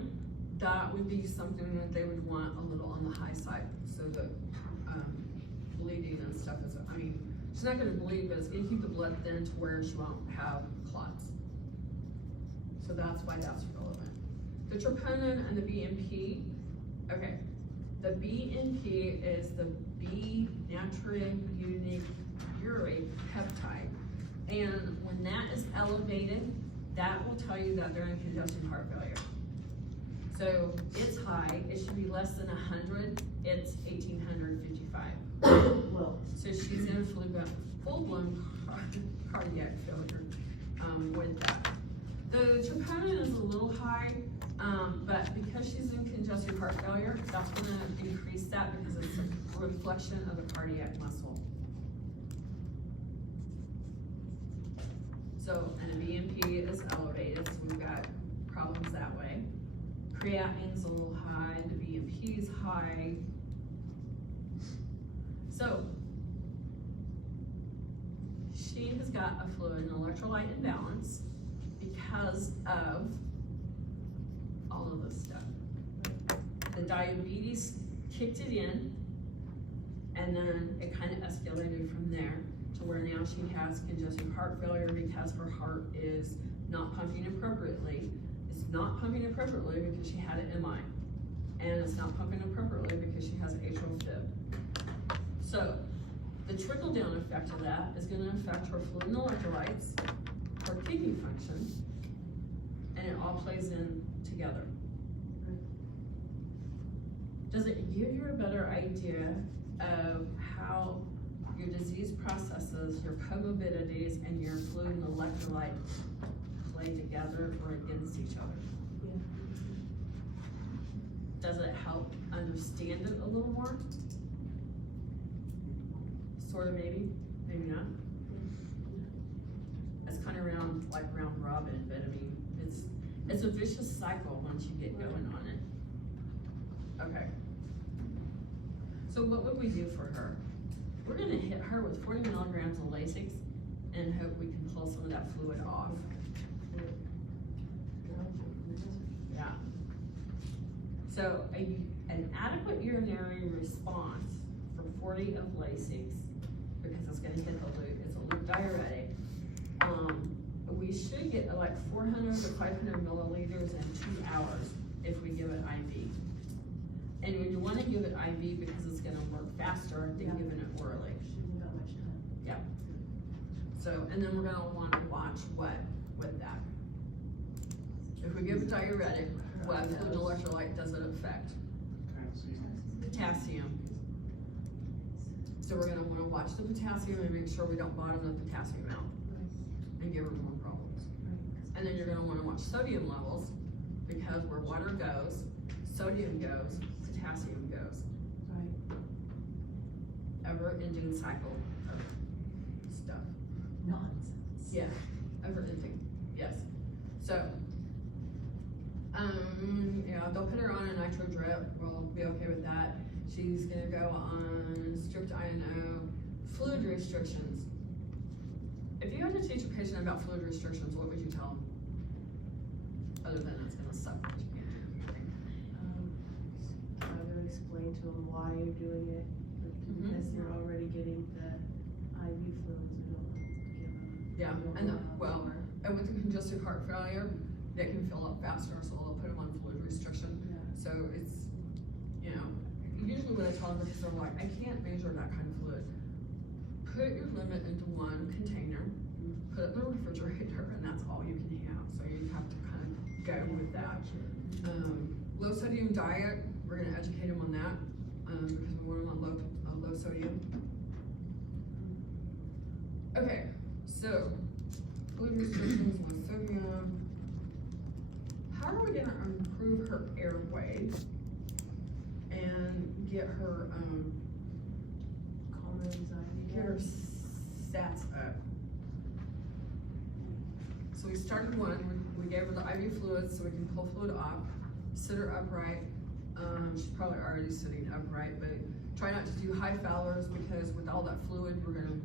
that would be something that they would want a little on the high side. So the bleeding and stuff is, I mean, she's not gonna bleed, but it's gonna keep the blood thin to where she won't have clots. So that's why that's relevant. The troponin and the BNP, okay. The BNP is the B-natriuretic peptide. And when that is elevated, that will tell you that they're in congestive heart failure. So it's high, it should be less than 100, it's 1,855. Well, So she's in full-blown cardiac failure, with that. The troponin is a little high, but because she's in congestive heart failure, that's gonna increase that because it's a reflection of the cardiac muscle. So, and the BNP is elevated, so we've got problems that way. Creatinine's a little high, the BNP is high. So, she has got a fluid and electrolyte imbalance because of all of this stuff. The diabetes kicked it in, and then it kind of escalated from there to where now she has congestive heart failure because her heart is not pumping appropriately. It's not pumping appropriately because she had an MI, and it's not pumping appropriately because she has atrial fib. So, the trickle-down effect of that is gonna affect her fluid and electrolytes, her kidney function, and it all plays in together. Does it give you a better idea of how your disease processes, your comorbidities, and your fluid and electrolyte play together or against each other? yeah. Does it help understand it a little more? Sort of, maybe, maybe not. It's kind of round robin, but I mean, it's a vicious cycle once you get going on it. Okay. So what would we do for her? We're gonna hit her with 40 milligrams of Lasix and hope we can pull some of that fluid off. Yeah. So an adequate urinary response for 40 of Lasix, because it's gonna hit the loop, it's a loop diuretic. We should get like 400 to 500 milliliters in 2 hours if we give it IV. And you wanna give it IV because it's gonna work faster than giving it orally. Shouldn't got much time. Yeah. So, and then we're gonna wanna watch what with that. If we give a diuretic, what fluid electrolyte does it affect? Potassium. So we're gonna wanna watch the potassium and make sure we don't bottom the potassium out and give her more problems. And then you're gonna wanna watch sodium levels, because where water goes, sodium goes, potassium goes. Right. Ever-ending cycle of stuff. Nonsense. Yeah, ever-ending, yes. So, yeah, they'll put her on a nitro drip, we'll be okay with that. She's gonna go on strict INO, fluid restrictions. If you had to teach a patient about fluid restrictions, what would you tell them? Other than it's gonna suck, but you can't do anything. Try to explain to them why you're doing it, because you're already getting the IV fluids, we don't have to give them. Yeah, and with the congestive heart failure, they can fill up faster, so they'll put them on fluid restriction. Yeah. So it's, usually what I tell them is they're like, I can't measure that kind of fluid. Put your limit into one container, put it in the refrigerator, and that's all you can have. So you have to kind of go with that. Low sodium diet, we're gonna educate them on that, because we want them on low sodium. Okay, so fluid restrictions with sodium. How are we gonna improve her airway and get her, Calm anxiety. get her stats up? So we started one, we gave her the IV fluids so we can pull fluid off, sit her upright. She's probably already sitting upright, but try not to do high Fowlers, because with all that fluid, we're gonna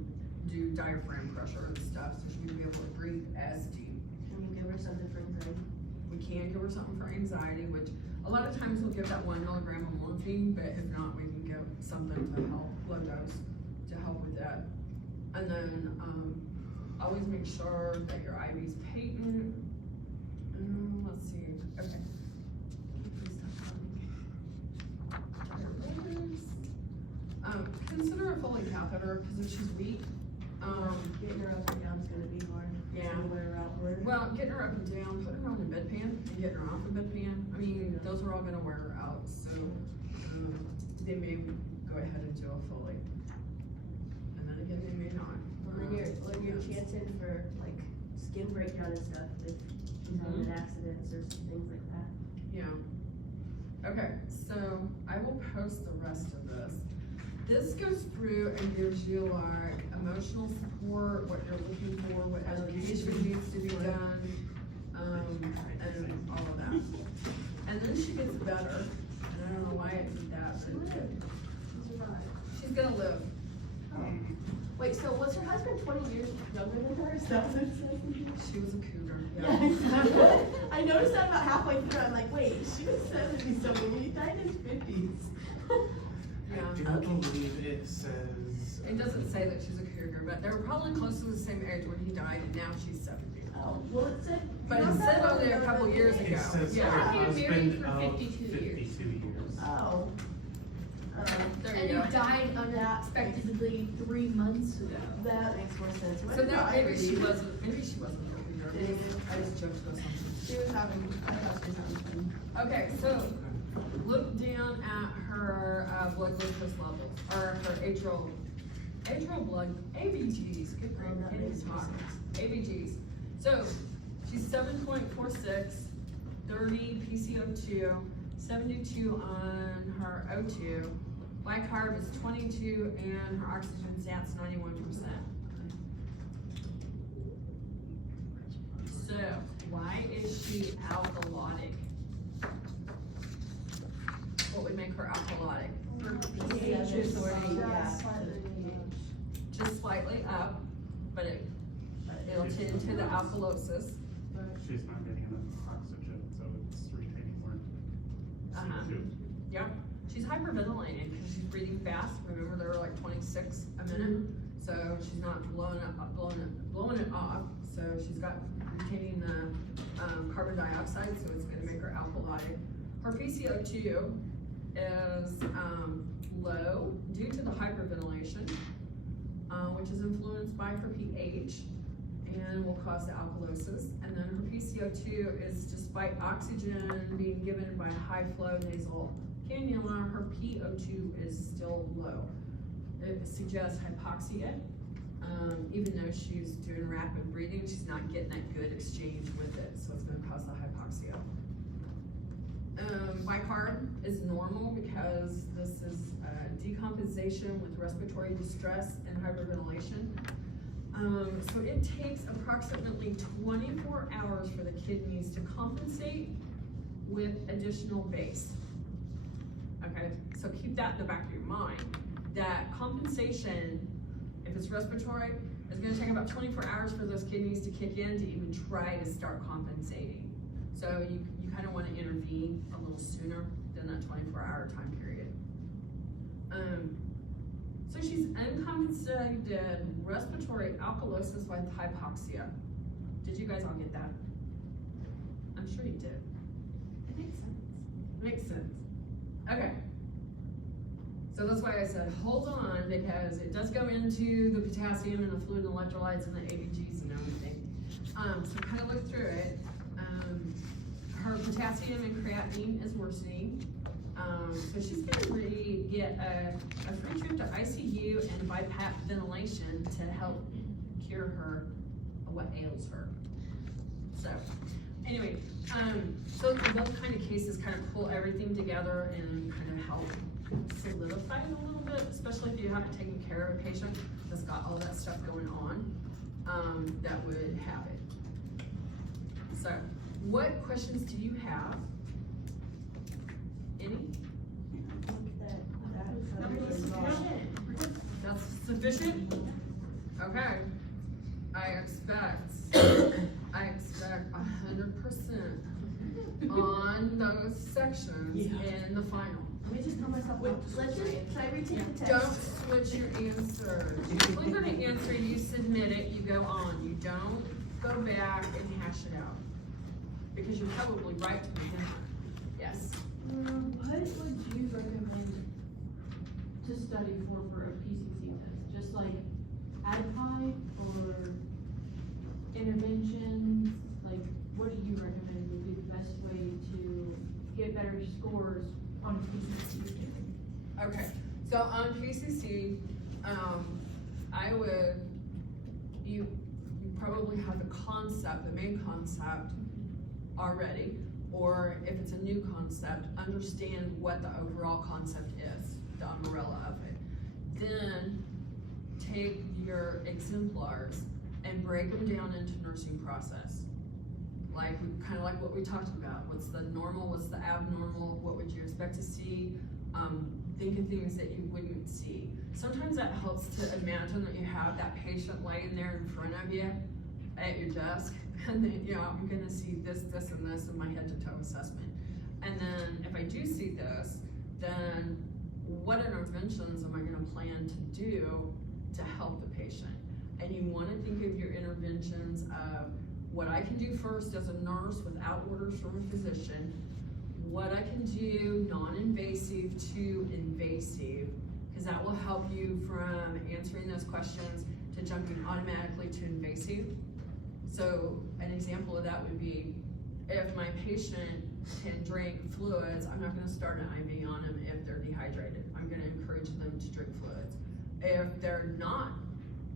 do diaphragm pressure and stuff, so she won't be able to breathe as deep. Can you give her something for anxiety? We can give her something for anxiety, which a lot of times we'll give that 1 milligram of morphine, but if not, we can give something to help, low dose, to help with that. And then, always make sure that your IV's patent. Let's see, okay. Consider a Foley catheter, because if she's weak, Getting her up and down is gonna be hard. Yeah. somewhere outward. Well, getting her up and down, putting her on the bedpan and getting her off the bedpan, I mean, those are all gonna wear her out, so, they may go ahead and do a Foley. And then again, they may not. When you're chancing for like skin breakdown and stuff, if she's having Mm-hmm. accidents or things like that. Yeah. Okay, so I will post the rest of this. This goes through and gives you like emotional support, what you're looking for, what education needs to be done, and all of that. And then she gets better, and I don't know why it did that, but she's gonna live. Wait, so was her husband 20 years younger than her? Is that what it says? She was a cougar, Yeah, exactly. I noticed that about halfway through. I'm like, wait, she was 70 something. He died in his 50s. Yeah. I do believe it says. It doesn't say that she's a cougar, but they were probably close to the same age when he died, and now she's 70. Oh, well, it said. But it said on there a couple years ago. It says Yeah. her He was married husband for of 52 years. 52 years. Oh. There And you he go. died unexpectedly 3 months ago. That makes more sense. So now maybe she wasn't a cougar. I just joked about something. She was having, I thought she was having fun. Okay, so look down at her blood glucose levels, or her atrial blood, ABGs, good grief, that can't even makes more talk. sense. ABGs. So she's 7.46, 30 PCO2, 72 on her O2. Bicarb is 22 and her oxygen sat's 91%. So why is she alkalotic? What would make her alkalotic? Yeah, there's already, yeah. Just slightly up, but it'll tend to the alkalosis. She's not getting enough oxygen, so it's retaining more. Uh-huh. CO2. Yep, she's hyperventilating because she's breathing fast. Remember, there were like 26 a minute, so she's not blowing it off. So she's got retaining the carbon dioxide, so it's going to make her alkalotic. Her PCO2 is low due to the hyperventilation, which is influenced by her pH and will cause the alkalosis. And then her PCO2 is, despite oxygen being given by high flow nasal cannula, her PO2 is still low. It suggests hypoxia. Even though she's doing rapid breathing, she's not getting that good exchange with it, so it's gonna cause the hypoxia. Bicarb is normal because this is decompensation with respiratory distress and hyperventilation. So it takes approximately 24 hours for the kidneys to compensate with additional base. Okay, so keep that in the back of your mind, that compensation, if it's respiratory, it's gonna take about 24 hours for those kidneys to kick in to even try to start compensating. So you kind of want to intervene a little sooner than that 24-hour time period. So she's uncompensated respiratory alkalosis with hypoxia. Did you guys all get that? I'm sure you did. It makes sense. Makes sense. Okay. So that's why I said, hold on, because it does go into the potassium and the fluid and electrolytes and the ABGs and everything. So kind of look through it. Her potassium and creatinine is worsening. So she's gonna really get a free trip to ICU and BiPAP ventilation to help cure her what ails her. So anyway, so those kind of cases kind of pull everything together and kind of help solidify it a little bit, especially if you haven't taken care of a patient that's got all that stuff going on, that would have it. So, what questions do you have? Any? That's sufficient? Okay. I expect 100% on those sections in the final. Let me just tell myself, let's just, should I retake the test? Don't switch your answers. You click on an answer, you submit it, you go on. You don't go back and hash it out. Because you're probably right to begin with. Yes. What would you recommend to study for a PCC test? Just like ADPI or interventions, like, what do you recommend would be the best way to get better scores on PCC? Okay, so on PCC, I would, you probably have the concept, the main concept already, or if it's a new concept, understand what the overall concept is, the umbrella of it. Then take your exemplars and break them down into nursing process. Like, kind of like what we talked about. What's the normal, what's the abnormal, what would you expect to see? Think of things that you wouldn't see. Sometimes that helps to imagine that you have that patient laying there in front of you at your desk, and then, you know, I'm gonna see this, this, and this in my head to toe assessment. And then if I do see this, then what interventions am I gonna plan to do to help the patient? And you wanna think of your interventions of what I can do first as a nurse without orders from a physician, what I can do non-invasive to invasive, because that will help you from answering those questions to jumping automatically to invasive. So an example of that would be, if my patient can drink fluids, I'm not gonna start an IV on them if they're dehydrated. I'm gonna encourage them to drink fluids. If they're not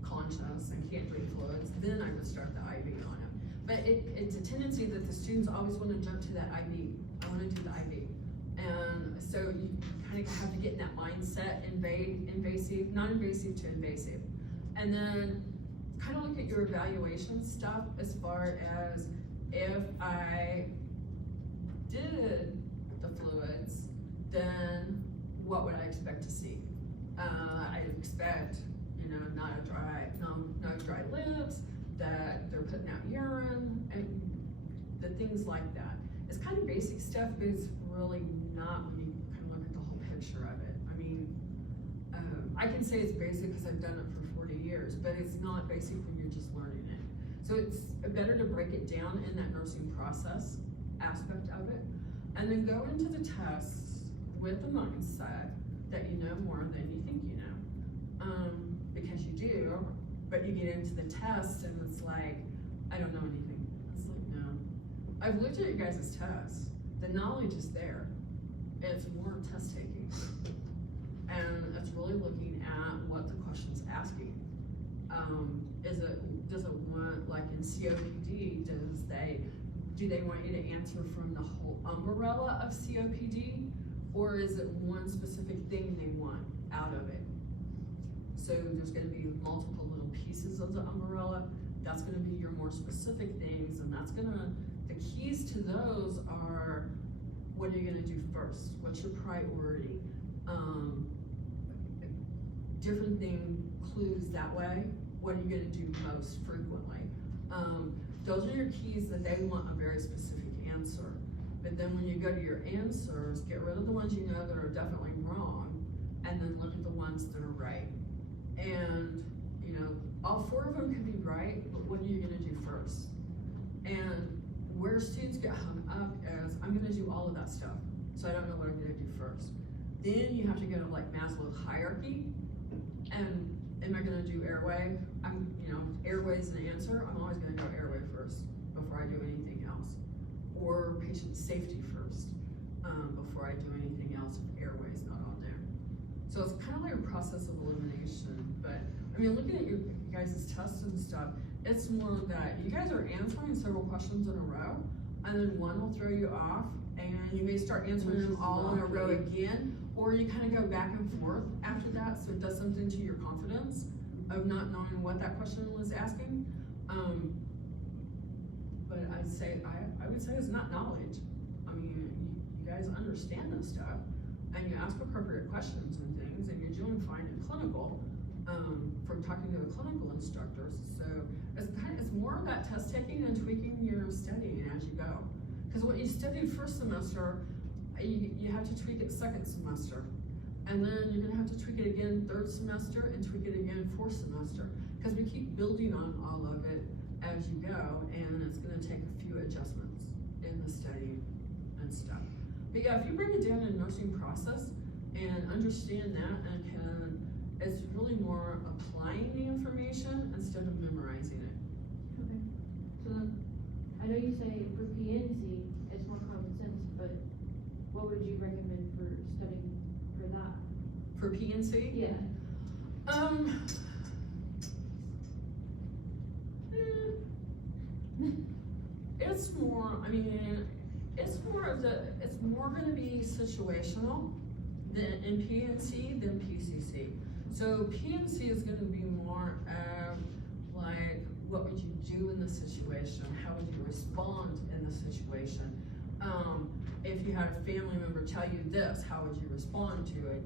conscious and can't drink fluids, then I would start the IV on them. But it's a tendency that the students always wanna jump to that IV. I wanna do the IV. And so you kind of have to get in that mindset, invasive, non-invasive to invasive. And then kind of look at your evaluation stuff as far as, if I did the fluids, then what would I expect to see? I expect, you know, no dry lips, that they're putting out urine, and the things like that. It's kind of basic stuff, but it's really not when you kind of look at the whole picture of it. I mean, I can say it's basic because I've done it for 40 years, but it's not basic when you're just learning it. So it's better to break it down in that nursing process aspect of it, and then go into the tests with the mindset that you know more than you think you know. Because you do, but you get into the tests and it's like, I don't know anything. It's like, no. I've looked at your guys' tests. The knowledge is there. It's more test taking. And it's really looking at what the question's asking. Does it want, like in COPD, do they want you to answer from the whole umbrella of COPD? Or is it one specific thing they want out of it? So there's gonna be multiple little pieces of the umbrella. That's gonna be your more specific things, and the keys to those are, what are you gonna do first? What's your priority? Different thing clues that way. What are you gonna do most frequently? Those are your keys that they want a very specific answer. But then when you go to your answers, get rid of the ones you know that are definitely wrong, and then look at the ones that are right. And, you know, all 4 of them can be right, but what are you gonna do first? And where students get hung up is, I'm gonna do all of that stuff, so I don't know what I'm gonna do first. Then you have to go to like Maslow's hierarchy, and am I gonna do airway? Airway's an answer, I'm always gonna go airway first before I do anything else. Or patient safety first, before I do anything else if airway's not on there. So it's kind of like a process of elimination, but I mean, looking at your guys' tests and stuff, it's more that you guys are answering several questions in a row, and then one will throw you off, and you may start answering them all in a row again, or you kind of go back and forth after that, so it does something to your confidence of not knowing what that question was asking. But I would say it's not knowledge. I mean, you guys understand this stuff, and you ask appropriate questions and things, and you're doing fine in clinical, from talking to the clinical instructors. So it's more of that test taking and tweaking your studying as you go. Because what you studied first semester, you have to tweak it second semester. And then you're gonna have to tweak it again third semester and tweak it again fourth semester. Because we keep building on all of it as you go, and it's gonna take a few adjustments in the study and stuff. But yeah, if you bring it down in nursing process and understand that, and it's really more applying the information instead of memorizing it. Okay. I know you say for PNC, it's more common sense, but what would you recommend for studying for that? For PNC? Yeah. It's more, I mean, it's more gonna be situational than in PNC than PCC. So PNC is gonna be more of like, what would you do in the situation? How would you respond in the situation? If you had a family member tell you this, how would you respond to it?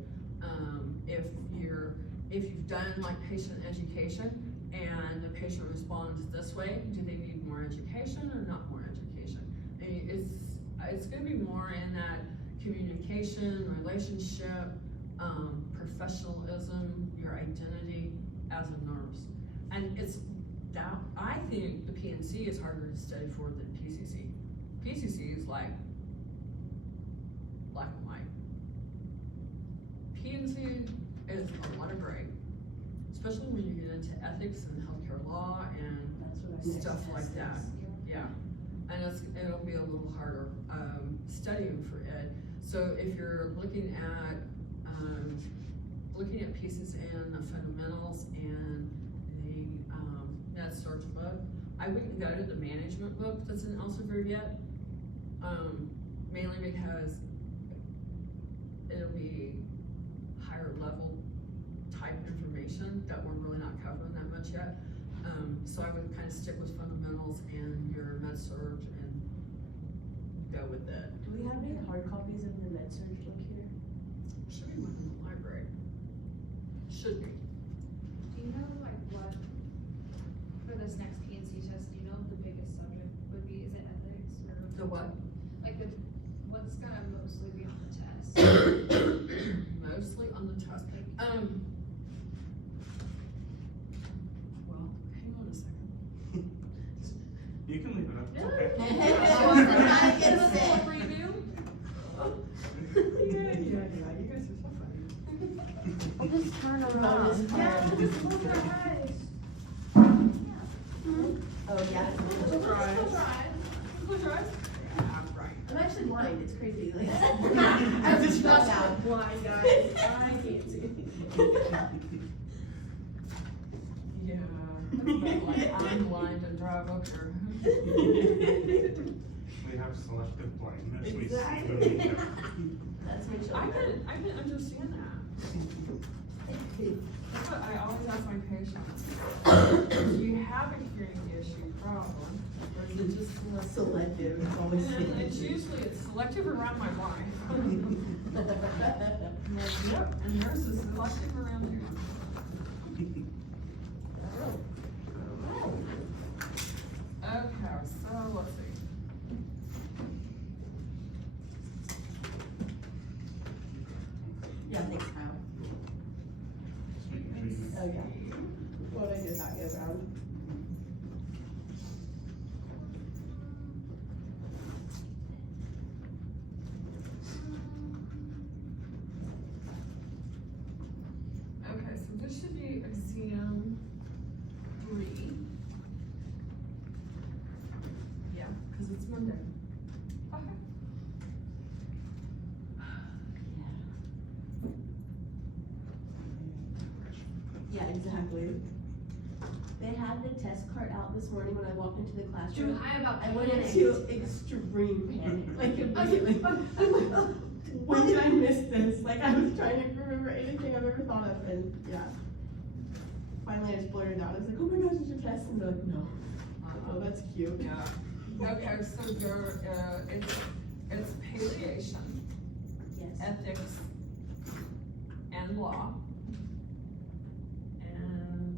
If you've done like patient education and the patient responds this way, do they need more education or not more education? I mean, it's gonna be more in that communication, relationship, professionalism, your identity as a nurse. And I think the PNC is harder to study for than PCC. PCC is like black and white. PNC is a lot of gray, especially when you get into ethics and healthcare law and That's what I stuff like that. Yeah, and it'll be a little harder studying for it. So if you're looking at pieces in the fundamentals and the med surg book, I wouldn't go to the management book that's in Elsevier yet, mainly because it'll be higher level type information that we're really not covering that much yet. So I would kind of stick with fundamentals and your med surg and go with it. Do we have any hard copies of the med surg book here? Should be one in the library. Should be. Do you know like what, for this next PNC test, do you know what the biggest subject would be? Is it ethics or? The what? Like what's gonna mostly be on the test? Mostly on the test. Well, hang on a second. You can leave it up, it's Yeah. okay. Get a fit. Review? Yeah, you guys are so funny. I'll just turn Bonus around. part. just close your eyes. Oh, yeah. Close your eyes. Close your eyes. Yeah, right. I'm actually blind, it's crazy. Like, I was stressed out. Blind guys, I can't see. Yeah, like I'm blind and drive up here. We have selective blindness, we see Exactly. when we don't. That's my I children. can understand that. That's what I always ask my patients. Do you have a hearing issue problem, or is it just Selective, it's always. And it's usually selective around my wife. I'm like, yep, and yours is selective around you. Okay, so let's see. Yeah, thanks, Kyle. Just making sure you know. Oh, yeah. What I did not get around. Okay, so this should be exam 3. Yeah, because it's Monday. Okay. Yeah, exactly. They had the test cart out this morning when I walked into the classroom. Dude, I about I went panicked. into extreme panic, like immediately. I'm like, oh, when did I miss this? Like I was trying to remember anything I've ever thought of, and yeah. Finally, I just blurted out. I was like, oh my gosh, it's your test, and they're like, no. Oh, that's cute. Yeah. Okay, so there, it's palliation, Yes. ethics, and law, and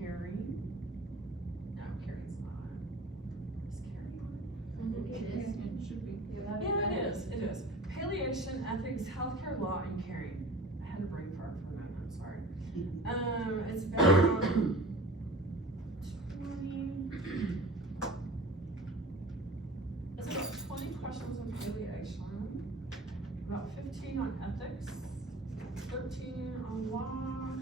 caring. No, caring's not. Is caring on? I think it is. It should be. Yeah, Yeah, it is. Palliation, ethics, healthcare law, and caring. I had a brain fart for a moment, I'm sorry. It's about 20, it's about 20 questions on palliation, about 15 on ethics, 13 on law,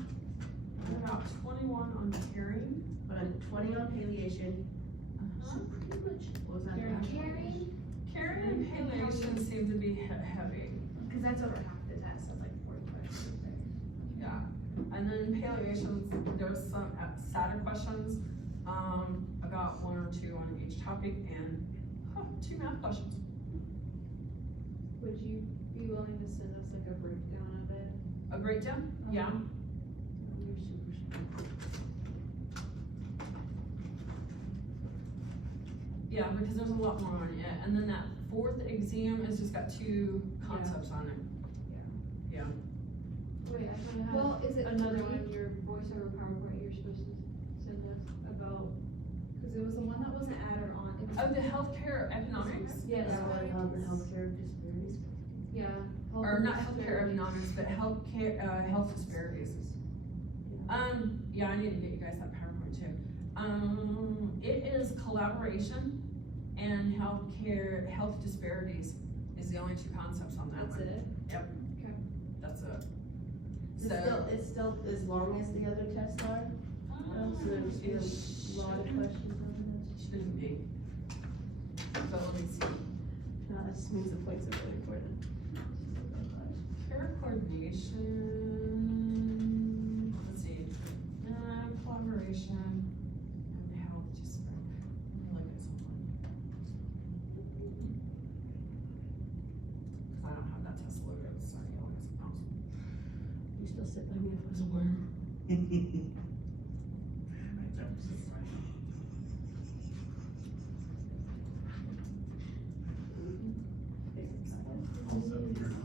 and about 21 on caring. But I'm 20 on palliation, What was that? Carry and palliation seem to be heavy. Cause that's over half the test, that's like 40 questions there. Yeah, and then palliations, there's some sadder questions. I got 1 or 2 on each topic and 2 math questions. Would you be willing to send us like a breakdown of it? A breakdown? Yeah. You're super sharp. Yeah, because there's a lot more on it. And then that 4th exam has just got 2 concepts on it. Yeah. Wait, I kinda have Well, is it another 3? one, your voiceover PowerPoint you're supposed to send us about. Cause it was the one that wasn't added on. It was- Oh, the healthcare economics? Yes. That one on the healthcare disparities. Yeah. Or not healthcare economics, but healthcare, health disparities. Yeah, I need to get you guys that PowerPoint too. It is collaboration and health disparities is the only 2 concepts on that That's one. it? Yep. Okay. That's it. It's still as long as the other tests are? So there's It a lot of questions on this? shouldn't be. So let me see. No, that just means the points are really important. Care coordination, let's see, collaboration, and health disparity. Let me look at something. Cause I don't have that test loaded, so I gotta look at something else. You still sit by me if I was a worm. I don't see why. Also, you're not.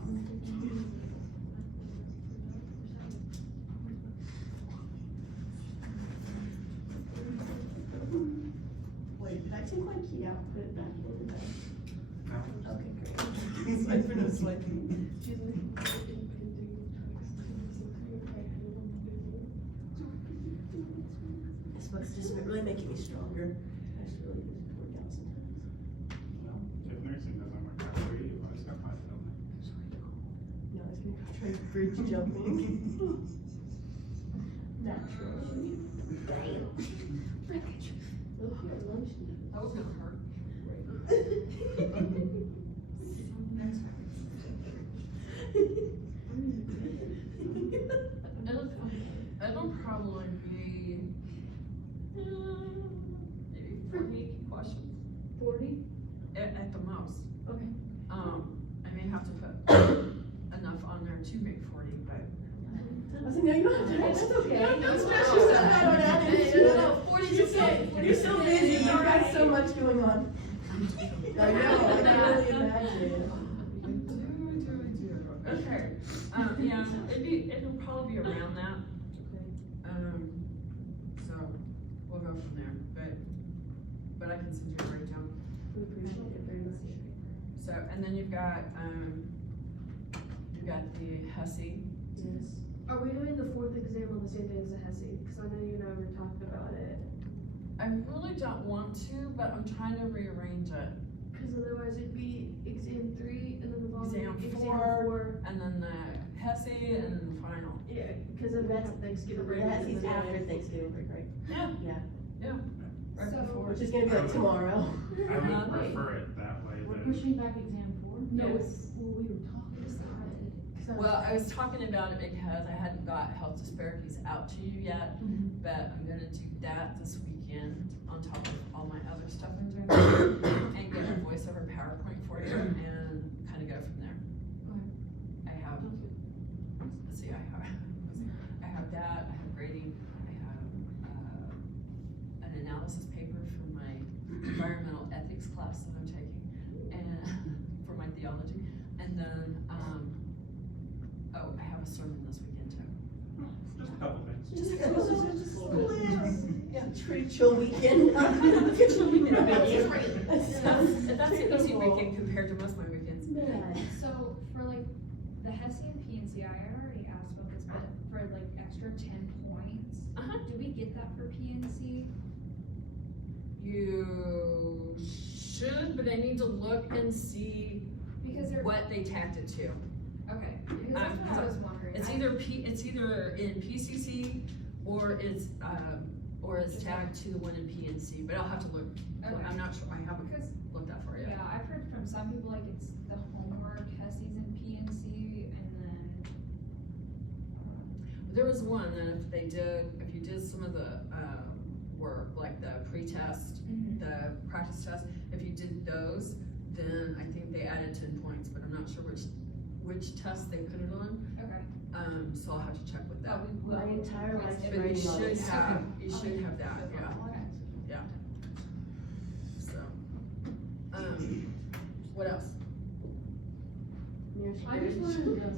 Wait, did I take my key out, put it back in the bag? No. Okay, great. Swipe for no swiping. This book's just really making me stronger. I should really just pour it down sometimes. Well, if nursing doesn't work out for you, I just got my filming. No, I was gonna go try bridge jumping. Naturally. Look, your lunch. That was gonna hurt. Next one. It'll probably be, maybe 40 questions 40? at the most. Okay. I may have to put enough on there to make 40, but. I was like, no, you don't have to. That's okay. Don't stress yourself out on that. No, 40's okay. You're so busy, you've got so much going on. I know, I can only imagine. Okay, yeah, it'll probably be around that. So, we'll go from there, but I can send you a breakdown. We appreciate it very much. So, and then you've got the HUSI. Yes. Are we doing the 4th exam on the same day as the HESI? Cause I know you and I were talking about it. I really don't want to, but I'm trying to rearrange it. Cause otherwise it'd be exam 3 and then the following Exam exam 4. And then the HESI and then the final. Yeah, cause then we have Thanksgiving break. Yes, and he's then- after Thanksgiving break, right? Yeah. Right So- before. Which is gonna be like tomorrow. I would prefer it that way, We're than pushing back exam 4? No, Yes. it's, well, we were talking about it. 'Cause I was- Well, I was talking about it because I hadn't got health disparities out to you yet, Mhm. but I'm gonna do that this weekend on top of all my other stuff I'm doing and get a voiceover PowerPoint for you and kind of go from there. I have, let's see, I have that, I have grading, I have, an analysis paper for my environmental ethics class that I'm taking and for my theology. And then, I have a sermon this weekend too. just a couple things. Yeah. Pretty chill weekend. Chill weekend. That's an easy weekend compared to most of my weekends. So for like the HESI and PNC, I already asked about this, but for like extra 10 points, do we get that for PNC? You should, but I need to look and see Because they're, what they tacked it to. okay, because that's what I was wondering. It's either in PCC or it's, or is tagged to the one in PNC, but I'll have to look, Okay. I'm not sure, I haven't Because, looked that far yet. yeah, I've heard from some people like it's the homework, HESI's and PNC, and then, There was one that if you did some of the, work, like the pre-test, the practice test, if you did those, then I think they added 10 points, but I'm not sure which test they put it on, okay. so I'll have to check with that. But we will. My entire life But you writing on should it. have, you Okay. should have that, yeah, Okay. so. What else? I just wanted to know,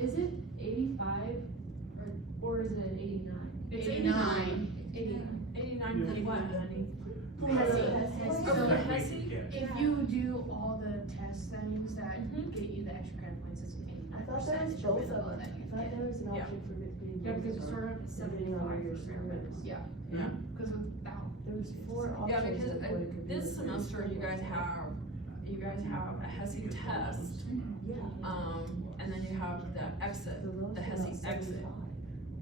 is it 85 or is it an 89? It's 89. 89 for what, honey? Hesi. So the HESI? if you do all the test settings that get you the extra credit points, it's 89%. I thought that was both of them. that you I thought get. there was an Yeah. option for it being. Yeah, because it both started of at them, depending on 75 your for service. Yeah. Yeah. Cause without. There was 4 options. Yeah, because of what it could be. this semester you guys have a HESI test, Yeah. and then you have the exit, lowest the was HESI about exit. 75.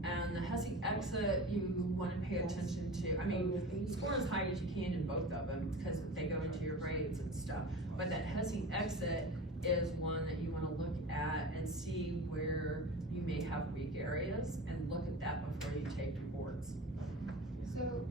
And the HESI exit, you wanna pay attention to, I mean, score as high as you can in both of them, because they go into your grades and stuff. But that HESI exit is one that you wanna look at and see where you may have weak areas, and look at that before you take your boards. So,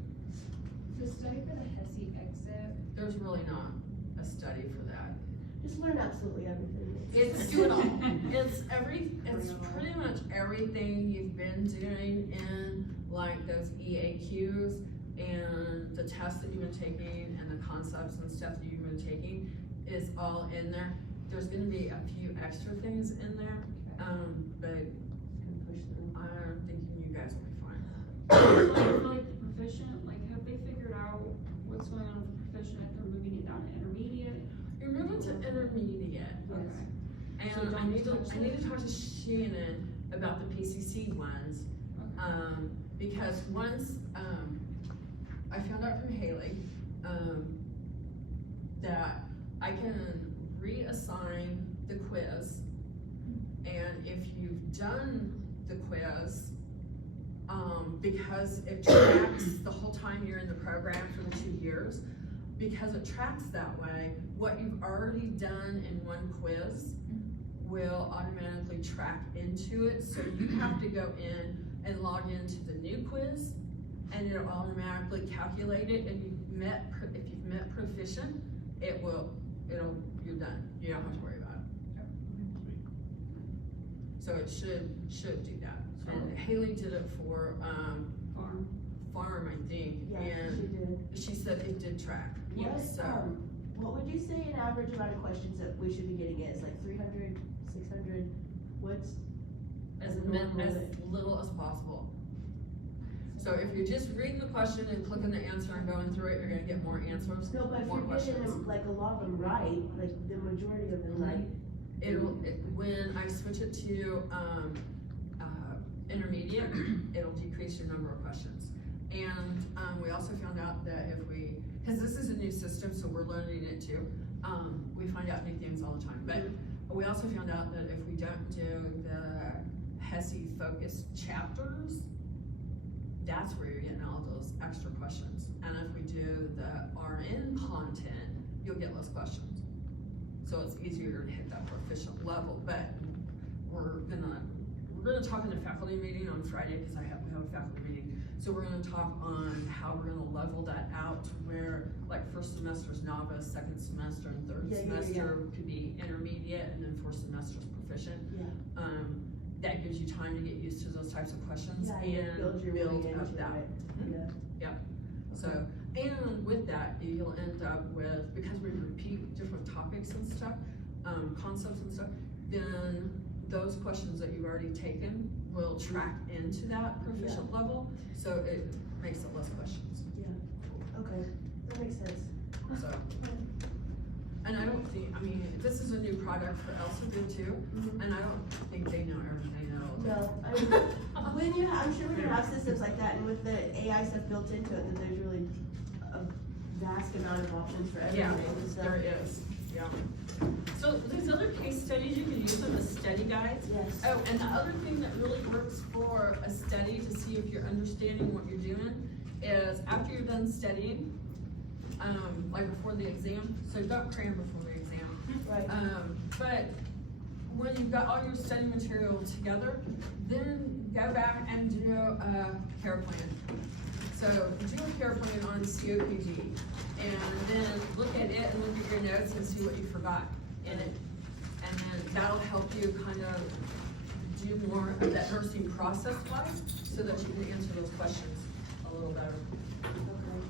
the study for the HESI exit, There's really not a study for that. Just learn absolutely everything. It's Do it all. It's pretty much everything you've been doing in like those EAQs and the tests that you've been taking and the concepts and stuff that you've been taking is all in there. There's gonna be a few extra things in there, but Push through. I'm thinking you guys will be fine. Like the proficient, like have they figured out what's going on with the proficient if they're moving it down to intermediate? You're moving to intermediate. Okay. And So I don't need to touch talk to Shannon about the PCC ones, because once, I found out from Haley, that I can reassign the quiz, and if you've done the quiz, because it tracks the whole time you're in the program for the 2 years, because it tracks that way, what you've already done in one quiz will automatically track into it, so you have to go in and log into the new quiz, and it'll automatically calculate it, and if you've met proficient, you're done, you don't have to worry about it. So it should do that, and Haley did it for, farm, I think, Yeah, she and did. she said it did track. What, So, what would you say an average amount of questions that we should be getting is, like 300, 600, what's? as a normal as day? little as possible. So if you're just reading the question and clicking the answer and going through it, you're gonna get more answers, No, but if more you're getting questions. them, like a lot of them right, like the majority of them right, When I switch it to, intermediate, it'll decrease your number of questions. And, we also found out that cause this is a new system, so we're learning it too, we find out new things all the time, but we also found out that if we don't do the HESI focused chapters, that's where you're getting all those extra questions. And if we do the RN content, you'll get less questions. So it's easier to hit that proficient level, but we're gonna talk in the faculty meeting on Friday, because we have a faculty meeting. So we're gonna talk on how we're gonna level that out to where, like, first semester's novice, second semester and third Yeah, semester could be intermediate, and then fourth semester's proficient. yeah. That gives you time to get used to those types of questions Yeah, and build your build way up into that. it, yeah. So, and with that, you'll end up with, because we repeat different topics and stuff, concepts and stuff, then those questions that you've already taken will track into that proficient level, so it makes it less questions, Okay, that makes sense. so. And I don't think, I mean, this is a new product for Elsevier too, and I don't think they know everything at all. No, I mean, I'm sure when you have systems like that, and with the AI stuff built into it, that there's really a vast amount of options for Yeah, everything and stuff. there is, yeah. So these other case studies, you can use them as study guides. Yes. Oh, and the other thing that really works for a study to see if you're understanding what you're doing is after you're done studying, like before the exam, so don't cram before the exam. Right. But when you've got all your study material together, then go back and do a care plan. So do a care plan on COPD, and then look at it and look at your notes and see what you forgot in it. And then that'll help you kind of do more of that nursing process wise, so that you can answer those questions a little better. Okay.